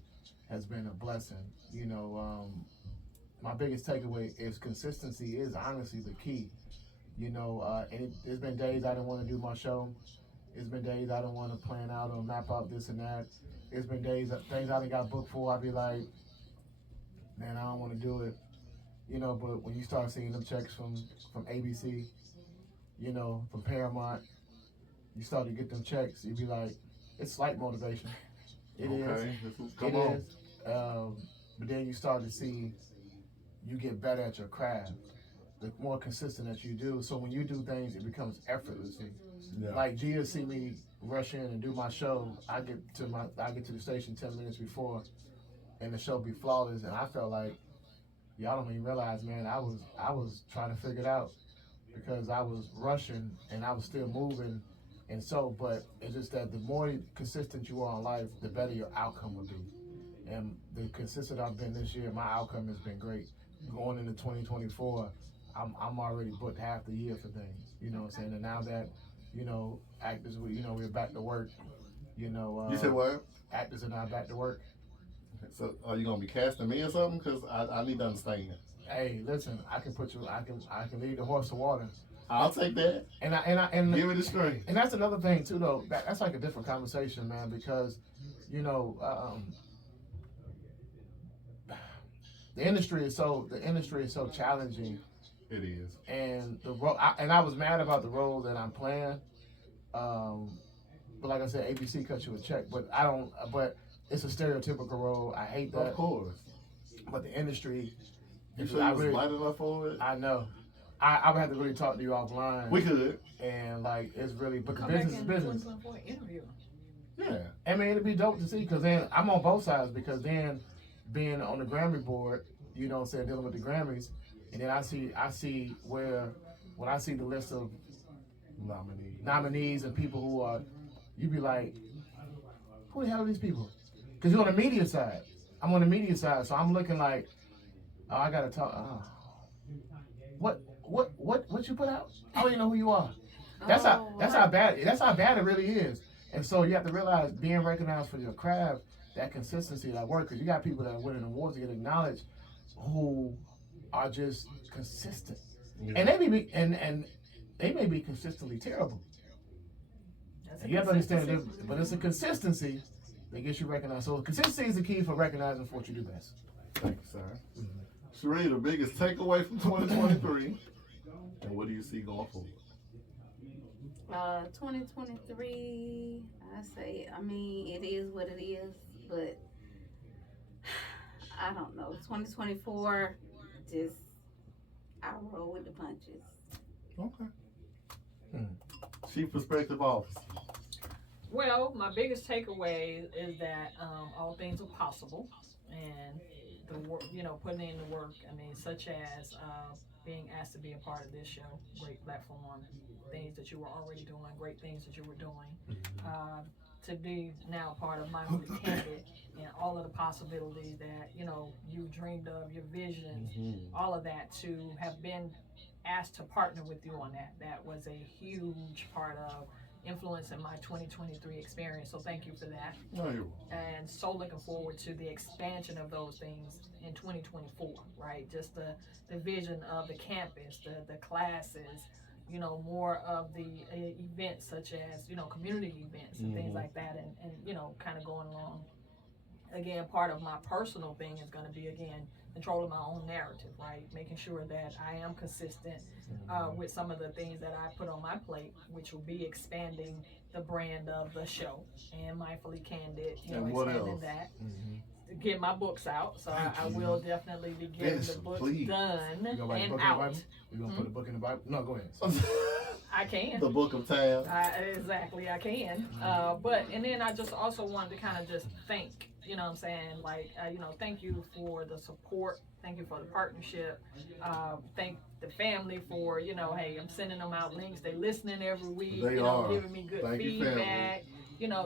has been a blessing. You know, my biggest takeaway is consistency is honestly the key. You know, and there's been days I didn't want to do my show. It's been days I didn't want to plan out or map out this and that. It's been things I done got booked for. I'd be like, man, I don't want to do it. You know, but when you start seeing them checks from ABC, you know, from Paramount, you start to get them checks. You'd be like, it's slight motivation. It is. Okay, come It on. is. But then you start to see you get better at your craft. The more consistent that you do. So when you do things, it becomes effortlessly. Yeah. Like Gia see me rush in and do my show. I get to the station 10 minutes before, and the show be flawless. And I felt like y'all don't even realize, man. I was trying to figure it out because I was rushing and I was still moving. And so, but it's just that the more consistent you are in life, the better your outcome will be. and the consistent I've been this year, my outcome has been great. Going into 2024, I'm already booked half the year for things. You know what I'm saying? And now that, actors, we're back to work. You said what? Actors are now back to work. So are you gonna be casting me or something? Cause I need to understand. Hey, listen, I can lead the horse to water. I'll take that. And Give it a string. and that's another thing too, though. That's like a different conversation, man, because the industry is so challenging, It is. and I was mad about the role that I'm playing, but like I said, ABC cuts you a check, but I don't. But it's a stereotypical role. I hate that. Of course. But the industry, You sure you was light enough for it? I know. I would have to really talk to you offline. We could. And like, it's really, but the Come business back is in business. 2024 interview. Yeah. I mean, it'd be dope to see, because then I'm on both sides, because then being on the Grammy board, you know what I'm saying, dealing with the Grammys, and then I see when I see the list of nominees and people who are, you be like, who the hell are these people? Because you're on the media side. I'm on the media side, so I'm looking like, oh, I gotta talk. What you put out? I don't even know who you are. That's how bad it really is. And so you have to realize, being recognized for your craft, that consistency, that work, because you got people that are winning awards to get acknowledged, who are just consistent, and they may be consistently terrible. And you have to understand that, but it's a consistency that gets you recognized. So consistency is the key for recognizing for what you do best. Thank you, sir. Sherita, biggest takeaway from 2023, and what do you see going forward? 2023, it is what it is, but I don't know. 2024, just, I roll with the punches. Okay. Chief Perspective Officer. Well, my biggest takeaway is that all things are possible, and the work, putting in the work. I mean, such as being asked to be a part of this show, great platform, things that you were already doing, great things that you were doing. To be now part of Mindfully Candid, and all of the possibilities that you dreamed of, your visions, all of that, to have been asked to partner with you on that was a huge part of influencing my 2023 experience. So thank you for that. No, you're welcome. And so looking forward to the expansion of those things in 2024, right? Just the vision of the campus, the classes, more of the events, such as, community events and things like that, and kind of going along. Again, part of my personal thing is going to be, again, controlling my own narrative, right? Making sure that I am consistent with some of the things that I put on my plate, which will be expanding the brand of the show and Mindfully Candid, And what expanding else? that. Get my books out, so I will definitely be getting the books done and out. You gonna put a book in the Bible? No, go ahead. I can. The Book of Tab. Exactly, I can. And then I just also wanted to kind of just thank, what I'm saying, like, thank you for the support. Thank you for the partnership. Thank the family for, hey, I'm sending them out links. They listening every week. They are. Giving me good Thank you, feedback.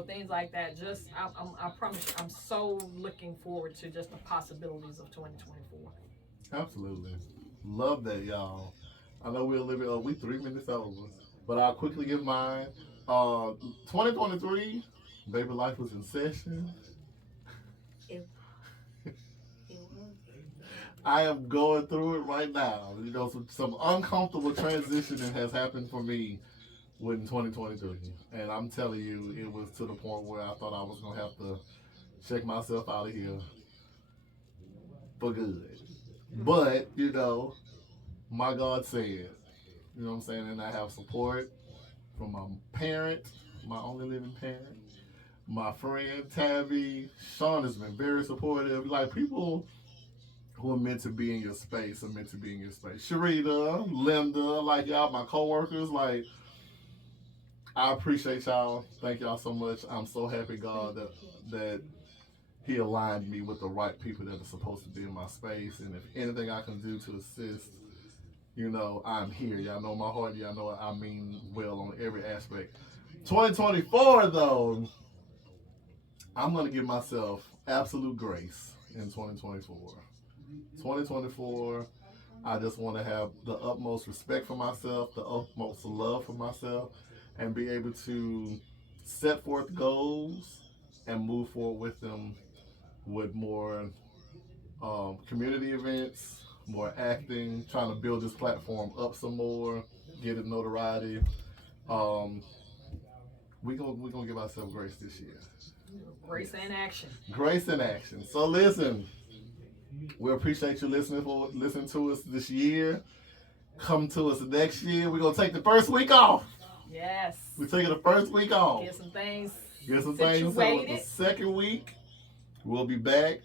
Things like that. Just, I promise you, I'm so looking forward to just the possibilities of 2024. Absolutely. Love that, y'all. I know we're living, we 3 minutes over, but I'll quickly give mine. 2023, baby life was in session. It was. I am going through it right now. Some uncomfortable transitioning has happened for me in 2023. And I'm telling you, it was to the point where I thought I was going to have to check myself out of here for good. But, my God said, you know what I'm saying? And I have support from my parent, my only living parent, my friend Tabby. Shawn has been very supportive. Like, people who are meant to be in your space are meant to be in your space. Sherita, Linda, like y'all, my coworkers, like, I appreciate y'all. Thank y'all so much. I'm so happy, God, that He aligned me with the right people that are supposed to be in my space. And if anything I can do to assist, I'm here. Y'all know my heart. Y'all know I mean well on every aspect. 2024, though, I'm going to give myself absolute grace in 2024. 2024, I just want to have the utmost respect for myself, the utmost love for myself, and be able to set forth goals and move forward with them with more community events, more acting, trying to build this platform up some more, get it notoriety. Um, we gonna give ourselves grace this year. Grace and action. Grace in action. So listen, we appreciate you listening to us this year. Come to us next year. We're gonna take the first week off. Yes. We're taking the first week off. Get some things. Get some things. So situated. the second week, we'll be back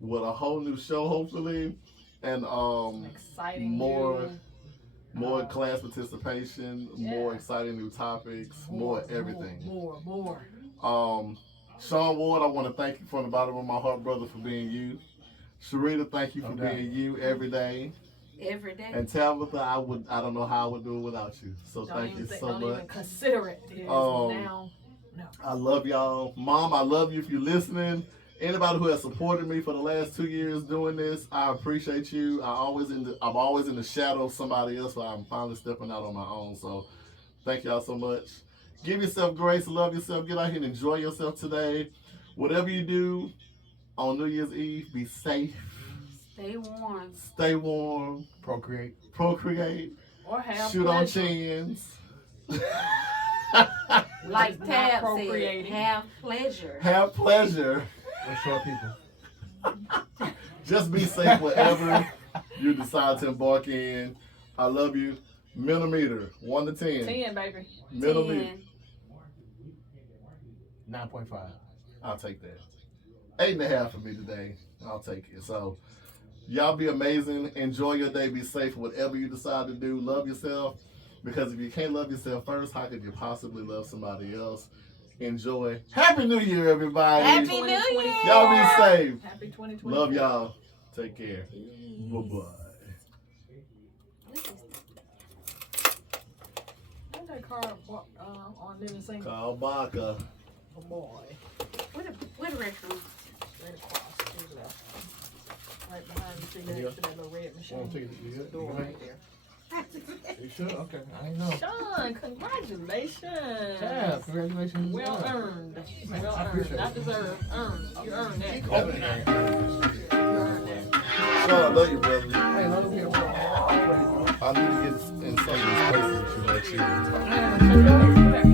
with a whole new show, hopefully, and Exciting more new, class participation, yeah. more exciting new topics, more everything. More. Shawn Ward, I want to thank you from the bottom of my heart, brother, for being you. Sherita, thank you for being you every day. Every day. And Tabitha, I don't know how I would do it without you. So thank you so don't much. even consider it. It is now. No. I love y'all. Mom, I love you if you're listening. Anybody who has supported me for the last 2 years doing this, I appreciate you. I'm always in the shadow of somebody else, but I'm finally stepping out on my own. So thank y'all so much. Give yourself grace, love yourself, get out here and enjoy yourself today. Whatever you do on New Year's Eve, be safe. Stay warm. Stay warm. Procreate. Or have Shoot pleasure. on chins. Like Not Tab said, procreating. have pleasure. Have pleasure. We're short people. Just be safe whatever you decide to embark in. I love you. Millimeter, 1 to 10. 10, baby. Millimeter. 9.5. I'll take that. 8.5 for me today. I'll take it. So, y'all be amazing. Enjoy your day. Be safe. Whatever you decide to do, love yourself. Because if you can't love yourself first, how could you possibly love somebody else? Enjoy. Happy New Year, everybody. Happy New 2024. Year. Y'all be safe. Happy 2020. Love y'all. Take care. Peace. Bye-bye. What's that card on Living Single? Call Baka. Oh boy. Where the restroom? Right across to the left. Right behind you. See that, Yeah. that little red machine? Want to take it? You good? Door You right there. You sure? Okay. I ain't know. Shawn, congratulations. Yeah, congratulations. Well earned. Well I earned. appreciate Not it. deserved. Earned. You earned that. You Open it. earned that. Shawn, I love you, brother. Hey, let him hear me. I need to get in some of these places that you let you. Check it out.